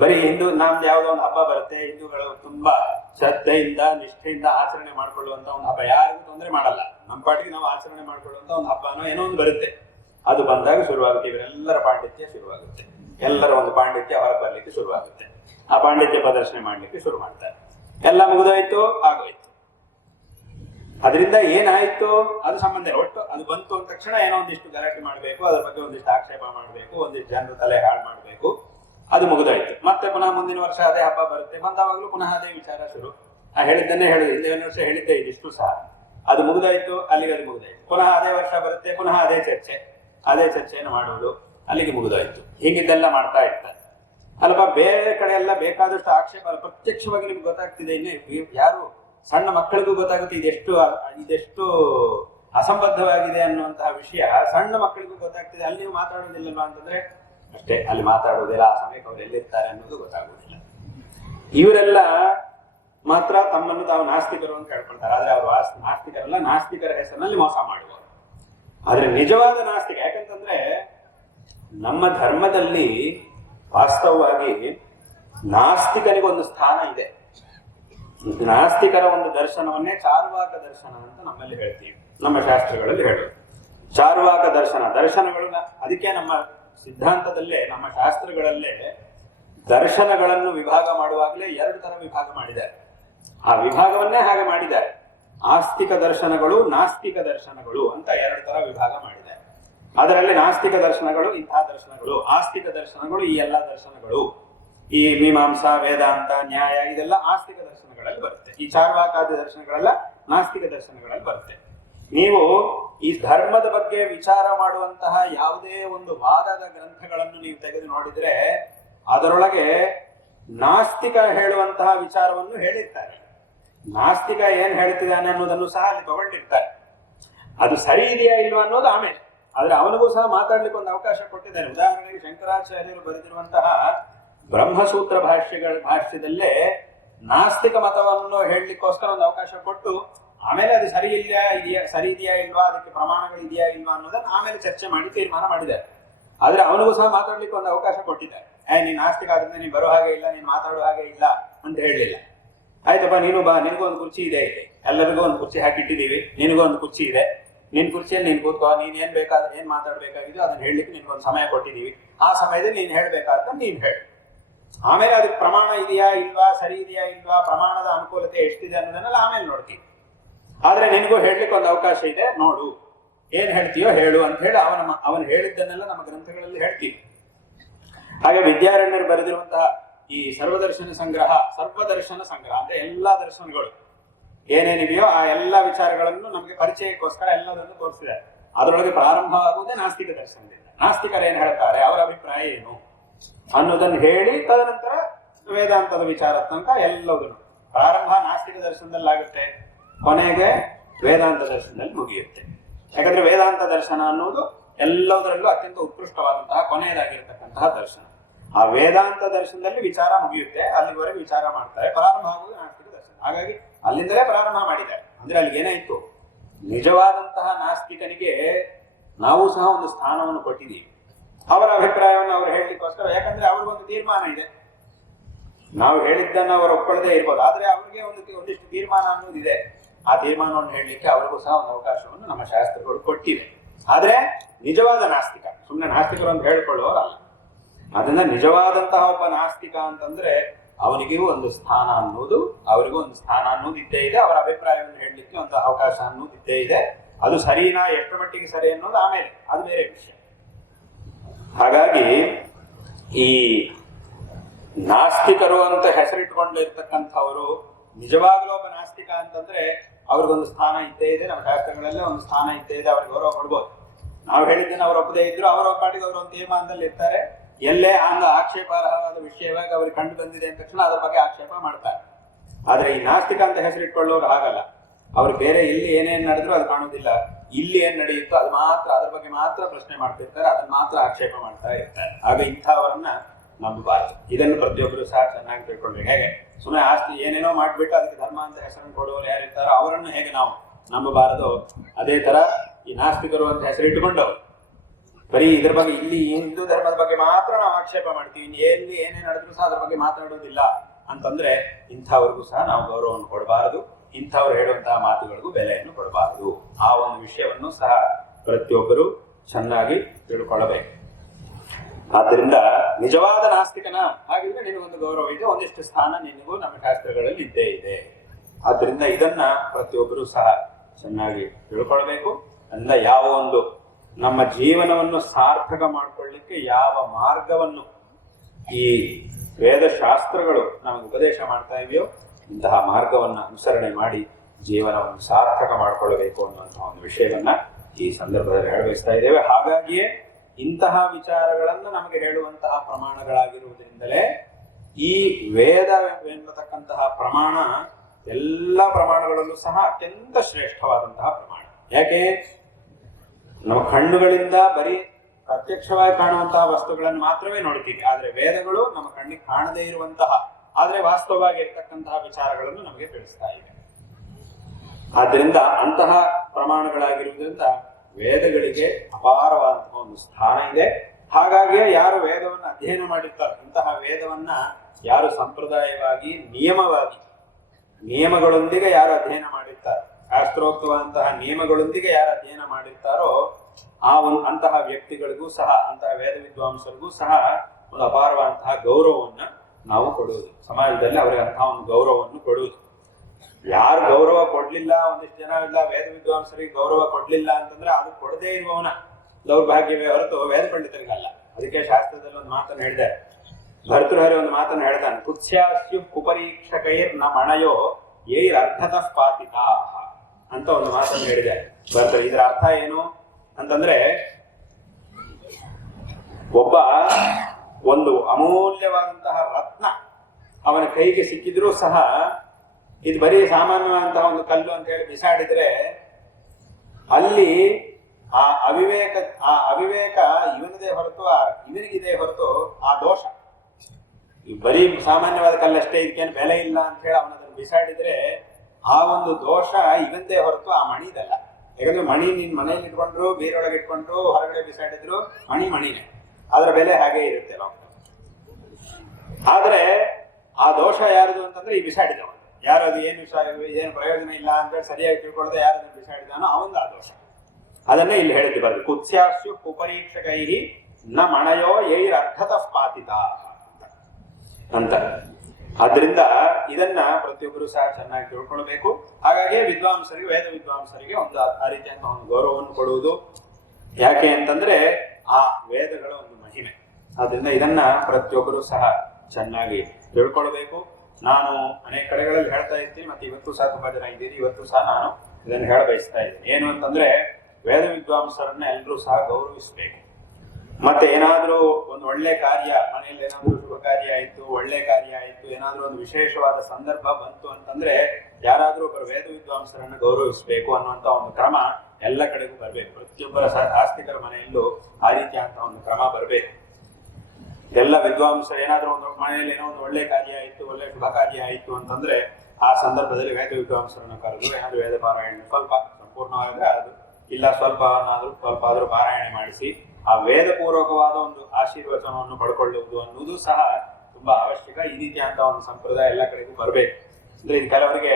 ಬರೀ ನಮ್ದು ಯಾವುದೋ ಒಂದು ಹಬ್ಬ ಬರುತ್ತೆ, ಹಿಂದೂಗಳು ತುಂಬಾ ಶ್ರದ್ಧೆಯಿಂದ ನಿಷ್ಠೆಯಿಂದ ಆಚರಣೆ ಮಾಡ್ಕೊಳ್ಳುವಂತ ಒಂದು ಹಬ್ಬ, ಯಾರಿಗೂ ತೊಂದರೆ ಮಾಡಲ್ಲ, ನಮ್ಮ ಪಾಟಿಗೆ ನಾವು ಆಚರಣೆ ಮಾಡ್ಕೊಳ್ಳುವಂತ ಒಂದು ಹಬ್ಬನೋ ಏನೋ ಒಂದು ಬರುತ್ತೆ. ಅದು ಬಂದಾಗ ಶುರುವಾಗುತ್ತೆ, ಇವರೆಲ್ಲರ ಪಾಂಡಿತ್ಯ ಶುರುವಾಗುತ್ತೆ, ಎಲ್ಲರ ಒಂದು ಪಾಂಡಿತ್ಯ ಹೊರಗೆ ಬರ್ಲಿಕ್ಕೆ ಶುರುವಾಗುತ್ತೆ. ಆ ಪಾಂಡಿತ್ಯ ಪ್ರದರ್ಶನ ಮಾಡ್ಲಿಕ್ಕೆ ಶುರು ಮಾಡ್ತಾರೆ. ಎಲ್ಲ ಮುಗಿದೋಯ್ತು, ಆಗೋಯ್ತು. ಅದರಿಂದ ಏನಾಯ್ತು ಅದು ಸಂಬಂಧ ಇಲ್ಲ. ಒಟ್ಟು ಅದು ಬಂತು ಅಂದ ತಕ್ಷಣ ಏನೋ ಒಂದಿಷ್ಟು ಗಲಾಟೆ ಮಾಡಬೇಕು, ಅದ್ರ ಬಗ್ಗೆ ಒಂದಿಷ್ಟು ಆಕ್ಷೇಪ ಮಾಡಬೇಕು, ಒಂದಿಷ್ಟು ಜನರ ತಲೆ ಹಾಳು ಮಾಡಬೇಕು, ಅದು ಮುಗಿದೋಯ್ತು. ಮತ್ತೆ ಪುನಃ ಮುಂದಿನ ವರ್ಷ ಅದೇ ಹಬ್ಬ ಬರುತ್ತೆ, ಬಂದಾವಾಗ್ಲೂ ಪುನಃ ಅದೇ ವಿಚಾರ ಶುರು. ಹೇಳಿದ್ದನ್ನೇ ಹೇಳುದು, ಹಿಂದಿನ ವರ್ಷ ಹೇಳಿದ್ದೆ ಇದಿಷ್ಟು ಸಹ, ಅದು ಮುಗಿದಾಯ್ತು, ಅಲ್ಲಿಗೆ ಅದು ಮುಗಿದಾಯ್ತು. ಪುನಃ ಅದೇ ವರ್ಷ ಬರುತ್ತೆ, ಪುನಃ ಅದೇ ಚರ್ಚೆಯನ್ನು ಮಾಡುವುದು, ಅಲ್ಲಿಗೆ ಮುಗಿದೋಯ್ತು. ಹೀಗಿದ್ದೆಲ್ಲ ಮಾಡ್ತಾ ಇರ್ತಾರೆ ಅಲ್ವಾ. ಬೇರೆ ಕಡೆ ಎಲ್ಲ ಬೇಕಾದಷ್ಟು ಆಕ್ಷೇಪ ಪ್ರತ್ಯಕ್ಷವಾಗಿ ನಿಮ್ಗೆ ಗೊತ್ತಾಗ್ತಿದೆ. ಇನ್ನು ಯಾರು ಸಣ್ಣ ಮಕ್ಕಳಿಗೂ ಗೊತ್ತಾಗುತ್ತೆ ಇದೆಷ್ಟು ಅಸಂಬದ್ಧವಾಗಿದೆ ಅನ್ನುವಂತಹ ವಿಷಯ ಸಣ್ಣ ಮಕ್ಕಳಿಗೂ ಗೊತ್ತಾಗ್ತಿದೆ. ಅಲ್ಲಿ ನೀವು ಮಾತಾಡೋದಿಲ್ಲಲ್ವಾ ಅಂತಂದ್ರೆ ಅಷ್ಟೇ, ಅಲ್ಲಿ ಮಾತಾಡೋದಿಲ್ಲ, ಆ ಸಮಯಕ್ಕೆ ಅವ್ರು ಎಲ್ಲಿರ್ತಾರೆ ಅನ್ನೋದು ಗೊತ್ತಾಗೋದಿಲ್ಲ. ಇವರೆಲ್ಲ ಮಾತ್ರ ತಮ್ಮನ್ನು ತಾವು ನಾಸ್ತಿಕರು ಅಂತ ಹೇಳ್ಕೊಳ್ತಾರೆ. ಆದ್ರೆ ಅವರು ನಾಸ್ತಿಕರಲ್ಲ, ನಾಸ್ತಿಕರ ಹೆಸರಿನಲ್ಲಿ ಮೋಸ ಮಾಡುವರು. ಆದ್ರೆ ನಿಜವಾದ ನಾಸ್ತಿಕ, ಯಾಕಂತಂದ್ರೆ ನಮ್ಮ ಧರ್ಮದಲ್ಲಿ ವಾಸ್ತವವಾಗಿ ನಾಸ್ತಿಕನಿಗೊಂದು ಸ್ಥಾನ ಇದೆ. ನಾಸ್ತಿಕರ ಒಂದು ದರ್ಶನವನ್ನೇ ಚಾರ್ವಾಕ ದರ್ಶನ ಅಂತ ನಮ್ಮಲ್ಲಿ ಹೇಳ್ತೀವಿ, ನಮ್ಮ ಶಾಸ್ತ್ರಗಳಲ್ಲಿ ಹೇಳೋದು. ಚಾರ್ವಾಕ ದರ್ಶನಗಳು ಅದಕ್ಕೆ ನಮ್ಮ ಸಿದ್ಧಾಂತದಲ್ಲೇ, ನಮ್ಮ ಶಾಸ್ತ್ರಗಳಲ್ಲೇ ದರ್ಶನಗಳನ್ನು ವಿಭಾಗ ಮಾಡುವಾಗಲೇ 2 ತರ ವಿಭಾಗ ಮಾಡಿದ್ದಾರೆ. ಆ ವಿಭಾಗವನ್ನೇ ಹಾಗೆ ಮಾಡಿದ್ದಾರೆ. ಆಸ್ತಿಕ ದರ್ಶನಗಳು, ನಾಸ್ತಿಕ ದರ್ಶನಗಳು ಅಂತ 2 ತರ ವಿಭಾಗ ಮಾಡಿದ್ದಾರೆ. ಅದರಲ್ಲಿ ನಾಸ್ತಿಕ ದರ್ಶನಗಳು ಇಂಥ ದರ್ಶನಗಳು, ಆಸ್ತಿಕ ದರ್ಶನಗಳು ಈ ಎಲ್ಲ ದರ್ಶನಗಳು. ಈ ಮೀಮಾಂಸಾ, ವೇದಾಂತ, ನ್ಯಾಯ ಇದೆಲ್ಲ ಆಸ್ತಿಕ ದರ್ಶನಗಳಲ್ಲಿ ಬರುತ್ತೆ. ಈ ಚಾರ್ವಾಕಾದಿ ದರ್ಶನಗಳೆಲ್ಲ ನಾಸ್ತಿಕ ದರ್ಶನಗಳಲ್ಲಿ ಬರುತ್ತೆ. ನೀವು ಈ ಧರ್ಮದ ಬಗ್ಗೆ ವಿಚಾರ ಮಾಡುವಂತಹ ಯಾವುದೇ ಒಂದು ವಾದದ ಗ್ರಂಥಗಳನ್ನು ನೀವು ತೆಗೆದು ನೋಡಿದ್ರೆ ಅದರೊಳಗೆ ನಾಸ್ತಿಕ ಹೇಳುವಂತಹ ವಿಚಾರವನ್ನು ಹೇಳಿರ್ತಾರೆ. ನಾಸ್ತಿಕ ಏನ್ ಹೇಳ್ತಿದ್ದಾನೆ ಅನ್ನೋದನ್ನು ಸಹ ಅಲ್ಲಿ ತಗೊಂಡಿರ್ತಾರೆ. ಅದು ಸರಿ ಇದೆಯಾ ಇಲ್ವಾ ಅನ್ನೋದು ಆಮೇಲೆ. ಆದ್ರೆ ಅವನಿಗೂ ಸಹ ಮಾತಾಡ್ಲಿಕ್ಕೆ ಒಂದು ಅವಕಾಶ ಕೊಟ್ಟಿದ್ದಾರೆ. ಉದಾಹರಣೆಗೆ ಶಂಕರಾಚಾರ್ಯರು ಬರೆದಿರುವಂತಹ ಬ್ರಹ್ಮಸೂತ್ರ ಭಾಷ್ಯದಲ್ಲೇ ನಾಸ್ತಿಕ ಮತವನ್ನು ಹೇಳಲಿಕ್ಕೋಸ್ಕರ ಒಂದು ಅವಕಾಶ ಕೊಟ್ಟು ಆಮೇಲೆ ಅದು ಸರಿ ಇದೆಯಾ ಇಲ್ವಾ, ಅದಕ್ಕೆ ಪ್ರಮಾಣಗಳು ಇದೆಯಾ ಇಲ್ವಾ ಅನ್ನೋದನ್ನ ಆಮೇಲೆ ಚರ್ಚೆ ಮಾಡಿ ತೀರ್ಮಾನ ಮಾಡಿದ್ದಾರೆ. ಆದ್ರೆ ಅವನಿಗೂ ಸಹ ಮಾತಾಡ್ಲಿಕ್ಕೆ ಒಂದು ಅವಕಾಶ ಕೊಟ್ಟಿದ್ದಾರೆ. ನೀನ್ ನಾಸ್ತಿಕ ಆದ್ರಿಂದ ನೀನ್ ಬರೋ ಹಾಗೆ ಇಲ್ಲ, ನೀನ್ ಮಾತಾಡೋ ಹಾಗೆ ಇಲ್ಲ ಅಂತ ಹೇಳಲಿಲ್ಲ. ಆಯ್ತಪ್ಪ, ನೀನು ಬಾ, ನಿನಗೂ ಒಂದು ಕುರ್ಚಿ ಇದೆ, ಎಲ್ಲರಿಗೂ ಒಂದು ಕುರ್ಚಿ ಹಾಕಿಟ್ಟಿದೀವಿ, ನಿನಗೂ ಒಂದು ಕುರ್ಚಿ ಇದೆ, ನಿನ್ ಕುರ್ಚಿಯಲ್ಲಿ ನೀನ್ ಕೂತ್ಕೋ, ನೀನ್ ಏನ್ ಬೇಕಾದ್ರೆ ಏನ್ ಮಾತಾಡ್ಬೇಕಾಗಿದೆಯೋ ಅದನ್ನ ಹೇಳಲಿಕ್ಕೆ ನಿನ್ಗೊಂದು ಸಮಯ ಕೊಟ್ಟಿದೀವಿ. ಆ ಸಮಯದಲ್ಲಿ ನೀನ್ ಹೇಳ್ಬೇಕಾದ್ರೆ ನೀನ್ ಹೇಳಿ. ಆಮೇಲೆ ಅದಕ್ಕೆ ಪ್ರಮಾಣ ಇದೆಯಾ ಇಲ್ವಾ, ಸರಿ ಇದೆಯಾ ಇಲ್ವಾ, ಪ್ರಮಾಣದ ಅನುಕೂಲತೆ ಎಷ್ಟಿದೆ ಅನ್ನೋದನ್ನೆಲ್ಲ ಆಮೇಲೆ ನೋಡ್ತೀವಿ. ಆದ್ರೆ ನಿನಗೂ ಹೇಳಲಿಕ್ಕೆ ಒಂದು ಅವಕಾಶ ಇದೆ, ನೋಡು, ಏನ್ ಹೇಳ್ತೀಯೋ ಹೇಳು ಅಂತ ಹೇಳಿ ಅವನು ಹೇಳಿದ್ದನ್ನೆಲ್ಲ ನಮ್ಮ ಗ್ರಂಥಗಳಲ್ಲಿ ಹೇಳ್ತೀವಿ. ಹಾಗೆ ವಿದ್ಯಾರಣ್ಯರು ಬರೆದಿರುವಂತಹ ಈ ಸರ್ವದರ್ಶನ ಸಂಗ್ರಹ ಅಂದ್ರೆ ಎಲ್ಲಾ ದರ್ಶನಗಳು ಏನೇನಿವೆಯೋ ಆ ಎಲ್ಲಾ ವಿಚಾರಗಳನ್ನು ನಮಗೆ ಪರಿಚಯಕ್ಕೋಸ್ಕರ ಎಲ್ಲದನ್ನು ತೋರಿಸಿದ್ದಾರೆ. ಅದರೊಳಗೆ ಪ್ರಾರಂಭವಾಗುವುದೇ ನಾಸ್ತಿಕ ದರ್ಶನದಿಂದ. ನಾಸ್ತಿಕರು ಏನ್ ಹೇಳ್ತಾರೆ, ಅವರ ಅಭಿಪ್ರಾಯ ಏನು ಅನ್ನೋದನ್ನು ಹೇಳಿ ತದನಂತರ ವೇದಾಂತದ ವಿಚಾರ ತನಕ ಎಲ್ಲದನ್ನು ಪ್ರಾರಂಭ ನಾಸ್ತಿಕ ದರ್ಶನದಲ್ಲಾಗುತ್ತೆ, ಕೊನೆಗೆ ವೇದಾಂತ ದರ್ಶನದಲ್ಲಿ ಮುಗಿಯುತ್ತೆ. ಯಾಕಂದ್ರೆ ವೇದಾಂತ ದರ್ಶನ ಅನ್ನೋದು ಎಲ್ಲದರಲ್ಲೂ ಅತ್ಯಂತ ಉತ್ಕೃಷ್ಟವಾದಂತಹ ಕೊನೆಯದಾಗಿರ್ತಕ್ಕಂತಹ ದರ್ಶನ. ಆ ವೇದಾಂತ ದರ್ಶನದಲ್ಲಿ ವಿಚಾರ ಮುಗಿಯುತ್ತೆ, ಅಲ್ಲಿವರೆಗೆ ವಿಚಾರ ಮಾಡ್ತಾರೆ. ಪ್ರಾರಂಭ ಆಗುವುದು ನಾಸ್ತಿಕ ದರ್ಶನ. ಹಾಗಾಗಿ ಅಲ್ಲಿಂದಲೇ ಪ್ರಾರಂಭ ಮಾಡಿದ್ದಾರೆ. ಅಂದ್ರೆ ಅಲ್ಲಿ ಏನಾಯ್ತು, ನಿಜವಾದಂತಹ ನಾಸ್ತಿಕನಿಗೆ ನಾವು ಸಹ ಒಂದು ಸ್ಥಾನವನ್ನು ಕೊಟ್ಟಿದ್ದೀವಿ. ಅವರ ಅಭಿಪ್ರಾಯವನ್ನು ಅವರು ಹೇಳಲಿಕ್ಕೋಸ್ಕರ, ಯಾಕಂದ್ರೆ ಅವ್ರಿಗೊಂದು ತೀರ್ಮಾನ ಇದೆ. ನಾವು ಹೇಳಿದ್ದನ್ನು ಅವರು ಒಪ್ಕೊಳ್ಳದೆ ಇರ್ಬೋದು, ಆದ್ರೆ ಅವ್ರಿಗೆ ಒಂದಿಷ್ಟು ತೀರ್ಮಾನ ಅನ್ನೋದಿದೆ. ಆ ತೀರ್ಮಾನವನ್ನು ಹೇಳಲಿಕ್ಕೆ ಅವರಿಗೂ ಸಹ ಒಂದು ಅವಕಾಶವನ್ನು ನಮ್ಮ ಶಾಸ್ತ್ರಗಳು ಕೊಟ್ಟಿವೆ. ಆದ್ರೆ ನಿಜವಾದ ನಾಸ್ತಿಕ ಸುಮ್ಮನೆ ನಾಸ್ತಿಕರು ಅಂತ ಹೇಳ್ಕೊಳ್ಳೋರಲ್ಲ. ಅದನ್ನ ನಿಜವಾದಂತಹ ಒಬ್ಬ ನಾಸ್ತಿಕ ಅಂತಂದ್ರೆ ಅವನಿಗೂ ಒಂದು ಸ್ಥಾನ ಅನ್ನೋದು, ಅವರಿಗೂ ಒಂದು ಸ್ಥಾನ ಅನ್ನೋದು ಇದ್ದೇ ಇದೆ. ಅವರ ಅಭಿಪ್ರಾಯವನ್ನು ಹೇಳಲಿಕ್ಕೆ ಒಂದು ಅವಕಾಶ ಅನ್ನೋದು ಇದ್ದೇ ಇದೆ. ಅದು ಸರಿನಾ, ಎಷ್ಟು ಮಟ್ಟಿಗೆ ಸರಿ ಅನ್ನೋದು ಆಮೇಲೆ, ಅದು ಬೇರೆ ವಿಷಯ. ಹಾಗಾಗಿ ಈ ನಾಸ್ತಿಕರು ಅಂತ ಹೆಸರಿಟ್ಕೊಂಡಿರ್ತಕ್ಕಂಥವರು ನಿಜವಾಗ್ಲೂ ಒಬ್ಬ ನಾಸ್ತಿಕ ಅಂತಂದ್ರೆ ಅವ್ರಿಗೊಂದು ಸ್ಥಾನ ಇದ್ದೇ ಇದೆ. ನಮ್ಮ ಶಾಸ್ತ್ರಗಳಲ್ಲೇ ಒಂದು ಸ್ಥಾನ ಇದ್ದೇ ಇದೆ, ಅವ್ರಿಗೆ ಗೌರವ ಕೊಡ್ಬೋದು. ನಾವು ಹೇಳಿದ್ದೇನೆ ಅವ್ರು ಒಪ್ಪದೇ ಇದ್ರು ಅವರ ಪಾಟಿಗೆ ಅವರು ಒಂದು ತೀರ್ಮಾನದಲ್ಲಿ ಇರ್ತಾರೆ. ಎಲ್ಲೇ ಆಕ್ಷೇಪಾರ್ಹವಾದ ವಿಷಯವಾಗಿ ಅವ್ರಿಗೆ ಕಂಡು ಬಂದಿದೆ ಅಂದ ತಕ್ಷಣ ಅದ್ರ ಬಗ್ಗೆ ಆಕ್ಷೇಪ ಮಾಡ್ತಾರೆ. ಆದ್ರೆ ಈ ನಾಸ್ತಿಕ ಅಂತ ಹೆಸರಿಟ್ಕೊಳ್ಳೋರು ಹಾಗಲ್ಲ. ಅವ್ರು ಬೇರೆ ಇಲ್ಲಿ ಏನೇನ್ ನಡೆದ್ರು ಅದು ಕಾಣುವುದಿಲ್ಲ, ಇಲ್ಲಿ ಏನ್ ನಡೆಯುತ್ತೋ ಅದು ಮಾತ್ರ, ಅದ್ರ ಬಗ್ಗೆ ಮಾತ್ರ ಪ್ರಶ್ನೆ ಮಾಡ್ತಿರ್ತಾರೆ, ಅದನ್ನ ಮಾತ್ರ ಆಕ್ಷೇಪ ಮಾಡ್ತಾ ಇರ್ತಾರೆ. ಆಗ ಇಂಥವರನ್ನ ನಂಬಬಾರದು. ಇದನ್ನು ಪ್ರತಿಯೊಬ್ಬರು ಸಹ ಚೆನ್ನಾಗಿ ತಿಳ್ಕೊಳ್ಬೇಕು. ಹೇಗೆ ಸುಮ್ಮನೆ ಆಸ್ತಿ ಏನೇನೋ ಮಾಡ್ಬಿಟ್ಟು ಅದಕ್ಕೆ ಧರ್ಮ ಅಂತ ಹೆಸರನ್ನು ಕೊಡುವವರು ಯಾರಿರ್ತಾರೋ ಅವರನ್ನು ಹೇಗೆ ನಾವು ನಂಬಬಾರದು, ಅದೇ ತರ ಈ ನಾಸ್ತಿಕರು ಅಂತ ಹೆಸರಿಟ್ಟುಕೊಂಡವರು ಬರೀ ಇದ್ರ ಬಗ್ಗೆ, ಇಲ್ಲಿ ಹಿಂದೂ ಧರ್ಮದ ಬಗ್ಗೆ ಮಾತ್ರ ನಾವು ಆಕ್ಷೇಪ ಮಾಡ್ತೀವಿ, ಎಲ್ಲಿ ಏನೇ ನಡೆದ್ರು ಸಹ ಅದ್ರ ಬಗ್ಗೆ ಮಾತಾಡೋದಿಲ್ಲ ಅಂತಂದ್ರೆ ಇಂಥವ್ರಿಗೂ ಸಹ ನಾವು ಗೌರವವನ್ನು ಕೊಡಬಾರದು. ಇಂಥವ್ರು ಹೇಳುವಂತಹ ಮಾತುಗಳಿಗೂ ಬೆಲೆಯನ್ನು ಕೊಡಬಾರದು. ಆ ಒಂದು ವಿಷಯವನ್ನು ಸಹ ಪ್ರತಿಯೊಬ್ಬರು ಚೆನ್ನಾಗಿ ತಿಳ್ಕೊಳ್ಳಬೇಕು. ಆದ್ದರಿಂದ ನಿಜವಾದ ನಾಸ್ತಿಕನ ಹಾಗಿದ್ರೆ ನಿನಗೊಂದು ಗೌರವ ಇದೆ, ಒಂದಿಷ್ಟು ಸ್ಥಾನ ನಿನಗೂ ನಮ್ಮ ಶಾಸ್ತ್ರಗಳಲ್ಲಿ ಇದ್ದೇ ಇದೆ. ಆದ್ರಿಂದ ಇದನ್ನ ಪ್ರತಿಯೊಬ್ಬರು ಸಹ ಚೆನ್ನಾಗಿ ತಿಳ್ಕೊಳ್ಬೇಕು. ಅಂದ ಯಾವ ಒಂದು ನಮ್ಮ ಜೀವನವನ್ನು ಸಾರ್ಥಕ ಮಾಡಿಕೊಳ್ಳಿಕ್ಕೆ ಯಾವ ಮಾರ್ಗವನ್ನು ಈ ವೇದಶಾಸ್ತ್ರಗಳು ನಮಗೆ ಉಪದೇಶ ಮಾಡ್ತಾ ಇದೆಯೋ ಇಂತಹ ಮಾರ್ಗವನ್ನು ಅನುಸರಣೆ ಮಾಡಿ ಜೀವನವನ್ನು ಸಾರ್ಥಕ ಮಾಡಿಕೊಳ್ಳಬೇಕು ಅನ್ನುವಂತಹ ಒಂದು ವಿಷಯವನ್ನ ಈ ಸಂದರ್ಭದಲ್ಲಿ ಹೇಳಬಯಸ್ತಾ ಇದ್ದೇವೆ. ಹಾಗಾಗಿಯೇ ಇಂತಹ ವಿಚಾರಗಳನ್ನು ನಮಗೆ ಹೇಳುವಂತಹ ಪ್ರಮಾಣಗಳಾಗಿರುವುದರಿಂದಲೇ ಈ ವೇದ ಎನ್ನತಕ್ಕಂತಹ ಪ್ರಮಾಣ ಎಲ್ಲ ಪ್ರಮಾಣಗಳಲ್ಲೂ ಸಹ ಅತ್ಯಂತ ಶ್ರೇಷ್ಠವಾದಂತಹ ಪ್ರಮಾಣ. ಯಾಕೆ, ನಮ್ಮ ಕಣ್ಣುಗಳಿಂದ ಬರೀ ಪ್ರತ್ಯಕ್ಷವಾಗಿ ಕಾಣುವಂತಹ ವಸ್ತುಗಳನ್ನು ಮಾತ್ರವೇ ನೋಡ್ತೀವಿ. ಆದ್ರೆ ವೇದಗಳು ನಮ್ಮ ಕಣ್ಣಿಗೆ ಕಾಣದೇ ಇರುವಂತಹ ಆದ್ರೆ ವಾಸ್ತವವಾಗಿ ಇರತಕ್ಕಂತಹ ವಿಚಾರಗಳನ್ನು ನಮಗೆ ತಿಳಿಸ್ತಾ ಇವೆ. ಆದ್ದರಿಂದ ಅಂತಹ ಪ್ರಮಾಣಗಳಾಗಿರುವುದರಿಂದ ವೇದಗಳಿಗೆ ಅಪಾರವಾದಂತಹ ಒಂದು ಸ್ಥಾನ ಇದೆ. ಹಾಗಾಗಿ ಯಾರು ವೇದವನ್ನ ಅಧ್ಯಯನ ಮಾಡಿರ್ತಾರೆ, ಇಂತಹ ವೇದವನ್ನ ಯಾರು ಸಂಪ್ರದಾಯವಾಗಿ ನಿಯಮಗಳೊಂದಿಗೆ ಯಾರು ಅಧ್ಯಯನ ಮಾಡಿರ್ತಾರೆ, ಶಾಸ್ತ್ರೋಕ್ತವಾದಂತಹ ನಿಯಮಗಳೊಂದಿಗೆ ಯಾರು ಅಧ್ಯಯನ ಮಾಡಿರ್ತಾರೋ ಅಂತಹ ವ್ಯಕ್ತಿಗಳಿಗೂ ಸಹ, ಅಂತಹ ವೇದ ವಿದ್ವಾಂಸರಿಗೂ ಸಹ ಒಂದು ಅಪಾರವಾದಂತಹ ಗೌರವವನ್ನ ನಾವು ಕೊಡುವುದು, ಸಮಾಜದಲ್ಲಿ ಅವರಿಗೆ ಅಂತಹ ಒಂದು ಗೌರವವನ್ನು ಕೊಡುವುದು. ಯಾರು ಗೌರವ ಕೊಡ್ಲಿಲ್ಲ, ಒಂದಿಷ್ಟು ಜನ ಇಲ್ಲ ವೇದ ವಿದ್ವಾಂಸರಿಗೆ ಗೌರವ ಕೊಡ್ಲಿಲ್ಲ ಅಂತಂದ್ರೆ ಅದು ಕೊಡದೇ ಇರುವವನ ದೌರ್ಭಾಗ್ಯವೇ ಹೊರತು ವೇದ ಪಂಡಿತರಿಗಲ್ಲ. ಅದಕ್ಕೆ ಶಾಸ್ತ್ರದಲ್ಲಿ ಒಂದು ಮಾತನ್ನು ಹೇಳಿದ್ದಾರೆ, ಭರ್ತೃಹರಿ ಒಂದು ಮಾತನ್ನು ಹೇಳ್ತಾನೆ, ಕುತ್ಸ್ಯಾಸ್ಯು ಕುಪರೀಕ್ಷಕೈರ್ ನ ಮಣಯೋ ಏರ್ ಅರ್ಥತಃ ಪಾತಿತಾ ಅಂತ ಒಂದು ಮಾತನ್ನು ಹೇಳಿದ್ದಾರೆ ಭರ್ತೃ. ಇದರ ಅರ್ಥ ಏನು ಅಂತಂದ್ರೆ, ಒಬ್ಬ ಒಂದು ಅಮೂಲ್ಯವಾದಂತಹ ರತ್ನ ಅವನ ಕೈಗೆ ಸಿಕ್ಕಿದ್ರೂ ಸಹ ಇದು ಬರೀ ಸಾಮಾನ್ಯವಾದಂತಹ ಒಂದು ಕಲ್ಲು ಅಂತ ಹೇಳಿ ಬಿಸಾಡಿದ್ರೆ ಅಲ್ಲಿ ಆ ಅವಿವೇಕ ಇವನಿದೆ ಹೊರತು ಇವನಿಗಿದೆ ಹೊರತು ಆ ದೋಷ, ಈ ಬರೀ ಸಾಮಾನ್ಯವಾದ ಕಲ್ಲಷ್ಟೇ, ಇದಕ್ಕೇನು ಬೆಲೆ ಇಲ್ಲ ಅಂತ ಹೇಳಿ ಅವನದನ್ನು ಬಿಸಾಡಿದ್ರೆ ಆ ಒಂದು ದೋಷ ಇವಂದೇ ಹೊರತು ಆ ಮಣಿದಲ್ಲ. ಯಾಕಂದ್ರೆ ಮಣಿ ನೀನ್ ಮನೇಲಿ ಇಟ್ಕೊಂಡ್ರು, ಬೀರೊಳಗೆ ಇಟ್ಕೊಂಡ್ರು, ಹೊರಗಡೆ ಬಿಸಾಡಿದ್ರು ಮಣಿನೇ, ಅದರ ಬೆಲೆ ಹಾಗೆ ಇರುತ್ತೆ. ಆದ್ರೆ ಆ ದೋಷ ಯಾರದು ಅಂತಂದ್ರೆ ಈ ಬಿಸಾಡಿದವ, ಯಾರು ಅದು ಏನು ಪ್ರಯೋಜನ ಇಲ್ಲ ಅಂತ ಸರಿಯಾಗಿ ತಿಳ್ಕೊಳ್ಳದೆ ಯಾರನ್ನು ಬಿಸಾಡಿದಾನೋ ಅವಂದು ಆ ದೋಷ. ಅದನ್ನೇ ಇಲ್ಲಿ ಹೇಳಿದ್ದು ಬರ್ತದೆ, ಕುತ್ಸ್ಯಾಸ್ಯು ಕುಪರೀಕ್ಷಕೈ ನ ಮಣಯೋ ಯೈರ್ ಅರ್ಥತಃ ಪಾತಿತಾ ಅಂತ. ಆದ್ರಿಂದ ಇದನ್ನ ಪ್ರತಿಯೊಬ್ಬರು ಸಹ ಚೆನ್ನಾಗಿ ತಿಳ್ಕೊಳ್ಬೇಕು. ಹಾಗಾಗಿ ವಿದ್ವಾಂಸರಿಗೆ, ವೇದ ವಿದ್ವಾಂಸರಿಗೆ ಒಂದು ಆ ರೀತಿಯಂತ ಒಂದು ಗೌರವವನ್ನು ಕೊಡುವುದು. ಯಾಕೆ ಅಂತಂದ್ರೆ ಆ ವೇದಗಳ ಒಂದು ಮಹಿಮೆ. ಆದ್ರಿಂದ ಇದನ್ನ ಪ್ರತಿಯೊಬ್ಬರು ಸಹ ಚೆನ್ನಾಗಿ ತಿಳ್ಕೊಳ್ಬೇಕು. ನಾನು ಅನೇಕ ಕಡೆಗಳಲ್ಲಿ ಹೇಳ್ತಾ ಇರ್ತೀನಿ, ಮತ್ತೆ ಇವತ್ತು ಸಹ ತುಂಬಾ ಜನ ಇದ್ದೀರಿ, ಇವತ್ತು ಸಹ ನಾನು ಇದನ್ನು ಹೇಳ ಬಯಸ್ತಾ ಇದ್ದೀನಿ. ಏನು ಅಂತಂದ್ರೆ, ವೇದ ವಿದ್ವಾಂಸರನ್ನ ಎಲ್ಲರೂ ಸಹ ಗೌರವಿಸಬೇಕು. ಮತ್ತೆ ಏನಾದ್ರೂ ಒಂದು ಒಳ್ಳೆ ಕಾರ್ಯ, ಮನೆಯಲ್ಲಿ ಏನಾದ್ರೂ ಶುಭ ಕಾರ್ಯ ಆಯ್ತು, ಒಳ್ಳೆ ಕಾರ್ಯ ಆಯ್ತು, ಏನಾದ್ರೂ ಒಂದು ವಿಶೇಷವಾದ ಸಂದರ್ಭ ಬಂತು ಅಂತಂದ್ರೆ ಯಾರಾದ್ರೂ ಒಬ್ಬರು ವೇದ ವಿದ್ವಾಂಸರನ್ನ ಗೌರವಿಸಬೇಕು ಅನ್ನುವಂತ ಒಂದು ಕ್ರಮ ಎಲ್ಲ ಕಡೆಗೂ ಬರಬೇಕು. ಪ್ರತಿಯೊಬ್ಬರ ಆಸ್ತಿಕರ ಮನೆಯಲ್ಲೂ ಆ ರೀತಿಯಾದಂತಹ ಒಂದು ಕ್ರಮ ಬರಬೇಕು. ಎಲ್ಲ ವಿದ್ವಾಂಸ ಏನಾದ್ರೂ ಒಂದು ಮನೆಯಲ್ಲಿ ಏನೋ ಒಂದು ಒಳ್ಳೆ ಕಾರ್ಯ ಆಯ್ತು, ಒಳ್ಳೆ ಶುಭ ಕಾರ್ಯ ಆಯ್ತು ಅಂತಂದ್ರೆ ಆ ಸಂದರ್ಭದಲ್ಲಿ ವೇದ ವಿದ್ವಾಂಸರನ್ನ ಕರೆದು ಏನಾದ್ರೂ ವೇದ ಪಾರಾಯಣ, ಸ್ವಲ್ಪ ಸಂಪೂರ್ಣವಾದ್ರೆ ಅದು ಇಲ್ಲ ಸ್ವಲ್ಪ ಆದ್ರೂ ಪಾರಾಯಣ ಮಾಡಿಸಿ ಆ ವೇದ ಪೂರ್ವಕವಾದ ಒಂದು ಆಶೀರ್ವಚನವನ್ನು ಪಡ್ಕೊಳ್ಳುವುದು ಅನ್ನುವುದು ಸಹ ತುಂಬಾ ಅವಶ್ಯಕ. ಈ ರೀತಿಯಾದಂತಹ ಒಂದು ಸಂಪ್ರದಾಯ ಎಲ್ಲ ಕಡೆಗೂ ಬರಬೇಕು. ಅಂದ್ರೆ ಇದು ಕೆಲವರಿಗೆ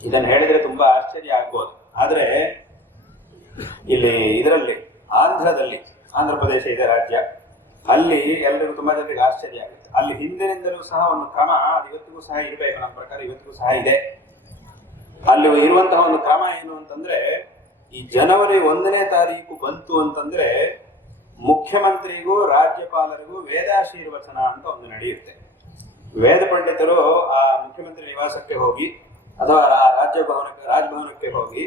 ಇದನ್ನು ಹೇಳಿದ್ರೆ ತುಂಬಾ ಆಶ್ಚರ್ಯ ಆಗ್ಬೋದು. ಆದ್ರೆ ಇಲ್ಲಿ ಇದರಲ್ಲಿ ಆಂಧ್ರ ಪ್ರದೇಶ ಇದೆ ರಾಜ್ಯ, ಅಲ್ಲಿ ಎಲ್ಲರಿಗೂ ತುಂಬಾ ಜನರಿಗೆ ಆಶ್ಚರ್ಯ ಆಗುತ್ತೆ. ಅಲ್ಲಿ ಹಿಂದಿನಿಂದಲೂ ಸಹ ಒಂದು ಕ್ರಮ ಅದು ಇವತ್ತಿಗೂ ಸಹ ಇರಬೇಕು, ನಮ್ಮ ಪ್ರಕಾರ ಇವತ್ತಿಗೂ ಸಹ ಇದೆ. ಅಲ್ಲಿ ಇರುವಂತಹ ಒಂದು ಕ್ರಮ ಏನು ಅಂತಂದ್ರೆ, ಈ ಜನವರಿ 1ನೇ ತಾರೀಕು ಬಂತು ಅಂತಂದ್ರೆ ಮುಖ್ಯಮಂತ್ರಿಗೂ ರಾಜ್ಯಪಾಲರಿಗೂ ವೇದಾಶೀರ್ವಚನ ಅಂತ ಒಂದು ನಡೆಯುತ್ತೆ. ವೇದ ಪಂಡಿತರು ಆ ಮುಖ್ಯಮಂತ್ರಿ ನಿವಾಸಕ್ಕೆ ಹೋಗಿ ಅಥವಾ ರಾಜಭವನಕ್ಕೆ ಹೋಗಿ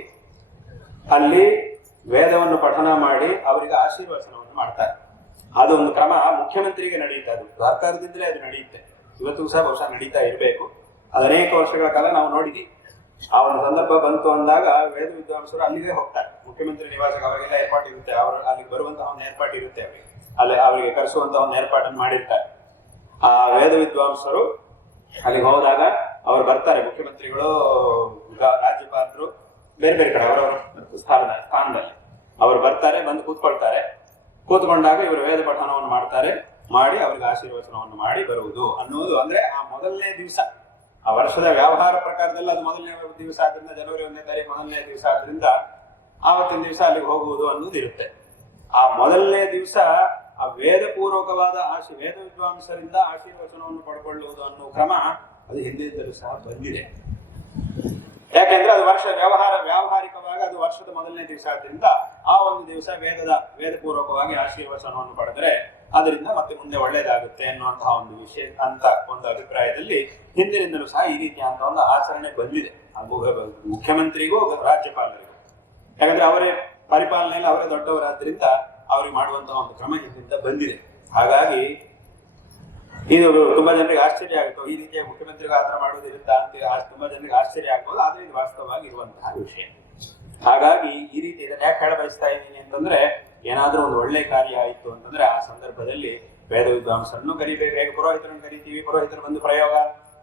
ಅಲ್ಲಿ ವೇದವನ್ನು ಪಠನ ಮಾಡಿ ಅವರಿಗೆ ಆಶೀರ್ವಚನವನ್ನು ಮಾಡ್ತಾರೆ. ಅದು ಒಂದು ಕ್ರಮ ಮುಖ್ಯಮಂತ್ರಿಗೆ ನಡೆಯುತ್ತೆ, ಅದು ಸರ್ಕಾರದಿಂದಲೇ ಅದು ನಡೆಯುತ್ತೆ. ಇವತ್ತಿಗೂ ಸಹ ಬಹುಶಃ ನಡೀತಾ ಇರಬೇಕು. ಅದು ಅನೇಕ ವರ್ಷಗಳ ಕಾಲ ನಾವು ನೋಡಿದ್ದೀವಿ. ಆ ಒಂದು ಸಂದರ್ಭ ಬಂತು ಅಂದಾಗ ವೇದ ವಿದ್ವಾಂಸರು ಅಲ್ಲಿಗೆ ಹೋಗ್ತಾರೆ. ಮುಖ್ಯಮಂತ್ರಿ ನಿವಾಸಕ್ಕೆ ಅವರಿಗೆಲ್ಲ ಏರ್ಪಾಟ್ ಇರುತ್ತೆ, ಅವರು ಅಲ್ಲಿಗೆ ಬರುವಂತಹ ಒಂದು ಏರ್ಪಾಟ್ ಇರುತ್ತೆ, ಅವರಿಗೆ ಕರೆಸುವಂತಹ ಒಂದು ಏರ್ಪಾಟನ್ನು ಮಾಡಿರ್ತಾರೆ. ಆ ವೇದ ವಿದ್ವಾಂಸರು ಅಲ್ಲಿಗೆ ಹೋದಾಗ ಅವರು ಬರ್ತಾರೆ, ಮುಖ್ಯಮಂತ್ರಿಗಳು, ರಾಜ್ಯಪಾಲರು, ಬೇರೆ ಬೇರೆ ಕಡೆ ಅವರವರ ಸ್ಥಾನದಲ್ಲಿ ಅವರು ಬರ್ತಾರೆ, ಬಂದು ಕೂತ್ಕೊಂಡಾಗ ಇವರು ವೇದ ಪಠಣವನ್ನು ಮಾಡಿ ಅವರಿಗೆ ಆಶೀರ್ವಚನವನ್ನು ಮಾಡಿ ಬರುವುದು ಅನ್ನುವುದು. ಅಂದ್ರೆ ಆ ಮೊದಲನೇ ದಿವಸ, ಆ ವರ್ಷದ ವ್ಯವಹಾರ ಪ್ರಕಾರದಲ್ಲಿ ಅದು ಮೊದಲನೇ ದಿವಸ ಆದ್ರಿಂದ, ಜನವರಿ 1ನೇ ತಾರೀಕು ಮೊದಲನೇ ದಿವಸ ಆದ್ರಿಂದ ಆವತ್ತಿನ ದಿವಸ ಅಲ್ಲಿಗೆ ಹೋಗುವುದು ಅನ್ನೋದು ಇರುತ್ತೆ. ಆ ಮೊದಲನೇ ದಿವಸ ಆ ವೇದ ಪೂರ್ವಕವಾದ ವೇದ ವಿದ್ವಾಂಸರಿಂದ ಆಶೀರ್ವಚನವನ್ನು ಪಡ್ಕೊಳ್ಳುವುದು ಅನ್ನೋ ಕ್ರಮ ಅದು ಹಿಂದಿನಿಂದಲೂ ಸಹ ಬಂದಿದೆ. ಯಾಕೆಂದ್ರೆ ಅದು ವ್ಯಾವಹಾರಿಕವಾಗಿ ಅದು ವರ್ಷದ ಮೊದಲನೇ ದಿವಸ ಆದ್ರಿಂದ ಆ ಒಂದು ದಿವಸ ವೇದ ಪೂರ್ವಕವಾಗಿ ಆಶೀರ್ವಚನವನ್ನು ಪಡೆದರೆ ಅದರಿಂದ ಮತ್ತೆ ಮುಂದೆ ಒಳ್ಳೇದಾಗುತ್ತೆ ಅನ್ನುವಂತಹ ಒಂದು ವಿಷಯ ಅಂತ ಒಂದು ಅಭಿಪ್ರಾಯದಲ್ಲಿ ಹಿಂದಿನಿಂದಲೂ ಸಹ ಈ ರೀತಿಯಾದ ಒಂದು ಆಚರಣೆ ಬಂದಿದೆ. ಮುಖ್ಯಮಂತ್ರಿಗೂ ರಾಜ್ಯಪಾಲರಿಗೂ, ಯಾಕಂದ್ರೆ ಅವರೇ ಪರಿಪಾಲನೆಯಲ್ಲಿ ಅವರೇ ದೊಡ್ಡವರಾದ್ರಿಂದ ಅವ್ರಿಗೆ ಮಾಡುವಂತಹ ಒಂದು ಕ್ರಮ ಹಿಂದಿಂದ ಬಂದಿದೆ. ಹಾಗಾಗಿ ಇದು ತುಂಬಾ ಜನರಿಗೆ ಆಶ್ಚರ್ಯ ಆಗುತ್ತೆ, ಈ ರೀತಿಯ ಮುಖ್ಯಮಂತ್ರಿಗಳು ಆತರ ಮಾಡೋದಿರುತ್ತಾ ಅಂತ ತುಂಬಾ ಜನರಿಗೆ ಆಶ್ಚರ್ಯ ಆಗ್ಬೋದು. ಆದ್ರೆ ಇದು ವಾಸ್ತವವಾಗಿ ಇರುವಂತಹ ವಿಷಯ. ಹಾಗಾಗಿ ಈ ರೀತಿ ಇದನ್ನ ಯಾಕೆ ಹೇಳ ಬಯಸ್ತಾ ಇದ್ದೀನಿ ಅಂತಂದ್ರೆ, ಏನಾದ್ರೂ ಒಂದು ಒಳ್ಳೆ ಕಾರ್ಯ ಆಯ್ತು ಅಂತಂದ್ರೆ ಆ ಸಂದರ್ಭದಲ್ಲಿ ವೇದ ವಿದ್ವಾಂಸರನ್ನು ಕರಿಬೇಕು. ಹೇಗೆ ಪುರೋಹಿತರನ್ನು ಕರಿತೀವಿ, ಪುರೋಹಿತರು ಬಂದು ಪ್ರಯೋಗ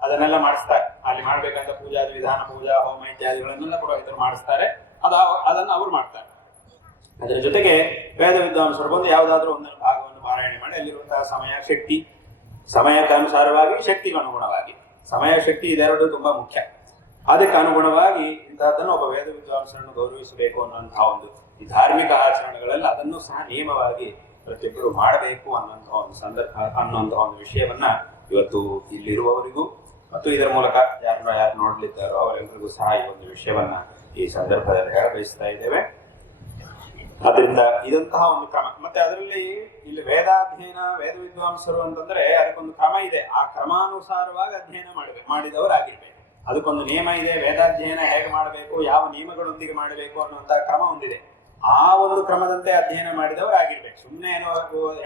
ಅದನ್ನೆಲ್ಲ ಮಾಡಿಸ್ತಾರೆ. ಅಲ್ಲಿ ಮಾಡ್ಬೇಕಂತ ವಿಧಾನ ಪೂಜಾ, ಹೋಮ ಇತ್ಯಾದಿಗಳನ್ನೆಲ್ಲ ಪುರೋಹಿತರು ಮಾಡಿಸ್ತಾರೆ. ಅದನ್ನು ಅವರು ಮಾಡ್ತಾರೆ. ಅದರ ಜೊತೆಗೆ ವೇದ ವಿದ್ವಾಂಸರು ಬಂದು ಯಾವುದಾದ್ರೂ ಒಂದನ್ನು ಭಾಗವನ್ನು ಪಾರಾಯಣ ಮಾಡಿ ಅಲ್ಲಿರುವಂತಹ ಸಮಯ ಶಕ್ತಿ, ಸಮಯಕ್ಕನುಸಾರವಾಗಿ ಶಕ್ತಿಗೆ ಅನುಗುಣವಾಗಿ, ಸಮಯ ಶಕ್ತಿ ಇದೆರಡು ತುಂಬಾ ಮುಖ್ಯ. ಅದಕ್ಕೆ ಅನುಗುಣವಾಗಿ ಇಂತಹದ್ದನ್ನು ಒಬ್ಬ ವೇದ ವಿದ್ವಾಂಸರನ್ನು ಗೌರವಿಸಬೇಕು ಅನ್ನುವಂತಹ ಒಂದು ಈ ಧಾರ್ಮಿಕ ಆಚರಣೆಗಳೆಲ್ಲ ಅದನ್ನು ಸಹ ನಿಯಮವಾಗಿ ಪ್ರತಿಯೊಬ್ಬರು ಮಾಡಬೇಕು ಅನ್ನುವಂತಹ ಒಂದು ಸಂದರ್ಭ ಅನ್ನುವಂತಹ ಒಂದು ವಿಷಯವನ್ನ ಇವತ್ತು ಇಲ್ಲಿರುವವರಿಗೂ ಮತ್ತು ಇದರ ಮೂಲಕ ಯಾರು ನೋಡ್ಲಿದ್ದಾರೋ ಅವರೆಲ್ಲರಿಗೂ ಸಹ ಈ ಒಂದು ವಿಷಯವನ್ನ ಈ ಸಂದರ್ಭದಲ್ಲಿ ಹೇಳಬಯಸ್ತಾ ಇದ್ದೇವೆ. ಅದರಿಂದ ಇದಂತಹ ಒಂದು ಕ್ರಮ. ಮತ್ತೆ ಅದರಲ್ಲಿ ಇಲ್ಲಿ ವೇದಾಧ್ಯಯನ, ವೇದ ವಿದ್ವಾಂಸರು ಅಂತಂದ್ರೆ ಅದಕ್ಕೊಂದು ಕ್ರಮ ಇದೆ. ಆ ಕ್ರಮಾನುಸಾರವಾಗಿ ಅಧ್ಯಯನ ಮಾಡಿದವರಾಗಿರ್ಬೇಕು. ಅದಕ್ಕೊಂದು ನಿಯಮ ಇದೆ. ವೇದಾಧ್ಯಯನ ಹೇಗೆ ಮಾಡಬೇಕು, ಯಾವ ನಿಯಮಗಳೊಂದಿಗೆ ಮಾಡಬೇಕು ಅನ್ನುವಂತಹ ಕ್ರಮ ಒಂದಿದೆ. ಆ ಒಂದು ಕ್ರಮದಂತೆ ಅಧ್ಯಯನ ಮಾಡಿದವರಾಗಿರ್ಬೇಕು. ಸುಮ್ಮನೆ ಏನೋ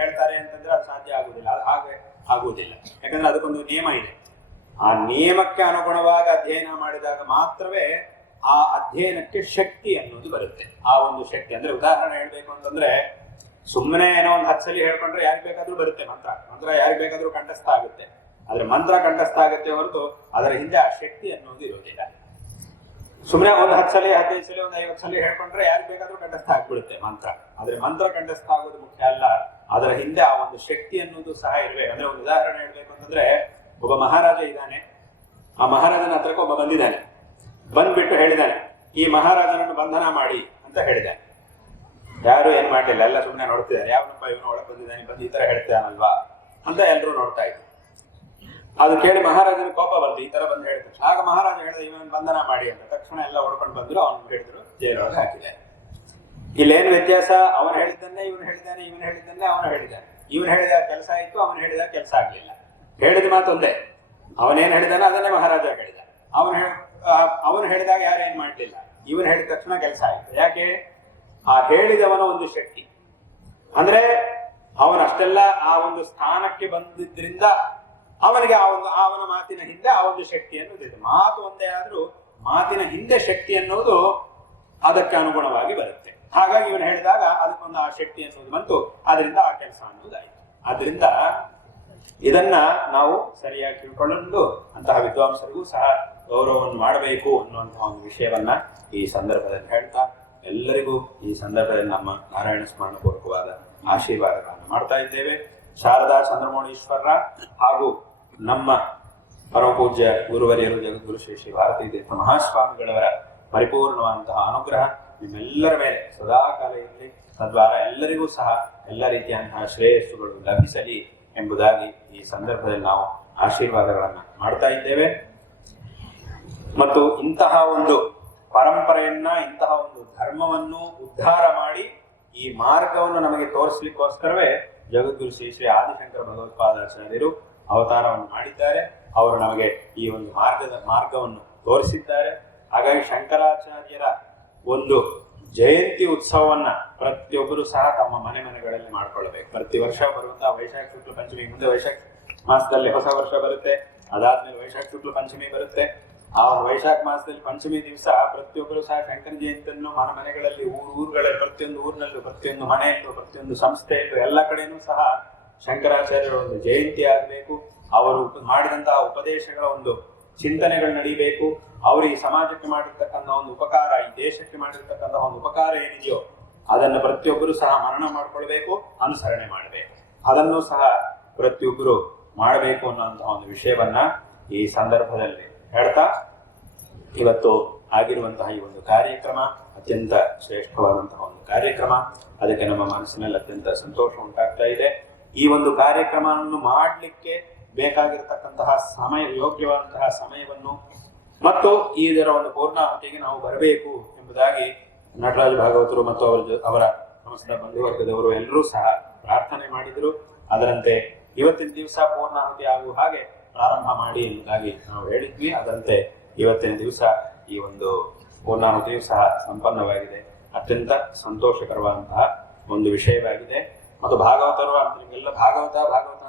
ಹೇಳ್ತಾರೆ ಅಂತಂದ್ರೆ ಅದು ಸಾಧ್ಯ ಆಗುದಿಲ್ಲ, ಅದು ಹಾಗೆ ಆಗುವುದಿಲ್ಲ. ಯಾಕಂದ್ರೆ ಅದಕ್ಕೊಂದು ನಿಯಮ ಇದೆ. ಆ ನಿಯಮಕ್ಕೆ ಅನುಗುಣವಾಗಿ ಅಧ್ಯಯನ ಮಾಡಿದಾಗ ಮಾತ್ರವೇ ಆ ಅಧ್ಯಯನಕ್ಕೆ ಶಕ್ತಿ ಅನ್ನೋದು ಬರುತ್ತೆ. ಆ ಒಂದು ಶಕ್ತಿ ಅಂದ್ರೆ ಉದಾಹರಣೆ ಹೇಳ್ಬೇಕು ಅಂತಂದ್ರೆ ಸುಮ್ಮನೆ ಏನೋ ಒಂದು 10 ಸಲ ಹೇಳ್ಕೊಂಡ್ರೆ ಯಾರಿಗೆ ಬೇಕಾದ್ರೂ ಬರುತ್ತೆ ಮಂತ್ರ ಯಾರಿಗೆ ಬೇಕಾದ್ರೂ ಕಂಠಸ್ಥ ಆಗುತ್ತೆ. ಆದ್ರೆ ಮಂತ್ರ ಕಂಠಸ್ಥ ಆಗುತ್ತೆ ಹೊರತು ಅದರ ಹಿಂದೆ ಆ ಶಕ್ತಿ ಅನ್ನೋದು ಇರೋದಿಲ್ಲ. ಸುಮ್ಮನೆ ಒಂದು 10 ಸಲ 15 ಸಲ ಒಂದು 50 ಸಲ ಹೇಳ್ಕೊಂಡ್ರೆ ಯಾರಿಗೆ ಬೇಕಾದ್ರೂ ಕಂಠಸ್ಥ ಆಗ್ಬಿಡುತ್ತೆ ಮಂತ್ರ. ಆದ್ರೆ ಮಂತ್ರ ಕಂಠಸ್ಥ ಆಗೋದು ಮುಖ್ಯ ಅಲ್ಲ, ಅದರ ಹಿಂದೆ ಆ ಒಂದು ಶಕ್ತಿ ಅನ್ನೋದು ಸಹ ಇರ್ಬೇಕು. ಅಂದ್ರೆ ಒಂದು ಉದಾಹರಣೆ ಹೇಳ್ಬೇಕು ಅಂತಂದ್ರೆ ಒಬ್ಬ ಮಹಾರಾಜ ಇದ್ದಾನೆ. ಆ ಮಹಾರಾಜನ ಹತ್ರಕ್ಕೆ ಒಬ್ಬ ಬಂದಿದ್ದಾನೆ. ಬಂದ್ಬಿಟ್ಟು ಹೇಳಿದಾನೆ, ಈ ಮಹಾರಾಜನನ್ನು ಬಂಧನ ಮಾಡಿ ಅಂತ ಹೇಳಿದ್ದಾನೆ. ಯಾರು ಏನ್ ಮಾಡ್ಲಿಲ್ಲ, ಎಲ್ಲ ಸುಮ್ಮನೆ ನೋಡ್ತಿದ್ದಾರೆ. ಯಾವನಪ್ಪ ಇವನು ಒಳಗೆ ಬಂದಿದ್ದಾನೆ, ಬಂದು ಈ ತರ ಹೇಳ್ತಾನಲ್ವಾ ಅಂತ ಎಲ್ಲರೂ ನೋಡ್ತಾ ಇದ್ರು. ಅದು ಕೇಳಿ ಮಹಾರಾಜನ ಕೋಪ ಬಂದು ಈ ತರ ಬಂದು ಹೇಳ್ತಾರೆ. ಆಗ ಮಹಾರಾಜ ಹೇಳಿದ ಇವನ್ ಬಂಧನ ಮಾಡಿ ಅಂತ. ತಕ್ಷಣ ಎಲ್ಲ ಹೊಡ್ಕೊಂಡು ಬಂದ್ರು, ಅವನು ಹಿಡಿದ್ರು, ಜೈಲೊಳಗೆ ಹಾಕಿದ್ದಾರೆ. ಇಲ್ಲೇನು ವ್ಯತ್ಯಾಸ? ಅವನು ಹೇಳಿದ್ದನ್ನೇ ಇವನು ಹೇಳಿದ್ದಾನೆ, ಇವನು ಹೇಳಿದ್ದನ್ನೇ ಅವನು ಹೇಳಿದ್ದಾನೆ. ಇವನು ಹೇಳಿದ ಕೆಲಸ ಆಯ್ತು, ಅವನು ಹೇಳಿದ ಕೆಲಸ ಆಗ್ಲಿಲ್ಲ. ಹೇಳಿದ ಮಾತೊಂದೇ. ಅವನೇನ್ ಹೇಳಿದಾನೆ ಅದನ್ನೇ ಮಹಾರಾಜ ಹೇಳಿದ. ಅವನು ಹೇಳಿದಾಗ ಯಾರೇನ್ ಮಾಡ್ಲಿಲ್ಲ, ಇವನು ಹೇಳಿದ ತಕ್ಷಣ ಕೆಲಸ ಆಯ್ತು. ಯಾಕೆ? ಆ ಹೇಳಿದವನ ಒಂದು ಶಕ್ತಿ. ಅಂದ್ರೆ ಅವನಷ್ಟೆಲ್ಲ ಆ ಒಂದು ಸ್ಥಾನಕ್ಕೆ ಬಂದಿದ್ರಿಂದ ಅವನಿಗೆ ಅವನ ಮಾತಿನ ಹಿಂದೆ ಆ ಒಂದು ಶಕ್ತಿ ಅನ್ನೋದಿದೆ. ಮಾತು ಒಂದೇ ಆದ್ರೂ ಮಾತಿನ ಹಿಂದೆ ಶಕ್ತಿ ಅನ್ನೋದು ಅದಕ್ಕೆ ಅನುಗುಣವಾಗಿ ಬರುತ್ತೆ. ಹಾಗಾಗಿ ಇವನು ಹೇಳಿದಾಗ ಅದಕ್ಕೊಂದು ಆ ಶಕ್ತಿ ಅನ್ನೋದು ಬಂತು, ಆದ್ರಿಂದ ಆ ಕೆಲಸ ಅನ್ನೋದಾಯ್ತು. ಆದ್ರಿಂದ ಇದನ್ನ ನಾವು ಸರಿಯಾಗಿ ತಿಳ್ಕೊಳ್ಳಲು ಅಂತಹ ವಿದ್ವಾಂಸರಿಗೂ ಸಹ ಗೌರವವನ್ನು ಮಾಡಬೇಕು ಅನ್ನುವಂತಹ ಒಂದು ವಿಷಯವನ್ನ ಈ ಸಂದರ್ಭದಲ್ಲಿ ಹೇಳ್ತಾ, ಎಲ್ಲರಿಗೂ ಈ ಸಂದರ್ಭದಲ್ಲಿ ನಮ್ಮ ನಾರಾಯಣ ಸ್ಮರಣ ಪೂರ್ವಕವಾದ ಆಶೀರ್ವಾದಗಳನ್ನು ಮಾಡ್ತಾ ಇದ್ದೇವೆ. ಶಾರದಾ ಚಂದ್ರಮೌಳೀಶ್ವರರ ಹಾಗೂ ನಮ್ಮ ಪರಮಪೂಜ್ಯ ಗುರುವರಿಯರು ಜಗದ್ಗುರು ಶ್ರೀ ಶ್ರೀ ಭಾರತೀ ತೀರ್ಥ ಮಹಾಸ್ವಾಮಿಗಳವರ ಪರಿಪೂರ್ಣವಾದಂತಹ ಅನುಗ್ರಹ ನಿಮ್ಮೆಲ್ಲರ ಮೇಲೆ ಸದಾಕಾಲ ಇರಲಿ. ತದ್ವಾರ ಎಲ್ಲರಿಗೂ ಸಹ ಎಲ್ಲ ರೀತಿಯಂತಹ ಶ್ರೇಯಸ್ಸುಗಳು ಲಭಿಸಲಿ ಎಂಬುದಾಗಿ ಈ ಸಂದರ್ಭದಲ್ಲಿ ನಾವು ಆಶೀರ್ವಾದಗಳನ್ನು ಮಾಡ್ತಾ ಇದ್ದೇವೆ. ಮತ್ತು ಇಂತಹ ಒಂದು ಪರಂಪರೆಯನ್ನ, ಇಂತಹ ಒಂದು ಧರ್ಮವನ್ನು ಉದ್ಧಾರ ಮಾಡಿ ಈ ಮಾರ್ಗವನ್ನು ನಮಗೆ ತೋರಿಸಲಿಕ್ಕೋಸ್ಕರವೇ ಜಗದ್ಗುರು ಶ್ರೀ ಶ್ರೀ ಆದಿಶಂಕರ ಭಗವತ್ಪಾದಾಚಾರ್ಯರು ಅವತಾರವನ್ನು ಮಾಡಿದ್ದಾರೆ. ಅವರು ನಮಗೆ ಈ ಒಂದು ಮಾರ್ಗವನ್ನು ತೋರಿಸಿದ್ದಾರೆ. ಹಾಗಾಗಿ ಶಂಕರಾಚಾರ್ಯರ ಒಂದು ಜಯಂತಿ ಉತ್ಸವವನ್ನ ಪ್ರತಿಯೊಬ್ಬರು ಸಹ ತಮ್ಮ ಮನೆಗಳಲ್ಲಿ ಮಾಡ್ಕೊಳ್ಬೇಕು. ಪ್ರತಿ ವರ್ಷ ಬರುವಂತಹ ವೈಶಾಖ ಶುಕ್ಲ ಪಂಚಮಿ, ಮುಂದೆ ವೈಶಾಖ ಮಾಸದಲ್ಲಿ ಹೊಸ ವರ್ಷ ಬರುತ್ತೆ, ಅದಾದ್ಮೇಲೆ ವೈಶಾಖ ಶುಕ್ಲ ಪಂಚಮಿ ಬರುತ್ತೆ. ಆ ಒಂದು ವೈಶಾಖ ಮಾಸದಲ್ಲಿ ಪಂಚಮಿ ದಿವಸ ಪ್ರತಿಯೊಬ್ಬರು ಸಹ ಶಂಕರ ಜಯಂತಿಯನ್ನು ಮನೆಗಳಲ್ಲಿ, ಊರುಗಳಲ್ಲಿ, ಪ್ರತಿಯೊಂದು ಊರಿನಲ್ಲೂ, ಪ್ರತಿಯೊಂದು ಮನೆಯಲ್ಲೂ, ಪ್ರತಿಯೊಂದು ಸಂಸ್ಥೆಯಲ್ಲೂ ಎಲ್ಲ ಕಡೆನೂ ಸಹ ಶಂಕರಾಚಾರ್ಯರ ಒಂದು ಜಯಂತಿ ಆಗಬೇಕು. ಅವರು ಮಾಡಿದಂತಹ ಉಪದೇಶಗಳ ಒಂದು ಚಿಂತನೆಗಳು ನಡೀಬೇಕು. ಅವರು ಈ ಸಮಾಜಕ್ಕೆ ಮಾಡಿರ್ತಕ್ಕಂಥ ಒಂದು ಉಪಕಾರ, ಈ ದೇಶಕ್ಕೆ ಮಾಡಿರ್ತಕ್ಕಂಥ ಒಂದು ಉಪಕಾರ ಏನಿದೆಯೋ ಅದನ್ನು ಪ್ರತಿಯೊಬ್ಬರು ಸಹ ಮನನ ಮಾಡ್ಕೊಳ್ಬೇಕು, ಅನುಸರಣೆ ಮಾಡಬೇಕು. ಅದನ್ನು ಸಹ ಪ್ರತಿಯೊಬ್ಬರು ಮಾಡಬೇಕು ಅನ್ನುವಂತಹ ಒಂದು ವಿಷಯವನ್ನ ಈ ಸಂದರ್ಭದಲ್ಲಿ ಹೇಳ್ತಾ, ಇವತ್ತು ಆಗಿರುವಂತಹ ಈ ಒಂದು ಕಾರ್ಯಕ್ರಮ ಅತ್ಯಂತ ಶ್ರೇಷ್ಠವಾದಂತಹ ಒಂದು ಕಾರ್ಯಕ್ರಮ. ಅದಕ್ಕೆ ನಮ್ಮ ಮನಸ್ಸಿನಲ್ಲಿ ಅತ್ಯಂತ ಸಂತೋಷ ಉಂಟಾಗ್ತಾ ಇದೆ. ಈ ಒಂದು ಕಾರ್ಯಕ್ರಮವನ್ನು ಮಾಡಲಿಕ್ಕೆ ಬೇಕಾಗಿರತಕ್ಕಂತಹ ಸಮಯ, ಯೋಗ್ಯವಾದಂತಹ ಸಮಯವನ್ನು ಮತ್ತು ಇದರ ಒಂದು ಪೂರ್ಣಾಹುತಿಗೆ ನಾವು ಬರಬೇಕು ಎಂಬುದಾಗಿ ನಟರಾಜ ಭಾಗವತರು ಮತ್ತು ಅವರ ಸಮಸ್ತ ಬಂಧುವರ್ಗದವರು ಎಲ್ಲರೂ ಸಹ ಪ್ರಾರ್ಥನೆ ಮಾಡಿದರು. ಅದರಂತೆ ಇವತ್ತಿನ ದಿವಸ ಪೂರ್ಣಾಹುತಿ ಆಗುವ ಹಾಗೆ ಪ್ರಾರಂಭ ಮಾಡಿ ಎಂಬುದಾಗಿ ನಾವು ಹೇಳಿದ್ವಿ. ಅದರಂತೆ ಇವತ್ತಿನ ದಿವಸ ಈ ಒಂದು ಪೂರ್ಣಾಹುತಿಯು ಸಹ ಸಂಪನ್ನವಾಗಿದೆ. ಅತ್ಯಂತ ಸಂತೋಷಕರವಾದಂತಹ ಒಂದು ವಿಷಯವಾಗಿದೆ. ಮತ್ತು ಭಾಗವತರು ಅಂತ ನಿಮಗೆಲ್ಲ ಭಾಗವತ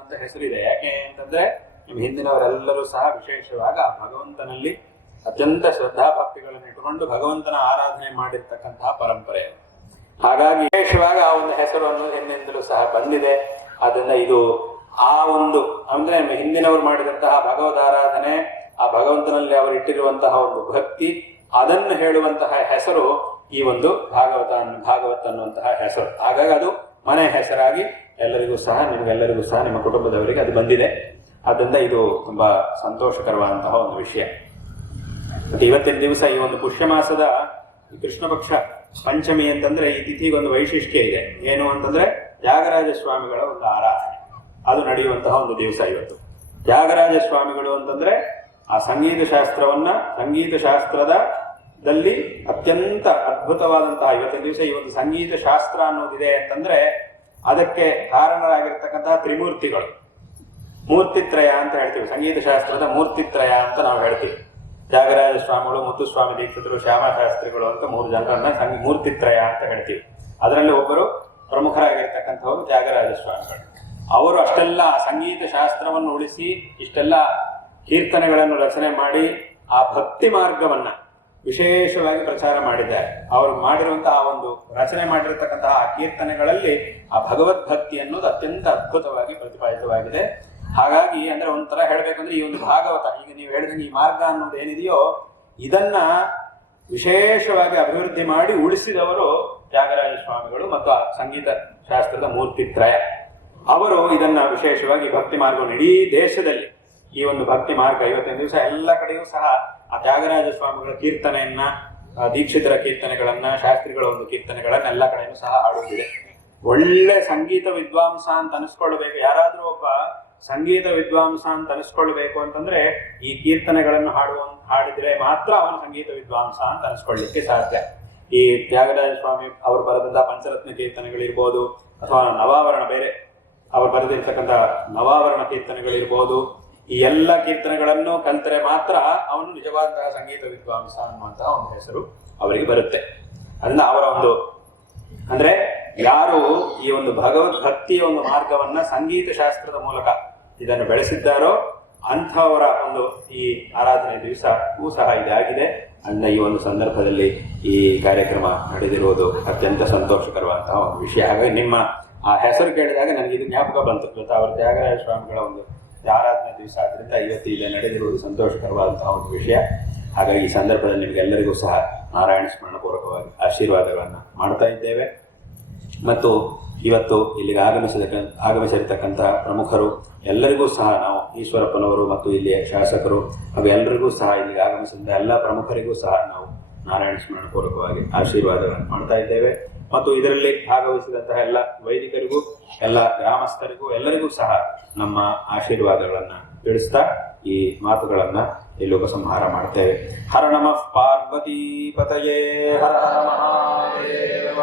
ಅಂತ ಹೆಸರಿದೆ. ಯಾಕೆ ಅಂತಂದ್ರೆ ನಿಮ್ಮ ಹಿಂದಿನವರೆಲ್ಲರೂ ಸಹ ವಿಶೇಷವಾಗಿ ಆ ಭಗವಂತನಲ್ಲಿ ಅತ್ಯಂತ ಶ್ರದ್ಧಾಭಕ್ತಿಗಳನ್ನು ಇಟ್ಟುಕೊಂಡು ಭಗವಂತನ ಆರಾಧನೆ ಮಾಡಿರ್ತಕ್ಕಂತಹ ಪರಂಪರೆ. ಹಾಗಾಗಿ ವಿಶೇಷವಾಗಿ ಆ ಒಂದು ಹೆಸರು ಅನ್ನೋದು ಹಿಂದಿಂದಲೂ ಸಹ ಬಂದಿದೆ. ಅದರಿಂದ ಇದು ಆ ಒಂದು ಅಂದ್ರೆ ಹಿಂದಿನವರು ಮಾಡಿದಂತಹ ಭಗವದ್ ಆರಾಧನೆ, ಆ ಭಗವಂತನಲ್ಲಿ ಅವರು ಇಟ್ಟಿರುವಂತಹ ಒಂದು ಭಕ್ತಿ, ಅದನ್ನು ಹೇಳುವಂತಹ ಹೆಸರು ಈ ಒಂದು ಭಾಗವತ ಅನ್ನುವಂತಹ ಹೆಸರು. ಹಾಗಾಗಿ ಅದು ಮನೆ ಹೆಸರಾಗಿ ಎಲ್ಲರಿಗೂ ಸಹ ನಿಮಗೆಲ್ಲರಿಗೂ ಸಹ ನಿಮ್ಮ ಕುಟುಂಬದವರಿಗೆ ಅದು ಬಂದಿದೆ. ಆದ್ದರಿಂದ ಇದು ತುಂಬ ಸಂತೋಷಕರವಾದಂತಹ ಒಂದು ವಿಷಯ. ಮತ್ತು ಇವತ್ತಿನ ದಿವಸ ಈ ಒಂದು ಪುಷ್ಯ ಮಾಸದ ಕೃಷ್ಣ ಪಕ್ಷ ಪಂಚಮಿ ಅಂತಂದ್ರೆ ಈ ತಿಥಿಗೊಂದು ವೈಶಿಷ್ಟ್ಯ ಇದೆ. ಏನು ಅಂತಂದ್ರೆ ತ್ಯಾಗರಾಜ ಸ್ವಾಮಿಗಳ ಒಂದು ಆರಾಧನೆ ಅದು ನಡೆಯುವಂತಹ ಒಂದು ದಿವಸ ಇವತ್ತು. ತ್ಯಾಗರಾಜ ಸ್ವಾಮಿಗಳು ಅಂತಂದ್ರೆ ಆ ಸಂಗೀತ ಶಾಸ್ತ್ರದಲ್ಲಿ ಅತ್ಯಂತ ಅದ್ಭುತವಾದಂತಹ ಇವತ್ತಿನ ದಿವಸ ಈ ಒಂದು ಸಂಗೀತ ಶಾಸ್ತ್ರ ಅನ್ನೋದಿದೆ ಅಂತಂದ್ರೆ ಅದಕ್ಕೆ ಕಾರಣರಾಗಿರ್ತಕ್ಕಂತಹ ತ್ರಿಮೂರ್ತಿಗಳು, ಮೂರ್ತಿತ್ರಯ ಅಂತ ಹೇಳ್ತೀವಿ. ಸಂಗೀತ ಶಾಸ್ತ್ರದ ಮೂರ್ತಿತ್ರಯ ಅಂತ ನಾವು ಹೇಳ್ತೀವಿ. ತ್ಯಾಗರಾಜ ಸ್ವಾಮಿಗಳು, ಮುತ್ತುಸ್ವಾಮಿ ದೀಕ್ಷಿತರು, ಶ್ಯಾಮಶಾಸ್ತ್ರಿಗಳು ಅಂತ 3 ಜನರನ್ನ ಮೂರ್ತಿತ್ರಯ ಅಂತ ಹೇಳ್ತೀವಿ. ಅದರಲ್ಲಿ ಒಬ್ಬರು ಪ್ರಮುಖರಾಗಿರ್ತಕ್ಕಂಥವರು ತ್ಯಾಗರಾಜ ಸ್ವಾಮಿಗಳು. ಅವರು ಅಷ್ಟೆಲ್ಲ ಸಂಗೀತ ಶಾಸ್ತ್ರವನ್ನು ಉಳಿಸಿ ಇಷ್ಟೆಲ್ಲ ಕೀರ್ತನೆಗಳನ್ನು ರಚನೆ ಮಾಡಿ ಆ ಭಕ್ತಿ ಮಾರ್ಗವನ್ನ ವಿಶೇಷವಾಗಿ ಪ್ರಚಾರ ಮಾಡಿದ್ದಾರೆ. ಅವರು ಮಾಡಿರುವಂತಹ ಒಂದು ರಚನೆ ಮಾಡಿರತಕ್ಕಂತಹ ಆ ಕೀರ್ತನೆಗಳಲ್ಲಿ ಆ ಭಗವದ್ಭಕ್ತಿ ಅನ್ನೋದು ಅತ್ಯಂತ ಅದ್ಭುತವಾಗಿ ಪ್ರತಿಪಾದಿತವಾಗಿದೆ. ಹಾಗಾಗಿ ಅಂದ್ರೆ ಒಂಥರ ಹೇಳ್ಬೇಕಂದ್ರೆ ಈ ಒಂದು ಭಾಗವತ, ಈಗ ನೀವು ಹೇಳಿದಂಗೆ ಈ ಮಾರ್ಗ ಅನ್ನೋದು ಏನಿದೆಯೋ ಇದನ್ನ ವಿಶೇಷವಾಗಿ ಅಭಿವೃದ್ಧಿ ಮಾಡಿ ಉಳಿಸಿದವರು ತ್ಯಾಗರಾಜ ಸ್ವಾಮಿಗಳು ಮತ್ತು ಆ ಸಂಗೀತ ಶಾಸ್ತ್ರದ ಮೂರ್ತಿತ್ರಯ. ಅವರು ಇದನ್ನ ವಿಶೇಷವಾಗಿ ಭಕ್ತಿ ಮಾರ್ಗವನ್ನು ಇಡೀ ದೇಶದಲ್ಲಿ ಈ ಒಂದು ಭಕ್ತಿ ಮಾರ್ಗ ಇವತ್ತಿನ ದಿವಸ ಎಲ್ಲ ಕಡೆಯೂ ಸಹ ಆ ತ್ಯಾಗರಾಜ ಸ್ವಾಮಿಗಳ ಕೀರ್ತನೆಯನ್ನ, ದೀಕ್ಷಿತರ ಕೀರ್ತನೆಗಳನ್ನ, ಶಾಸ್ತ್ರಿಗಳ ಒಂದು ಕೀರ್ತನೆಗಳನ್ನ ಎಲ್ಲ ಕಡೆಯೂ ಸಹ ಹಾಡುತ್ತಿದೆ. ಒಳ್ಳೆ ಸಂಗೀತ ವಿದ್ವಾಂಸ ಅಂತ ಅನಿಸ್ಕೊಳ್ಬೇಕು, ಯಾರಾದ್ರೂ ಒಬ್ಬ ಸಂಗೀತ ವಿದ್ವಾಂಸ ಅಂತ ಅನಿಸ್ಕೊಳ್ಬೇಕು ಅಂತಂದ್ರೆ ಈ ಕೀರ್ತನೆಗಳನ್ನು ಹಾಡಿದ್ರೆ ಮಾತ್ರ ಅವನು ಸಂಗೀತ ವಿದ್ವಾಂಸ ಅಂತ ಅನಿಸ್ಕೊಳ್ಳಿಕ್ಕೆ ಸಾಧ್ಯ. ಈ ತ್ಯಾಗರಾಜ ಸ್ವಾಮಿ ಅವರು ಬರೆದಂತಹ ಪಂಚರತ್ನ ಕೀರ್ತನೆಗಳಿರ್ಬೋದು ಅಥವಾ ನವಾವರಣ, ಬೇರೆ ಅವರು ಬರೆದಿರ್ತಕ್ಕಂಥ ನವಾವರಣ ಕೀರ್ತನೆಗಳಿರ್ಬೋದು, ಈ ಎಲ್ಲ ಕೀರ್ತನೆಗಳನ್ನು ಕಲ್ತರೆ ಮಾತ್ರ ಅವನು ನಿಜವಾದಂತಹ ಸಂಗೀತ ವಿದ್ವಾಂಸ ಅನ್ನುವಂತಹ ಒಂದು ಹೆಸರು ಅವರಿಗೆ ಬರುತ್ತೆ. ಅದನ್ನ ಅವರ ಒಂದು ಅಂದ್ರೆ ಯಾರು ಈ ಒಂದು ಭಗವದ್ಭಕ್ತಿಯ ಒಂದು ಮಾರ್ಗವನ್ನ ಸಂಗೀತ ಶಾಸ್ತ್ರದ ಮೂಲಕ ಇದನ್ನು ಬೆಳೆಸಿದ್ದಾರೋ ಅಂಥವರ ಒಂದು ಈ ಆರಾಧನೆ ದಿವಸವೂ ಸಹ ಇದಾಗಿದೆ. ಅಂದ ಈ ಒಂದು ಸಂದರ್ಭದಲ್ಲಿ ಈ ಕಾರ್ಯಕ್ರಮ ನಡೆದಿರುವುದು ಅತ್ಯಂತ ಸಂತೋಷಕರವಾದಂತಹ ಒಂದು ವಿಷಯ. ಹಾಗಾಗಿ ನಿಮ್ಮ ಆ ಹೆಸರು ಕೇಳಿದಾಗ ನನಗೆ ಇದು ಜ್ಞಾಪಕ ಬಂತು. ಇವತ್ತು ಅವರ ತ್ಯಾಗರಾಜ ಸ್ವಾಮಿಗಳ ಒಂದು ಆರಾಧನೆ ದಿವಸ ಆದ್ರಿಂದ ಇವತ್ತು ಇಲ್ಲಿ ನಡೆದಿರುವುದು ಸಂತೋಷಕರವಾದಂತಹ ಒಂದು ವಿಷಯ. ಹಾಗಾಗಿ ಈ ಸಂದರ್ಭದಲ್ಲಿ ನಿಮಗೆಲ್ಲರಿಗೂ ಸಹ ನಾರಾಯಣ ಸ್ಮರಣಪೂರ್ವಕವಾಗಿ ಆಶೀರ್ವಾದಗಳನ್ನು ಮಾಡ್ತಾ ಇದ್ದೇವೆ. ಮತ್ತು ಇವತ್ತು ಇಲ್ಲಿಗೆ ಆಗಮಿಸಿರ್ತಕ್ಕಂತಹ ಪ್ರಮುಖರು ಎಲ್ಲರಿಗೂ ಸಹ ನಾವು ಈಶ್ವರಪ್ಪನವರು ಮತ್ತು ಇಲ್ಲಿಯ ಶಾಸಕರು ಹಾಗೂ ಎಲ್ಲರಿಗೂ ಸಹ ಇಲ್ಲಿಗೆ ಆಗಮಿಸಿದ ಎಲ್ಲ ಪ್ರಮುಖರಿಗೂ ಸಹ ನಾವು ನಾರಾಯಣ ಸ್ಮರಣಪೂರ್ವಕವಾಗಿ ಆಶೀರ್ವಾದಗಳನ್ನು ಮಾಡ್ತಾ ಇದ್ದೇವೆ. ಮತ್ತು ಇದರಲ್ಲಿ ಭಾಗವಹಿಸಿದಂತಹ ಎಲ್ಲ ವೈದಿಕರಿಗೂ ಎಲ್ಲ ಗ್ರಾಮಸ್ಥರಿಗೂ ಎಲ್ಲರಿಗೂ ಸಹ ನಮ್ಮ ಆಶೀರ್ವಾದಗಳನ್ನು ತಿಳಿಸ್ತಾ ಈ ಮಾತುಗಳನ್ನು ಇಲ್ಲಿ ಉಪಸಂಹಾರ ಮಾಡ್ತೇವೆ. ಹರ ನಮಃ ಪಾರ್ವತೀ ಪತಯೇ ಹರ ಹರ ಮಹಾದೇವ.